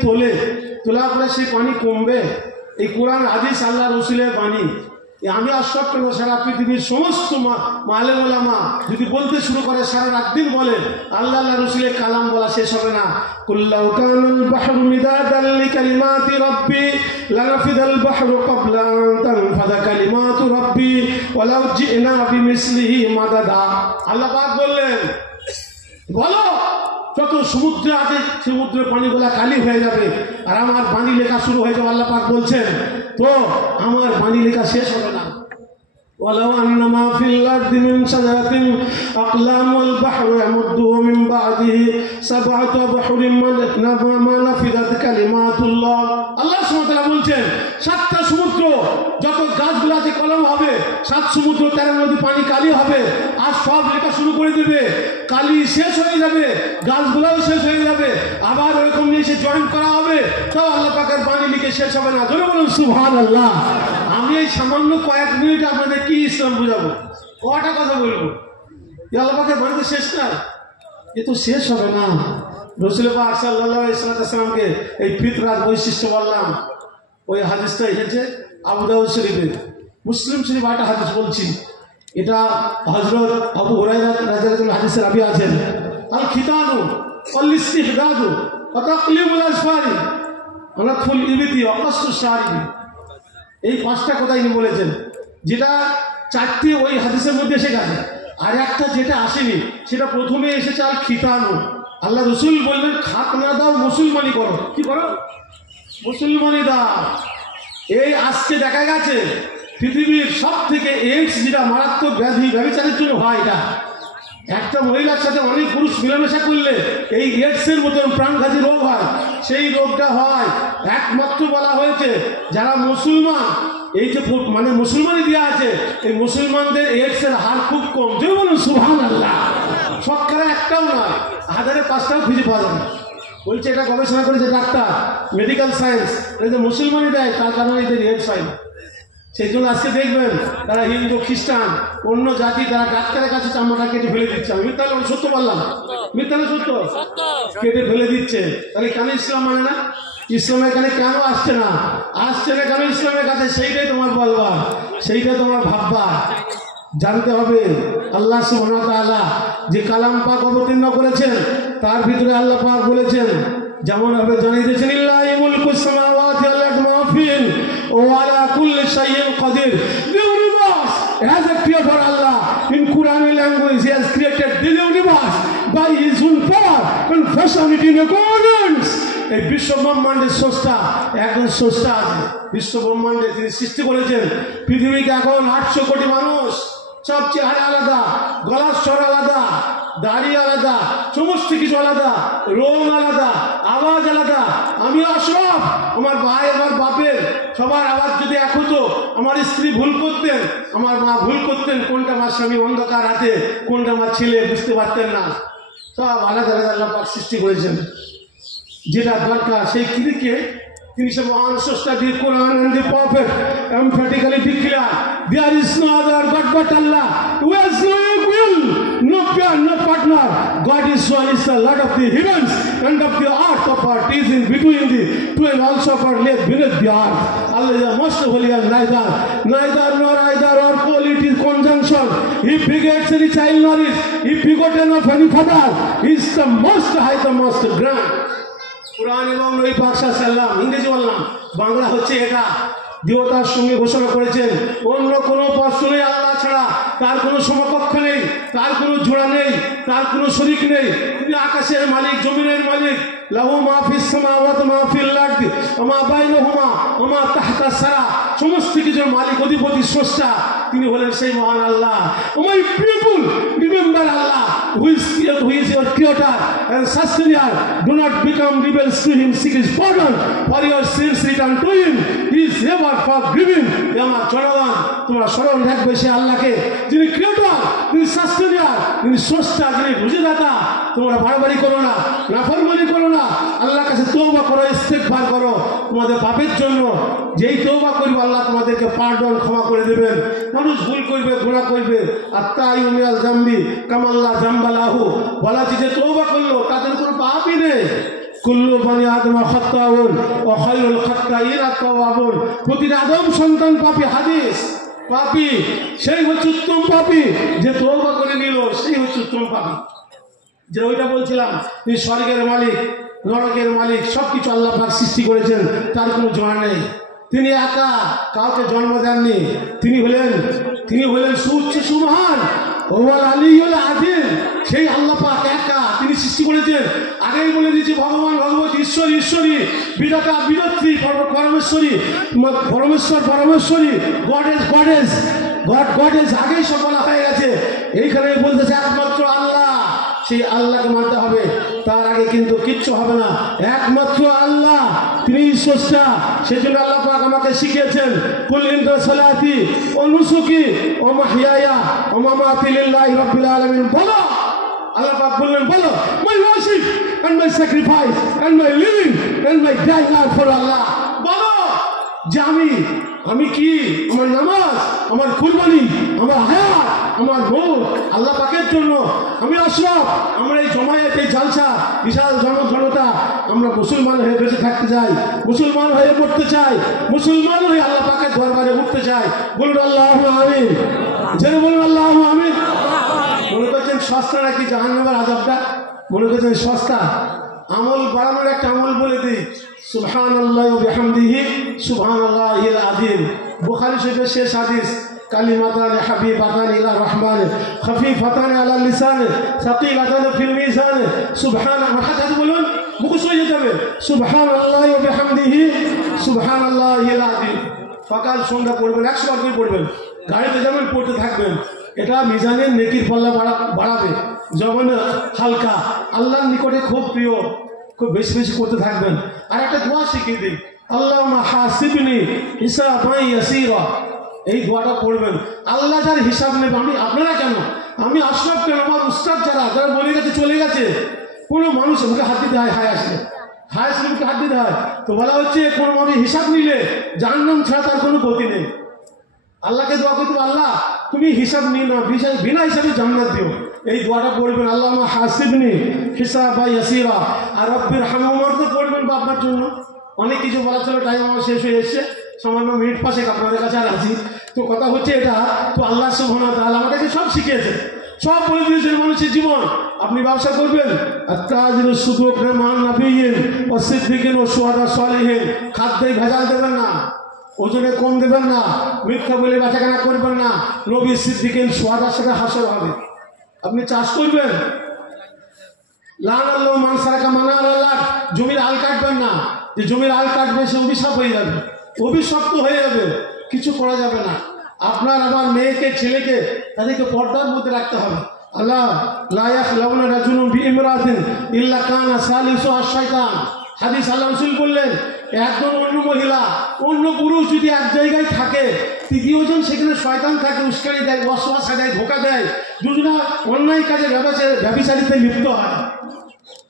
তোলার পরে সেই পানি কমবে? এই কোরআন হাদিস আল্লাহ রসুলের বাণী, আমি আশরাফ কেন সারা পৃথিবীর সমস্ত আলেম ওলামা যদি বলতে শুরু করে সারা রাত দিন বলে, আল্লাহ রসুলের কালাম বলা শেষ হবে না। কুল্লাউ কানাল বাহরু মিদাদান লিকালিমাতি রাব্বি লানাফিদাল বাহরু ক্বাবলা আন তানফাদা কালিমাতু রাব্বি ওয়ালাউ জিনা বিমিসলিহি মাদাদা। আল্লাহ পাক বললেন, বলো যত সমুদ্র আছে সমুদ্রের পানিগুলা কালি হয়ে যাবে, আর আমার বাণী লেখা শুরু হয়ে যাবে। আল্লাহ পাক বলছেন, তো আমার বাণী লেখা শেষ হবে না। ওয়ালাউ আন্নামা ফিল আরদি মিন শাজারাতিন আকলামুল বাহরু ইয়ামুদ্দুহু মিন বা'দিহি সাবআতু আবহুরিন মা নাফিদাত কালিমাতুল্লাহ। আল্লাহ সুবহানাহু ওয়া তাআলা বলছেন, সাতটা সমুদ্র যত গাছগুলো আছে কলম হবে, সাত সমুদ্র 13 নদী পানি কালি হবে, আর সব লেখা শুরু করে দেবে, কালি শেষ হয়ে যাবে, গাছগুলোও শেষ হয়ে যাবে, আবার ওরকম নিয়ে এসে জয়েন করা হবে, তাও আল্লাহ পাকের বাণী লিখে শেষ হবে না। জোরে বলুন সুবহানাল্লাহ। আমি এই সামান্য কয়েক মিনিট আপনাদের কি ইসলাম বুঝাবো, কটা কথা বলবো, আল্লাহ পাকের বাণী তো শেষ না, এ তো শেষ হবে না। রাসূল পাক সাল্লাল্লাহু আলাইহি ওয়াসাল্লামকে এই ফিতরাত বৈশিষ্ট্য বললাম, ওই হাদিসটা এসেছে আবু দাউদ শরীফে, মুসলিম শরীফ একটা হাদিস বলছি, এটা হযরত আবু হুরায়রা রাদিয়াল্লাহু আনহু হাদিসের রাবি আছেন। আল খিতানু ওয়াল ইস্তিহদাদু ওয়া তাকলিমুল আসফারি ওয়া নাতফুল ইবিতি ওয়া কাসসু শারিবি, এই পাঁচটা কথা ইনি বলেছেন, যেটা চারটি ওই হাদিসের মধ্যে এসে গেছে, আর একটা যেটা আসেনি সেটা প্রথমে এসেছে আল খিতানু। আল্লাহ রসুল বললেন, খাতনা দাও, মুসলমানি করো। কি করো? মুসলমানি দাও। এই আজকে দেখা গেছে পৃথিবীর সব থেকে এইডস যেটা মারাত্মক ব্যাধি, ব্যভিচারের জন্য হয়, এটা একটা মহিলার সাথে অনেক পুরুষ মিলামেশা করলে এই এইডসের মতন প্রাণঘাতী রোগ হয়। সেই রোগটা হয় একমাত্র বলা হয়েছে যারা মুসলমান, এই যে মানে মুসলমানই দেওয়া আছে, এই মুসলমানদের এইডসের হার খুব কম। যে বলুন সুবহানাল্লাহ। শতকরা একটাও নয়, 1000-এ 5টাও খুঁজে পাওয়া যাবে। বলছে এটা গবেষণা করেছে ডাক্তার, মেডিকেল সায়েন্স, এই যে মুসলমানই দেয় তার কারণে এদের এইডস হয় না। সেই জন্য আজকে দেখবেন তারা হিন্দু খ্রিস্টান অন্য জাতি তারা ডাক্তারের কাছে চামড়াটা কেটে ফেলে দিচ্ছে। আমি মিথ্যা সত্য বললাম? মিথ্যা সত্য? কেটে ফেলে দিচ্ছে। তাহলে কেন ইসলাম মানে না? ইসলাম এখানে কেন আসছে না? আসছে না কেন ইসলামের কাছে? সেইটাই তোমার বলবা, সেইটা তোমার ভাববা। জানতে হবে আল্লাহ সুবহানাহু ওয়া তাআলা যে কালাম পাক অবতীর্ণ করেছেন তার ভিতরে আল্লাহ পাক বলেছেন, যেমন ভাবে জানিয়ে দিয়েছেন, লিল্লাহি মুলকুস সামাওয়াতি ওয়াল আরদি ওয়া ফিল ওয়া আলা কুল্লি শাইইন Kadir. The universe has a creator Allah. In Quranic language, he has created the universe by his own power and fashioned it in accordance. এই বিশ্ব ব্রহ্মাণ্ডের স্রষ্টা একজন স্রষ্টা আছে। বিশ্ব ব্রহ্মাণ্ডে তিনি সৃষ্টি করেছেন। পৃথিবীতে এখন 800 কোটি মানুষ, সব চেহারা আলাদা, গলার স্বর আলাদা, দাড়ি আলাদা, সমস্ত কিছু আলাদা, রং আলাদা, আওয়াজ আলাদা। আমি আশরাফ, আমার ভাই, আমার বাপের সবার আওয়াজ যদি এক হতো, আমার স্ত্রী ভুল করতেন, আমার মা ভুল করতেন, কোনটা আমার স্বামী অন্ধকার হাতে, কোনটা আমার ছেলে বুঝতে পারতেন না। সব আলাদা আলাদা আল্লাহ পাক সৃষ্টি করেছেন। যেটা দরকার সেই কৃতিকে তিনি সব মহান স্রষ্টা দিয়ে কোরআন and the prophet emphatically declare there is no other God but Allah, who has no equal, no peer, no partner. God is one, is the Lord of the heavens and of the earth, of what is in between the two, and also of what lays beneath the earth. Allah is the most holy and neither nor either or quality conjunction. He begets any child nor is he begotten of any father. He is the most high, the most grand. কুরআন এবং নবী পাক সাল্লাল্লাহু আলাইহি ওয়াসাল্লাম, ইংরেজি বললাম, বাংলা হচ্ছে এটা, দেবতার সঙ্গে ঘোষণা করেছেন অন্য কোনো বস্তু নেই আল্লাহ ছাড়া, তার কোনো সমকক্ষ নেই, তার কোনো জোড়া নেই, তার কোনো শরীক নেই। তিনি আকাশের মালিক, জমিনের মালিক। লাহু মা ফিস সামাওয়াতি মা ফিল আরদি ওয়া মা বাইনাহুমা ওয়া মা তাহতা সারা, সমস্ত কিছুর মালিক, অধিপতি, স্রষ্টা তিনি হলেন সেই মহান Allah. O my people, remember Allah who is your creator and sustainer. Do not become rebels to him, seek his pardon for your sins, return to him, he is ever forgiving. আমার জনগণ, তোমরা স্মরণ রাখবে সে আল্লাহকে, যিনি ক্রিয়েটর, তিনি সাস্টেনার, তিনি স্রষ্টা, যিনি রুজিদাতা। তোমরা বাড়াবাড়ি করো না, নাফরমানি করো না, আল্লাহর কাছে তওবা করো, ইস্তেগফার করো তোমাদের পাপের জন্য। যেই তওবা করবে আল্লাহ তোমাদেরকে পার্ডন, ক্ষমা করে দেবেন। মানুষ ভুল করবে, গুনাহ করবে, আত্তাইয়ু মিনাল জামবি কামাল্লা জামবালাহু, বলা যে তওবা করলো তাদের কোনো পাপই নেই। কুল্লু বানি আদম খাত্তাউন ওয়া খায়রুল খাত্তাইন আত-তাওয়াবুন, প্রতিটা আদম সন্তান পাপী। হাদিস, পাপী সেই হচ্ছে উত্তম পাপী, যে তওবা করে নিল সেই হচ্ছে উত্তম পাপী। যে ওইটা বলছিলাম, তিনি স্বর্গের মালিক, নরকের মালিক, সব কিছু আল্লাহ পাক সৃষ্টি করেছেন, তার কোনো জোড়া নেই। তিনি একা, কাউকে জন্ম দেননি। তিনি হলেন সুউচ্চ সুমহান, ওয়াল আলিয়ুল আযীম। সেই আল্লাহ পাক একা, তিনি সৃষ্টি করেছেন। আগেই বলে দিয়েছি, ভগবান ভগবতী, ঈশ্বর ঈশ্বরী, বিধাতা বিধাত্রী, পরমেশ্বরী পরমেশ্বরী, গডেস আগেই সব বলা হয়ে গেছে। এইখানে বলতেছে একমাত্র আল্লাহ, সেই আল্লাহকে মানতে হবে। তার আগে কিন্তু কিচ্ছু হবে না। একমাত্র আল্লাহ, তিনি স্রষ্টা। সেজন্য আল্লাহ পাক আমাকে শিখিয়েছেন, কুল ইন্না সালাতি ওয়া নুসুকি ওয়া মাহইয়ায়া ওয়া মামাতি লিল্লাহি রাব্বিল আলামিন। বলো, আল্লাহ পাক বললেন, বলো, my worship and my sacrifice and my living and my dying are for Allah. বলো যে আমি কি, আমার নামাজ, আমার কুরবানি, আমার হায়াত, আমার মৌত আল্লাহ পাকের জন্য। আমি আশরাফ, আমরা এই জমায়েত, এই জালসা, বিশাল জনতা, আমরা মুসলমান হয়ে বেঁচে থাকতে চাই, মুসলমান হয়ে মরতে চাই, মুসলমান হয়ে আল্লাহ পাকের দরবারে উঠতে চাই। বলুন আল্লাহুম্মা আমিন, জেনে বলুন আল্লাহুম্মা আমিন। মনে করছেন সস্তা নাকি জাহান্নামের আযাবটা? মনে করছেন সস্তা? আমল বাড়ানোর একটা আমল বলে দিই, সুবহানাল্লাহি ওয়া বিহামদিহি সুবহানাল্লাহিল আযীম। বুখারী শরীফের শেষ হাদিস, কালিমাতান হাবিবাতান ইলা রহমান খফিফাতান আলা লিসান সাকিলাতান ফিল মিজান। সুবহানাল্লাহ, হাদিস বলুন, মুখস্থ হয়ে যেতে হবে, সুবহানাল্লাহি ওয়া বিহামদিহি সুবহানাল্লাহিল আযীম। সকাল সন্ধ্যা পড়বেন, 100 বার করে পড়বেন, গাড়িতে যেমন পড়তে থাকবেন। এটা মিজানের নেকির পাল্লা বাড়াবে। যখন হালকা, আল্লাহর নিকটে খুব প্রিয়, খুব বেশি বেশি করতে থাকবেন। আর একটা দোয়া শিখিয়ে দিই, আল্লাহুম্মা হাসিবনি হিসাবান ইয়াসীরা। এই দোয়াটা পড়বেন। আল্লাহ যার হিসাব নেবে, আপনারা কেন, আমি আশরাফ কেন, আমার উস্তাদ যারা বলে গেছে, চলে গেছে, কোনো মানুষ মুখে হাত দিতে হয়, হায় আসলে মুখে হাত দিতে হয়। তো বলা হচ্ছে কোনো মানুষ হিসাব নিলে জাহান্নাম ছাড়া তার কোনো গতি নেই। আল্লাহকে দোয়া করতে, আল্লাহ তুমি হিসাব নিয়ে না, বিনা হিসাবে জান্নাত দিও। এই দোয়াটা পড়বেন, আল্লাহুম্মা হাসিবনি হিসাবান ইয়াসীরা। আর রব্বির হামহুমা তো পড়বেন বাবার জন্য। অনেক কিছু বলা ছিল, টাইম আমার শেষ হয়ে এসছে। সামান্য মিনিট পাশে আপনাদের কাছে আর আছি। তো কথা হচ্ছে এটা, তো আল্লাহ সুবহানাহু ওয়া তাআলা আমাদেরকে সব শিখিয়েছেন, সব বলে দিয়েছেন মানুষের জীবন। আপনি ব্যবসা করবেন, আত্তাজিরু সুদুক মান নাবিয়িন ওয়া সিদ্দিকিন ওয়া শুহাদা সালিহিন, খাদ্যে ভেজাল দেবেন না, ওজনে কম দেবেন না, মিথ্যা বলে বেচাকেনা করবেন না, নবী সিদ্দিকিন শুহাদার সাথে হাসর হবে। আপনি চাষ করবেন, লানাল্লাহু মান সারাকা মানাল্লাহ, জমির আল কাটবেন না, যে জমির আল কাটবে সে অভিশাপ হয়ে যাবে, অভিশপ্ত হয়ে যাবে, কিছু করা যাবে না। আপনার আমার মেয়েকে ছেলেকে তাদেরকে পর্দার মধ্যে রাখতে হবে। আল্লাহ লা ইয়াখলাউনা রাজুলুন বিইমরাতিন ইল্লা কানা সালিসুহা শাইতান, হাদিস আল্লাহ রাসূল বললেন, একজন অন্য মহিলা অন্য পুরুষ যদি এক জায়গায় থাকে, তৃতীয়জন সেখানে শয়তান থাকে, উস্কানি দেয়, ওয়াসওয়াসা দেয়, ধোঁকা দেয়, দুজনা অন্যায় কাজে ব্যভিচারিতে লিপ্ত হয়।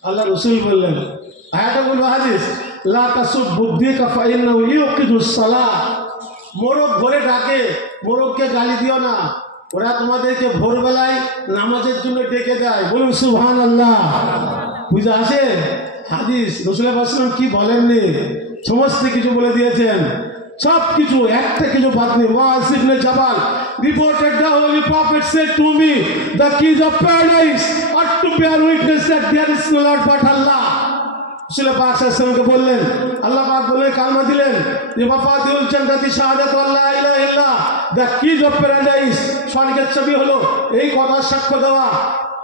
আল্লাহ রাসূল বললেন, আয়াতটা বলবো হাদিস, লা তাসুব্বু দিকা ফাইন্নাহু ইউকিদুস সালাহ, মোরগ ভোরে ডাকে, মোরগকে গালি দিও না, ওরা তোমাদেরকে ভোরবেলায় নামাজের জন্য ডেকে দেয়। বলুন সুবহানাল্লাহ। বুঝে আসে হাদিস, রাসূল সাল্লাল্লাহু কি বলেননি, সমস্ত কিছু বলে দিয়েছেন, সব কিছু, একটা কিছু বাদ নেই। মুআয ইবনে জাবাল reported the holy prophet said to me, the keys of paradise are to bear witness that there is no Lord but Allah. রাসূল পাক সাল্লাল্লাহু আলাইহি ওয়াসাল্লামকে বললেন, আল্লাহ পাক বলে কালমা দিলেন যে মাফাতিহুল জান্নাতি শাহাদাতু আল্লা ইলাহা ইল্লাল্লাহ, the keys of paradise, স্বর্গের চাবি হলো এই কথা সাক্ষ্য দেওয়া।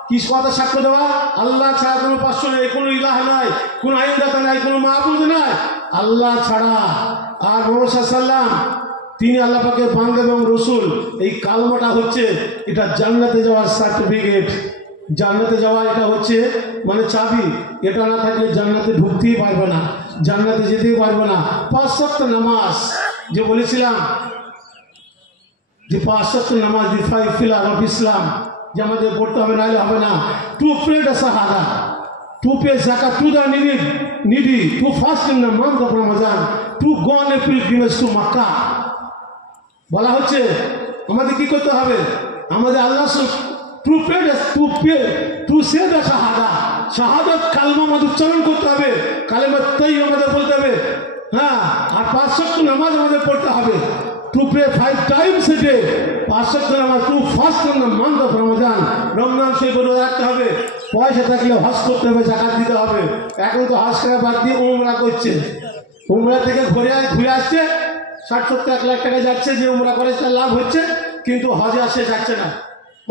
কি কথা সাক্ষ্য দেওয়া? আল্লাহ ছাড়া কোনো উপাস্য নেই, কোনো ইলাহ নাই, কোনো আইনদাতা নাই, কোনো মাবুদ নাই আল্লাহ ছাড়া। আর মুহাম্মদ সাল্লাল্লাহু আলাইহি ওয়াসাল্লাম তিনি আল্লাহ পাকের বান্দা এবং রাসূল। এই কালমাটা হচ্ছে এটা জান্নাতে যাওয়ার সার্টিফিকেট, জান্নাতে যাওয়া এটা হচ্ছে মানে চাবি। এটা না থাকলে জান্নাতে ঢুকতেই পারবে না, জান্নাতে যেতেই পারবে না। 5 ওয়াক্ত নামাজ যে বলেছিলাম, যে 5 ওয়াক্ত নামাজ, দি 5 পিলার অফ ইসলাম, যে আমাদের পড়তে হবে, নাহলে হবে না। To pray the shahada, to pay zakat to the needy, to fast in the month of Ramzan, to go on a pilgrimage to Mecca. বলা হচ্ছে আমাদের কি করতে হবে, আমাদের আল্লাহ টু সে দ্য শাহাদা, শাহাদাত কালমা আমাদের উচ্চারণ করতে হবে, কালেমা তাইয়্যিবা আমাদের বলতে হবে, হ্যাঁ। আর 5 ওয়াক্ত নামাজ আমাদের পড়তে হবে, to pray 5 times a day, 5 ওয়াক্ত নামাজ, to fast in the month of Ramzan, Ramzan Sharif রোজা রাখতে হবে, পয়সা থাকলে হজ করতে হবে, যাকাত দিতে হবে। এখন তো হজ করা বাদ দিয়ে উমরা করছে, উমরা থেকে ঘুরে আসছে, 60-70 লাখ টাকা যাচ্ছে, যে উমরা করে তার লাভ হচ্ছে, কিন্তু হজে আসে যাচ্ছে না।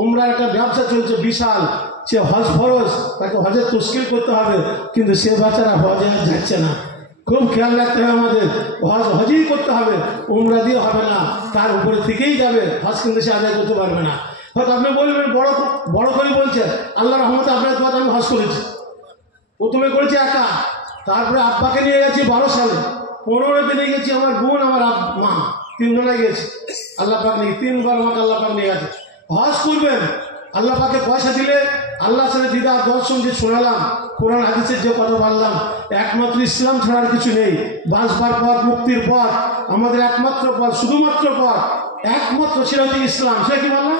উমরার একটা ব্যবসা চলছে বিশাল, সে হজ ফরজ, তাকে হজের তশকিল করতে হবে, কিন্তু সে বাচ্চারা হজে আর যাচ্ছে না। খুব খেয়াল রাখতে হবে আমাদের, হজই করতে হবে, উমরা দিয়ে হবে না, তার উপরে থেকেই যাবে, হজ কিন্তু সে আদায় করতে পারবে না। হয়তো আপনি বলবেন বড় করে বলছে, আল্লাহ রহমতে আপনার দোয়াতে আমি হজ করেছি, প্রথমে করেছি একা, তারপরে আব্বাকে নিয়ে গেছি 12 সালে, 15তে নিয়ে গেছি আমার বোন, আমার মা, 3 জনে গেছি। আল্লাহ পাক নিয়ে 3বার আমাকে আল্লাহ পাক নিয়ে গেছে। হজ করবেন, আল্লাহ পাকে পয়সা দিলে, আল্লাহ সাথে দিদার দর্শন যে শোনালাম, কোরআন হাদিসের যে কথা বললাম, একমাত্র ইসলাম ছাড়ার কিছু নেই। বাঁচবার পথ, মুক্তির পথ, আমাদের একমাত্র পথ, শুধুমাত্র পথ, একমাত্র সেটা হচ্ছে ইসলাম। সেটা কি বললাম?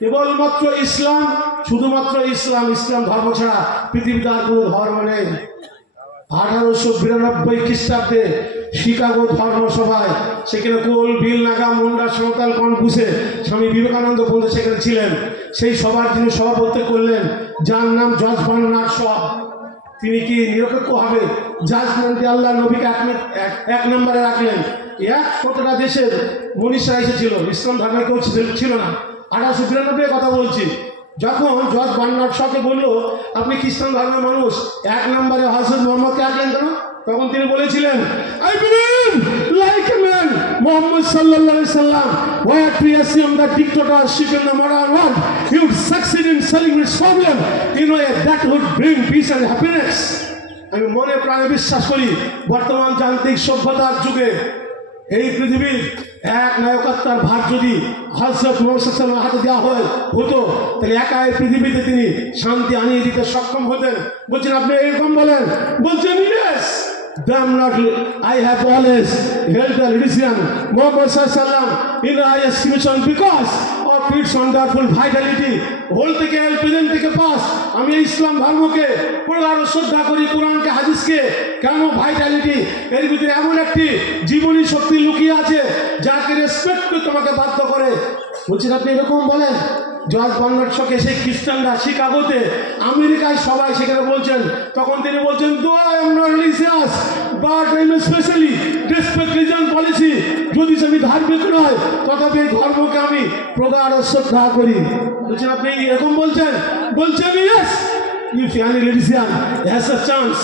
কেবলমাত্র ইসলাম, শুধুমাত্র ইসলাম। ইসলাম ধর্ম ছাড়া পৃথিবীতে আর কোনো ধর্ম নেই। 1892 খ্রিস্টাব্দে শিকাগো ধর্মসভায়, সেখানে কোল, বিল, নাগা, মুন্ডা, সাঁওতাল, কনফুসে, স্বামী বিবেকানন্দ বন্ধু সেখানে ছিলেন। সেই সভার যিনি সভাপতি করলেন, যার নাম জর্জ বার্নার্ড শ, তিনি কি নিরপেক্ষ হবে জাজমেন্টে আল্লাহ নবীকে এক নম্বরে রাখলেন। 100টা দেশের মনীষীরা এসেছিল, ইসলাম ধর্মের কেউ ছিল না। 1892 কথা বলছি। যখন জর্জ বার্নার্ড শকে বললো আপনি খ্রিস্টান ধর্মের মানুষ, 1 নম্বরে হযরত মুহাম্মদকে রাখলেন কেন? তখন তিনি বলেছিলেন, I believe like a man, Muhammad sallallahu alaihi wasallam, were to assume that dictatorship in the modern world, he would succeed in solving its problem in a way that would bring peace and happiness. আমি মনে প্রাণে বিশ্বাস করি, বর্তমান যান্ত্রিক সভ্যতার যুগে এই পৃথিবীর এক নায়কত্বের ভার যদি হযরত মুহাম্মদ সাল্লাল্লাহু আলাইহি ওয়াসাল্লামের হাতে দেওয়া হতো, তাহলে একা এই পৃথিবীতে তিনি শান্তি আনিয়ে দিতে সক্ষম হতেন। বলছেন আপনি এরকম বলেন? বলছেন yes, damn not, I have always held the religion Muhammad sallallahu alaihi wasallam in the highest estimation because of fits wonderful vitality whole থেকে হেল প্রেজেন্ট থেকে পাস। আমি ইসলাম ধর্মকে প্রগাঢ় শ্রদ্ধা করি, কোরআনকে হাদিসকে। কেন ভাইটালিটি? এর ভিতরে এমন একটি জীবনী শক্তি লুকিয়ে আছে যাকে রেসপেক্ট করে তোমাকে বাধ্য করে। বলছেন আপনি এরকম বলেন? জর্জ বার্নার্ড শকে সেই খ্রিস্টানরা শিকাগোতে, আমেরিকায় সবাই সেখানে বলছেন, তখন তিনি বলছেন though I am not religious but I am specially respect religion policy. যদি আমি ধার্মিক নয় তথাপি এই ধর্মকে আমি প্রগাঢ় শ্রদ্ধা করি। বলছেন আপনি এরকম বলছেন? বলছেন yes, if any religion has a chance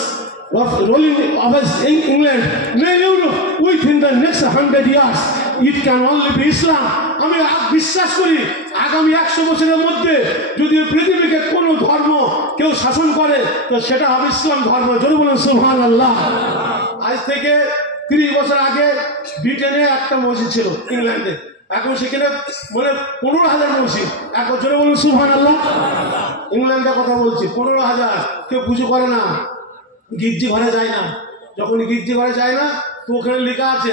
of rolling over in England, may you know within the next 100 years it can only be Islam. আমি বিশ্বাস করি আগামী 100 বছরের মধ্যে যদি পৃথিবীকে কোনো ধর্ম কেউ শাসন করে তো সেটা হবে ইসলাম ধর্ম। যদি বলেন সুবহানাল্লাহ। আজ থেকে 30 বছর আগে ব্রিটেনে একটা মসজিদ ছিল ইংল্যান্ডে, এখন সেখানে মানে 15,000 মসজিদ। এক বছরে বলুন সুবহানাল্লাহ। ইংল্যান্ডের কথা বলছি, 15,000। কেউ পুজো করে না, গির্জি ঘরে যায় না। যখন গির্জি ঘরে যায় না তো ওখানে লেখা আছে,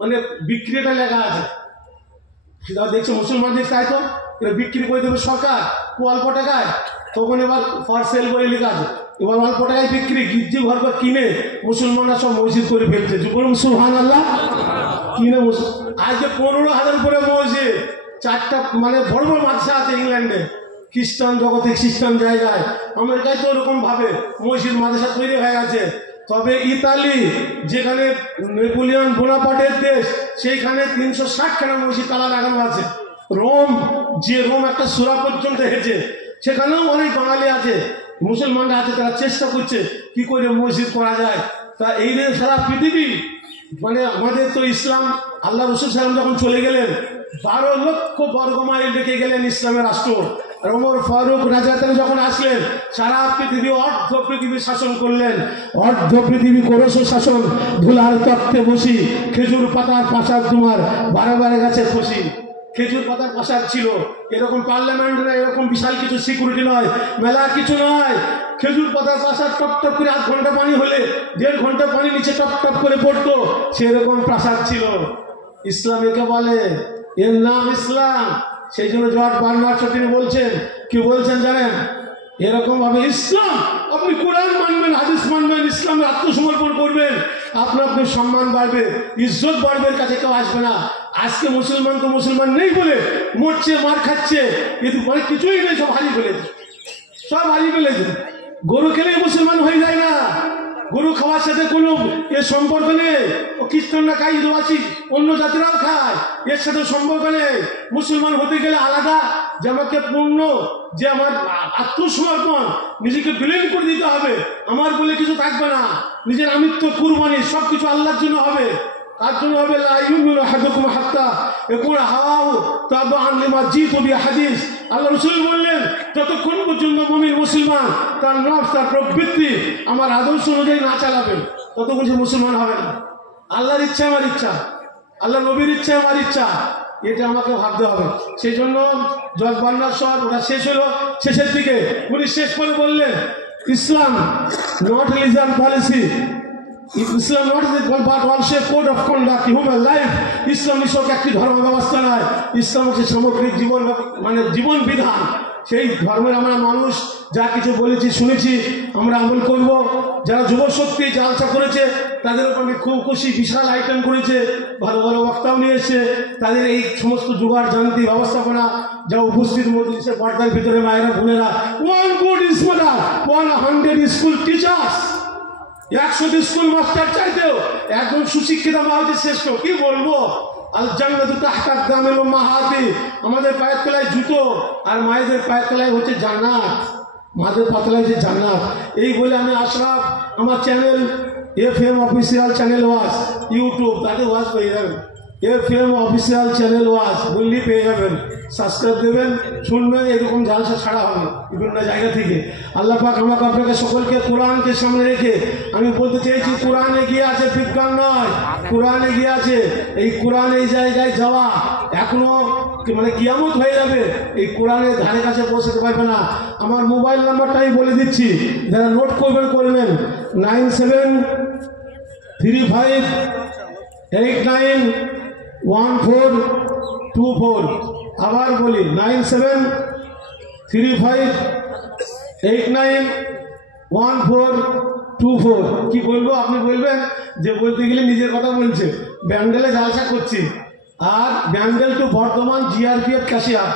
মানে বিক্রিটা লেখা আছে। দেখছে মুসলমানদের তাই তো বিক্রি করে দেবে সরকার অল্প টাকায়, তখন এবার ফর সেল করে লেখা আছে। এবার অল্প টাকায় বিক্রি, গির্জি ঘর কিনে মুসলমানরা সব মসজিদ করে ফেলছে। বলুন সুবহানাল্লাহ। কিনে আজ যে 15,000 করে মসজিদ, 4টা মানে বড় বড় মাদ্রাসা আছে ইংল্যান্ডে, খ্রিস্টান জগতে খ্রিস্টান জায়গায়। আমেরিকায় তো ওরকম ভাবে মসজিদ মাদ্রাসা তৈরি হয়ে গেছে। তবে ইতালি, যেখানে নেপোলিয়ন বোনাপার্টের দেশ, সেইখানে 360খানা মসজিদ তালা লাগানো আছে। রোম, যে রোম একটা সূরা পর্যন্ত হেঁটে, সেখানেও অনেক বাঙালি আছে, মুসলমানরা আছে, তারা চেষ্টা করছে কি করে মসজিদ করা যায়। তা এই নিয়ে সারা পৃথিবী, মানে আমাদের তো ইসলাম, আল্লাহ রাসূল সাল্লাল্লাহু আলাইহি ওয়াসাল্লাম যখন চলে গেলেন 12 লক্ষ বর্গমাইল রেখে গেলেন ইসলামের রাষ্ট্র। আর ওমর ফারুক রাজাতেন যখন আসলেন সারা পৃথিবী, অর্ধ পৃথিবী শাসন করলেন। অর্ধ পৃথিবী করস শাসন, ধুলার তত্ত্বে বসি, খেজুর পাতার প্রাসাদ তোমার বারে বারে গাছে ফসি। খেজুর পাতার প্রাসাদ ছিল, এরকম পার্লামেন্ট না, এরকম বিশাল কিছু সিকিউরিটি নয়, মেলা কিছু নয়। খেজুর পাতার প্রাসাদ, টপ টপ করে 8 ঘন্টা পানি হলে 1.5 ঘন্টা পানি নিচে টপ টপ করে পড়তো, সেরকম প্রাসাদ ছিল। ইসলাম একে বলে, এর নাম ইসলাম। সেই জন্য জর্জ বার্নার্ড তিনি বলছেন, কি বলছেন জানেন? এরকম ভাবে ইসলাম, আপনি কোরআন মানবেন, হাদিস মানবেন, ইসলামের আত্মসমর্পণ করবেন, আপনার সম্মান বাড়বে, ইজ্জত বাড়বে, কাছে কেউ আসবে না। আজকে মুসলমান তো মুসলমান নেই বলে মরছে, মার খাচ্ছে, কিন্তু অনেক কিছুই নেই, সব হারিয়ে ফেলেছে, সব হারিয়ে ফেলেছে। গরু খেলেই মুসলমান হয়ে যায় না, গরু খাওয়ার সাথে কোনো এর সম্পর্ক নেই। ও খ্রিস্টানরা খায়, হিন্দুবাসী অন্য জাতিরাও খায়, এর সাথে সম্পর্ক নেই। মুসলমান হতে গেলে আলাদা, যে আমাকে পূর্ণ, যে আমার আত্মসমর্পণ, নিজেকে বিলীন করে দিতে হবে, আমার বলে কিছু থাকবে না, নিজের আমিত্ব কুরবানি সবকিছু আল্লাহর জন্য হবে। তার জন্য হবে লা ইউমিনু আহাদুকুম হাত্তা ইয়াকুনা হাওয়াহু তাবাআন লিমা জিতু বিহাদিস। আল্লাহ রাসূল বললেন, যতক্ষণ পর্যন্ত মুমিন মুসলমান তার নফস, তার প্রবৃত্তি আমার আদর্শ অনুযায়ী না চালাবে, ততক্ষণ সে মুসলমান হবে না। আল্লাহর ইচ্ছা আমার ইচ্ছা, আল্লাহ নবীর ইচ্ছা আমার ইচ্ছা, এটা আমাকে ভাবতে হবে। সেই জন্য জর্জ বার্নার্ড শর ওটা শেষ হলো, শেষের দিকে উনি শেষ করে বললেন, Islam not religion policy, Islam not but also code of conduct human life. Islam নিছক একটি ধর্ম ব্যবস্থা নয়, ইসলাম হচ্ছে সামগ্রিক জীবন, মানে জীবন বিধান। সেই ধর্মের আমরা মানুষ যা কিছু বলেছি শুনেছি আমরা আমল করব। যারা যুবশক্তি জালসা করেছে তাদের উপর আমি খুব খুশি, বিশাল আইটেম করেছে, ভালো ভালো বক্তাও নিয়ে এসছে, তাদের এই সমস্ত জোগাড় জানতি ব্যবস্থাপনা যা উপস্থিত মজলিসে পর্দার ভিতরে মায়েরা বোনেরা, 1 good scholar 100 school teachers, 100 school master চাইতেও একজন সুশিক্ষিত মা হচ্ছে শ্রেষ্ঠ। কি বলবো, আল জান্নাতু তাহতা আকদামিল উম্মাহাতি, আমাদের পায়ের তলায় জুতো আর মায়েদের পায়ের তলায় হচ্ছে জান্নাত, মাদের পাতলায় যে জান্নাত। এই বলে আমি আশরাফ, আমার চ্যানেল FM অফিসিয়াল চ্যানেল ওয়াজ, ইউটিউব, তাতে ওয়াজ পেয়ে যাবেন। FM অফিসিয়াল চ্যানেল ওয়াজ বললি পেয়ে যাবেন, সাবস্ক্রাইব দেবেন, শুনবেন, এরকম জালসা ছাড়া হবে বিভিন্ন জায়গা থেকে। আল্লাহ পাক আমাকে আপনাকে সকলকে কোরআনকে সামনে রেখে আমি বলতে চাইছি, কোরআন এগিয়ে আছে, বিজ্ঞান নয়, কোরআন এগিয়ে আছে। এই কোরআন এই জায়গায় যাওয়া এখনো মানে কিয়ামত হয়ে যাবে, এই কোরআনের ধারে কাছে পৌঁছতে পারবে না। আমার মোবাইল নাম্বারটাই বলে দিচ্ছি, যারা নোট করবেন করবেন, 9735891424। আবার বলি 9735891424। কি বলবো আপনি বলবেন যে বলতে গেলে নিজের কথা বলছে। ব্যান্ডেলে জালসা করছি, আর Bandel to Bardhaman GRPF cashier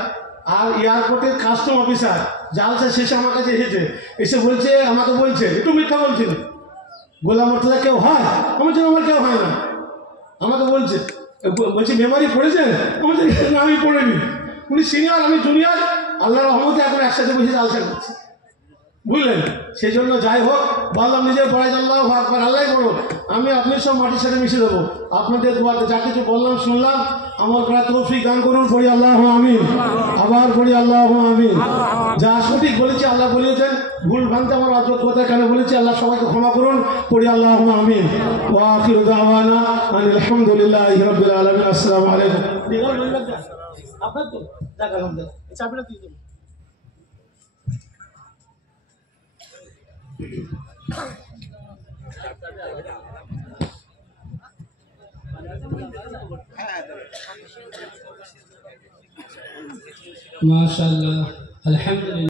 আর এয়ারপোর্টের কাস্টম অফিসার জালসা শেষে আমার কাছে এসে বলছে, আমাকে বলছে একটু মিথ্যা বলছিল, গোলাম মোর্তজা কেউ হয়? আমার জন্য আমার কেউ হয় না। আমাকে বলছে মেমোরি পড়েছেন? আমার না, আমি পড়িনি। উনি সিনিয়র, আমি জুনিয়র, আল্লাহর রহমতে এখন একসাথে বসে জালসা করছি, বুঝলেন? সেই জন্য যাই হোক বললাম নিজের পড়াই আল্লাহ আকবার, আল্লাহ বড়। আমি আপনার সব মাটির সাথে মিশে দেবো। আপনাদের দোয়াতে যা কিছু বললাম শুনলাম, আমার করা তৌফিক দান করুন, পড়ি আল্লাহ আমিন। আবার পড়ি আল্লাহ আমিন। যা সঠিক বলেছি আল্লাহ বলিয়েছেন, ভুল ভ্রান্তি আমার অযোগ্যতা কেন বলেছি আল্লাহ সবাইকে ক্ষমা করুন, পড়ি আল্লাহ আমিন। ওয়া আখিরু দাওয়ানা আলহামদুলিল্লাহি রাব্বিল আলামিন। আসসালামু আলাইকুম। আপনার তো দেখা চাবিটা দিয়ে দেবো। माशाअल्लाह, अल्हम्दुलिल्लाह।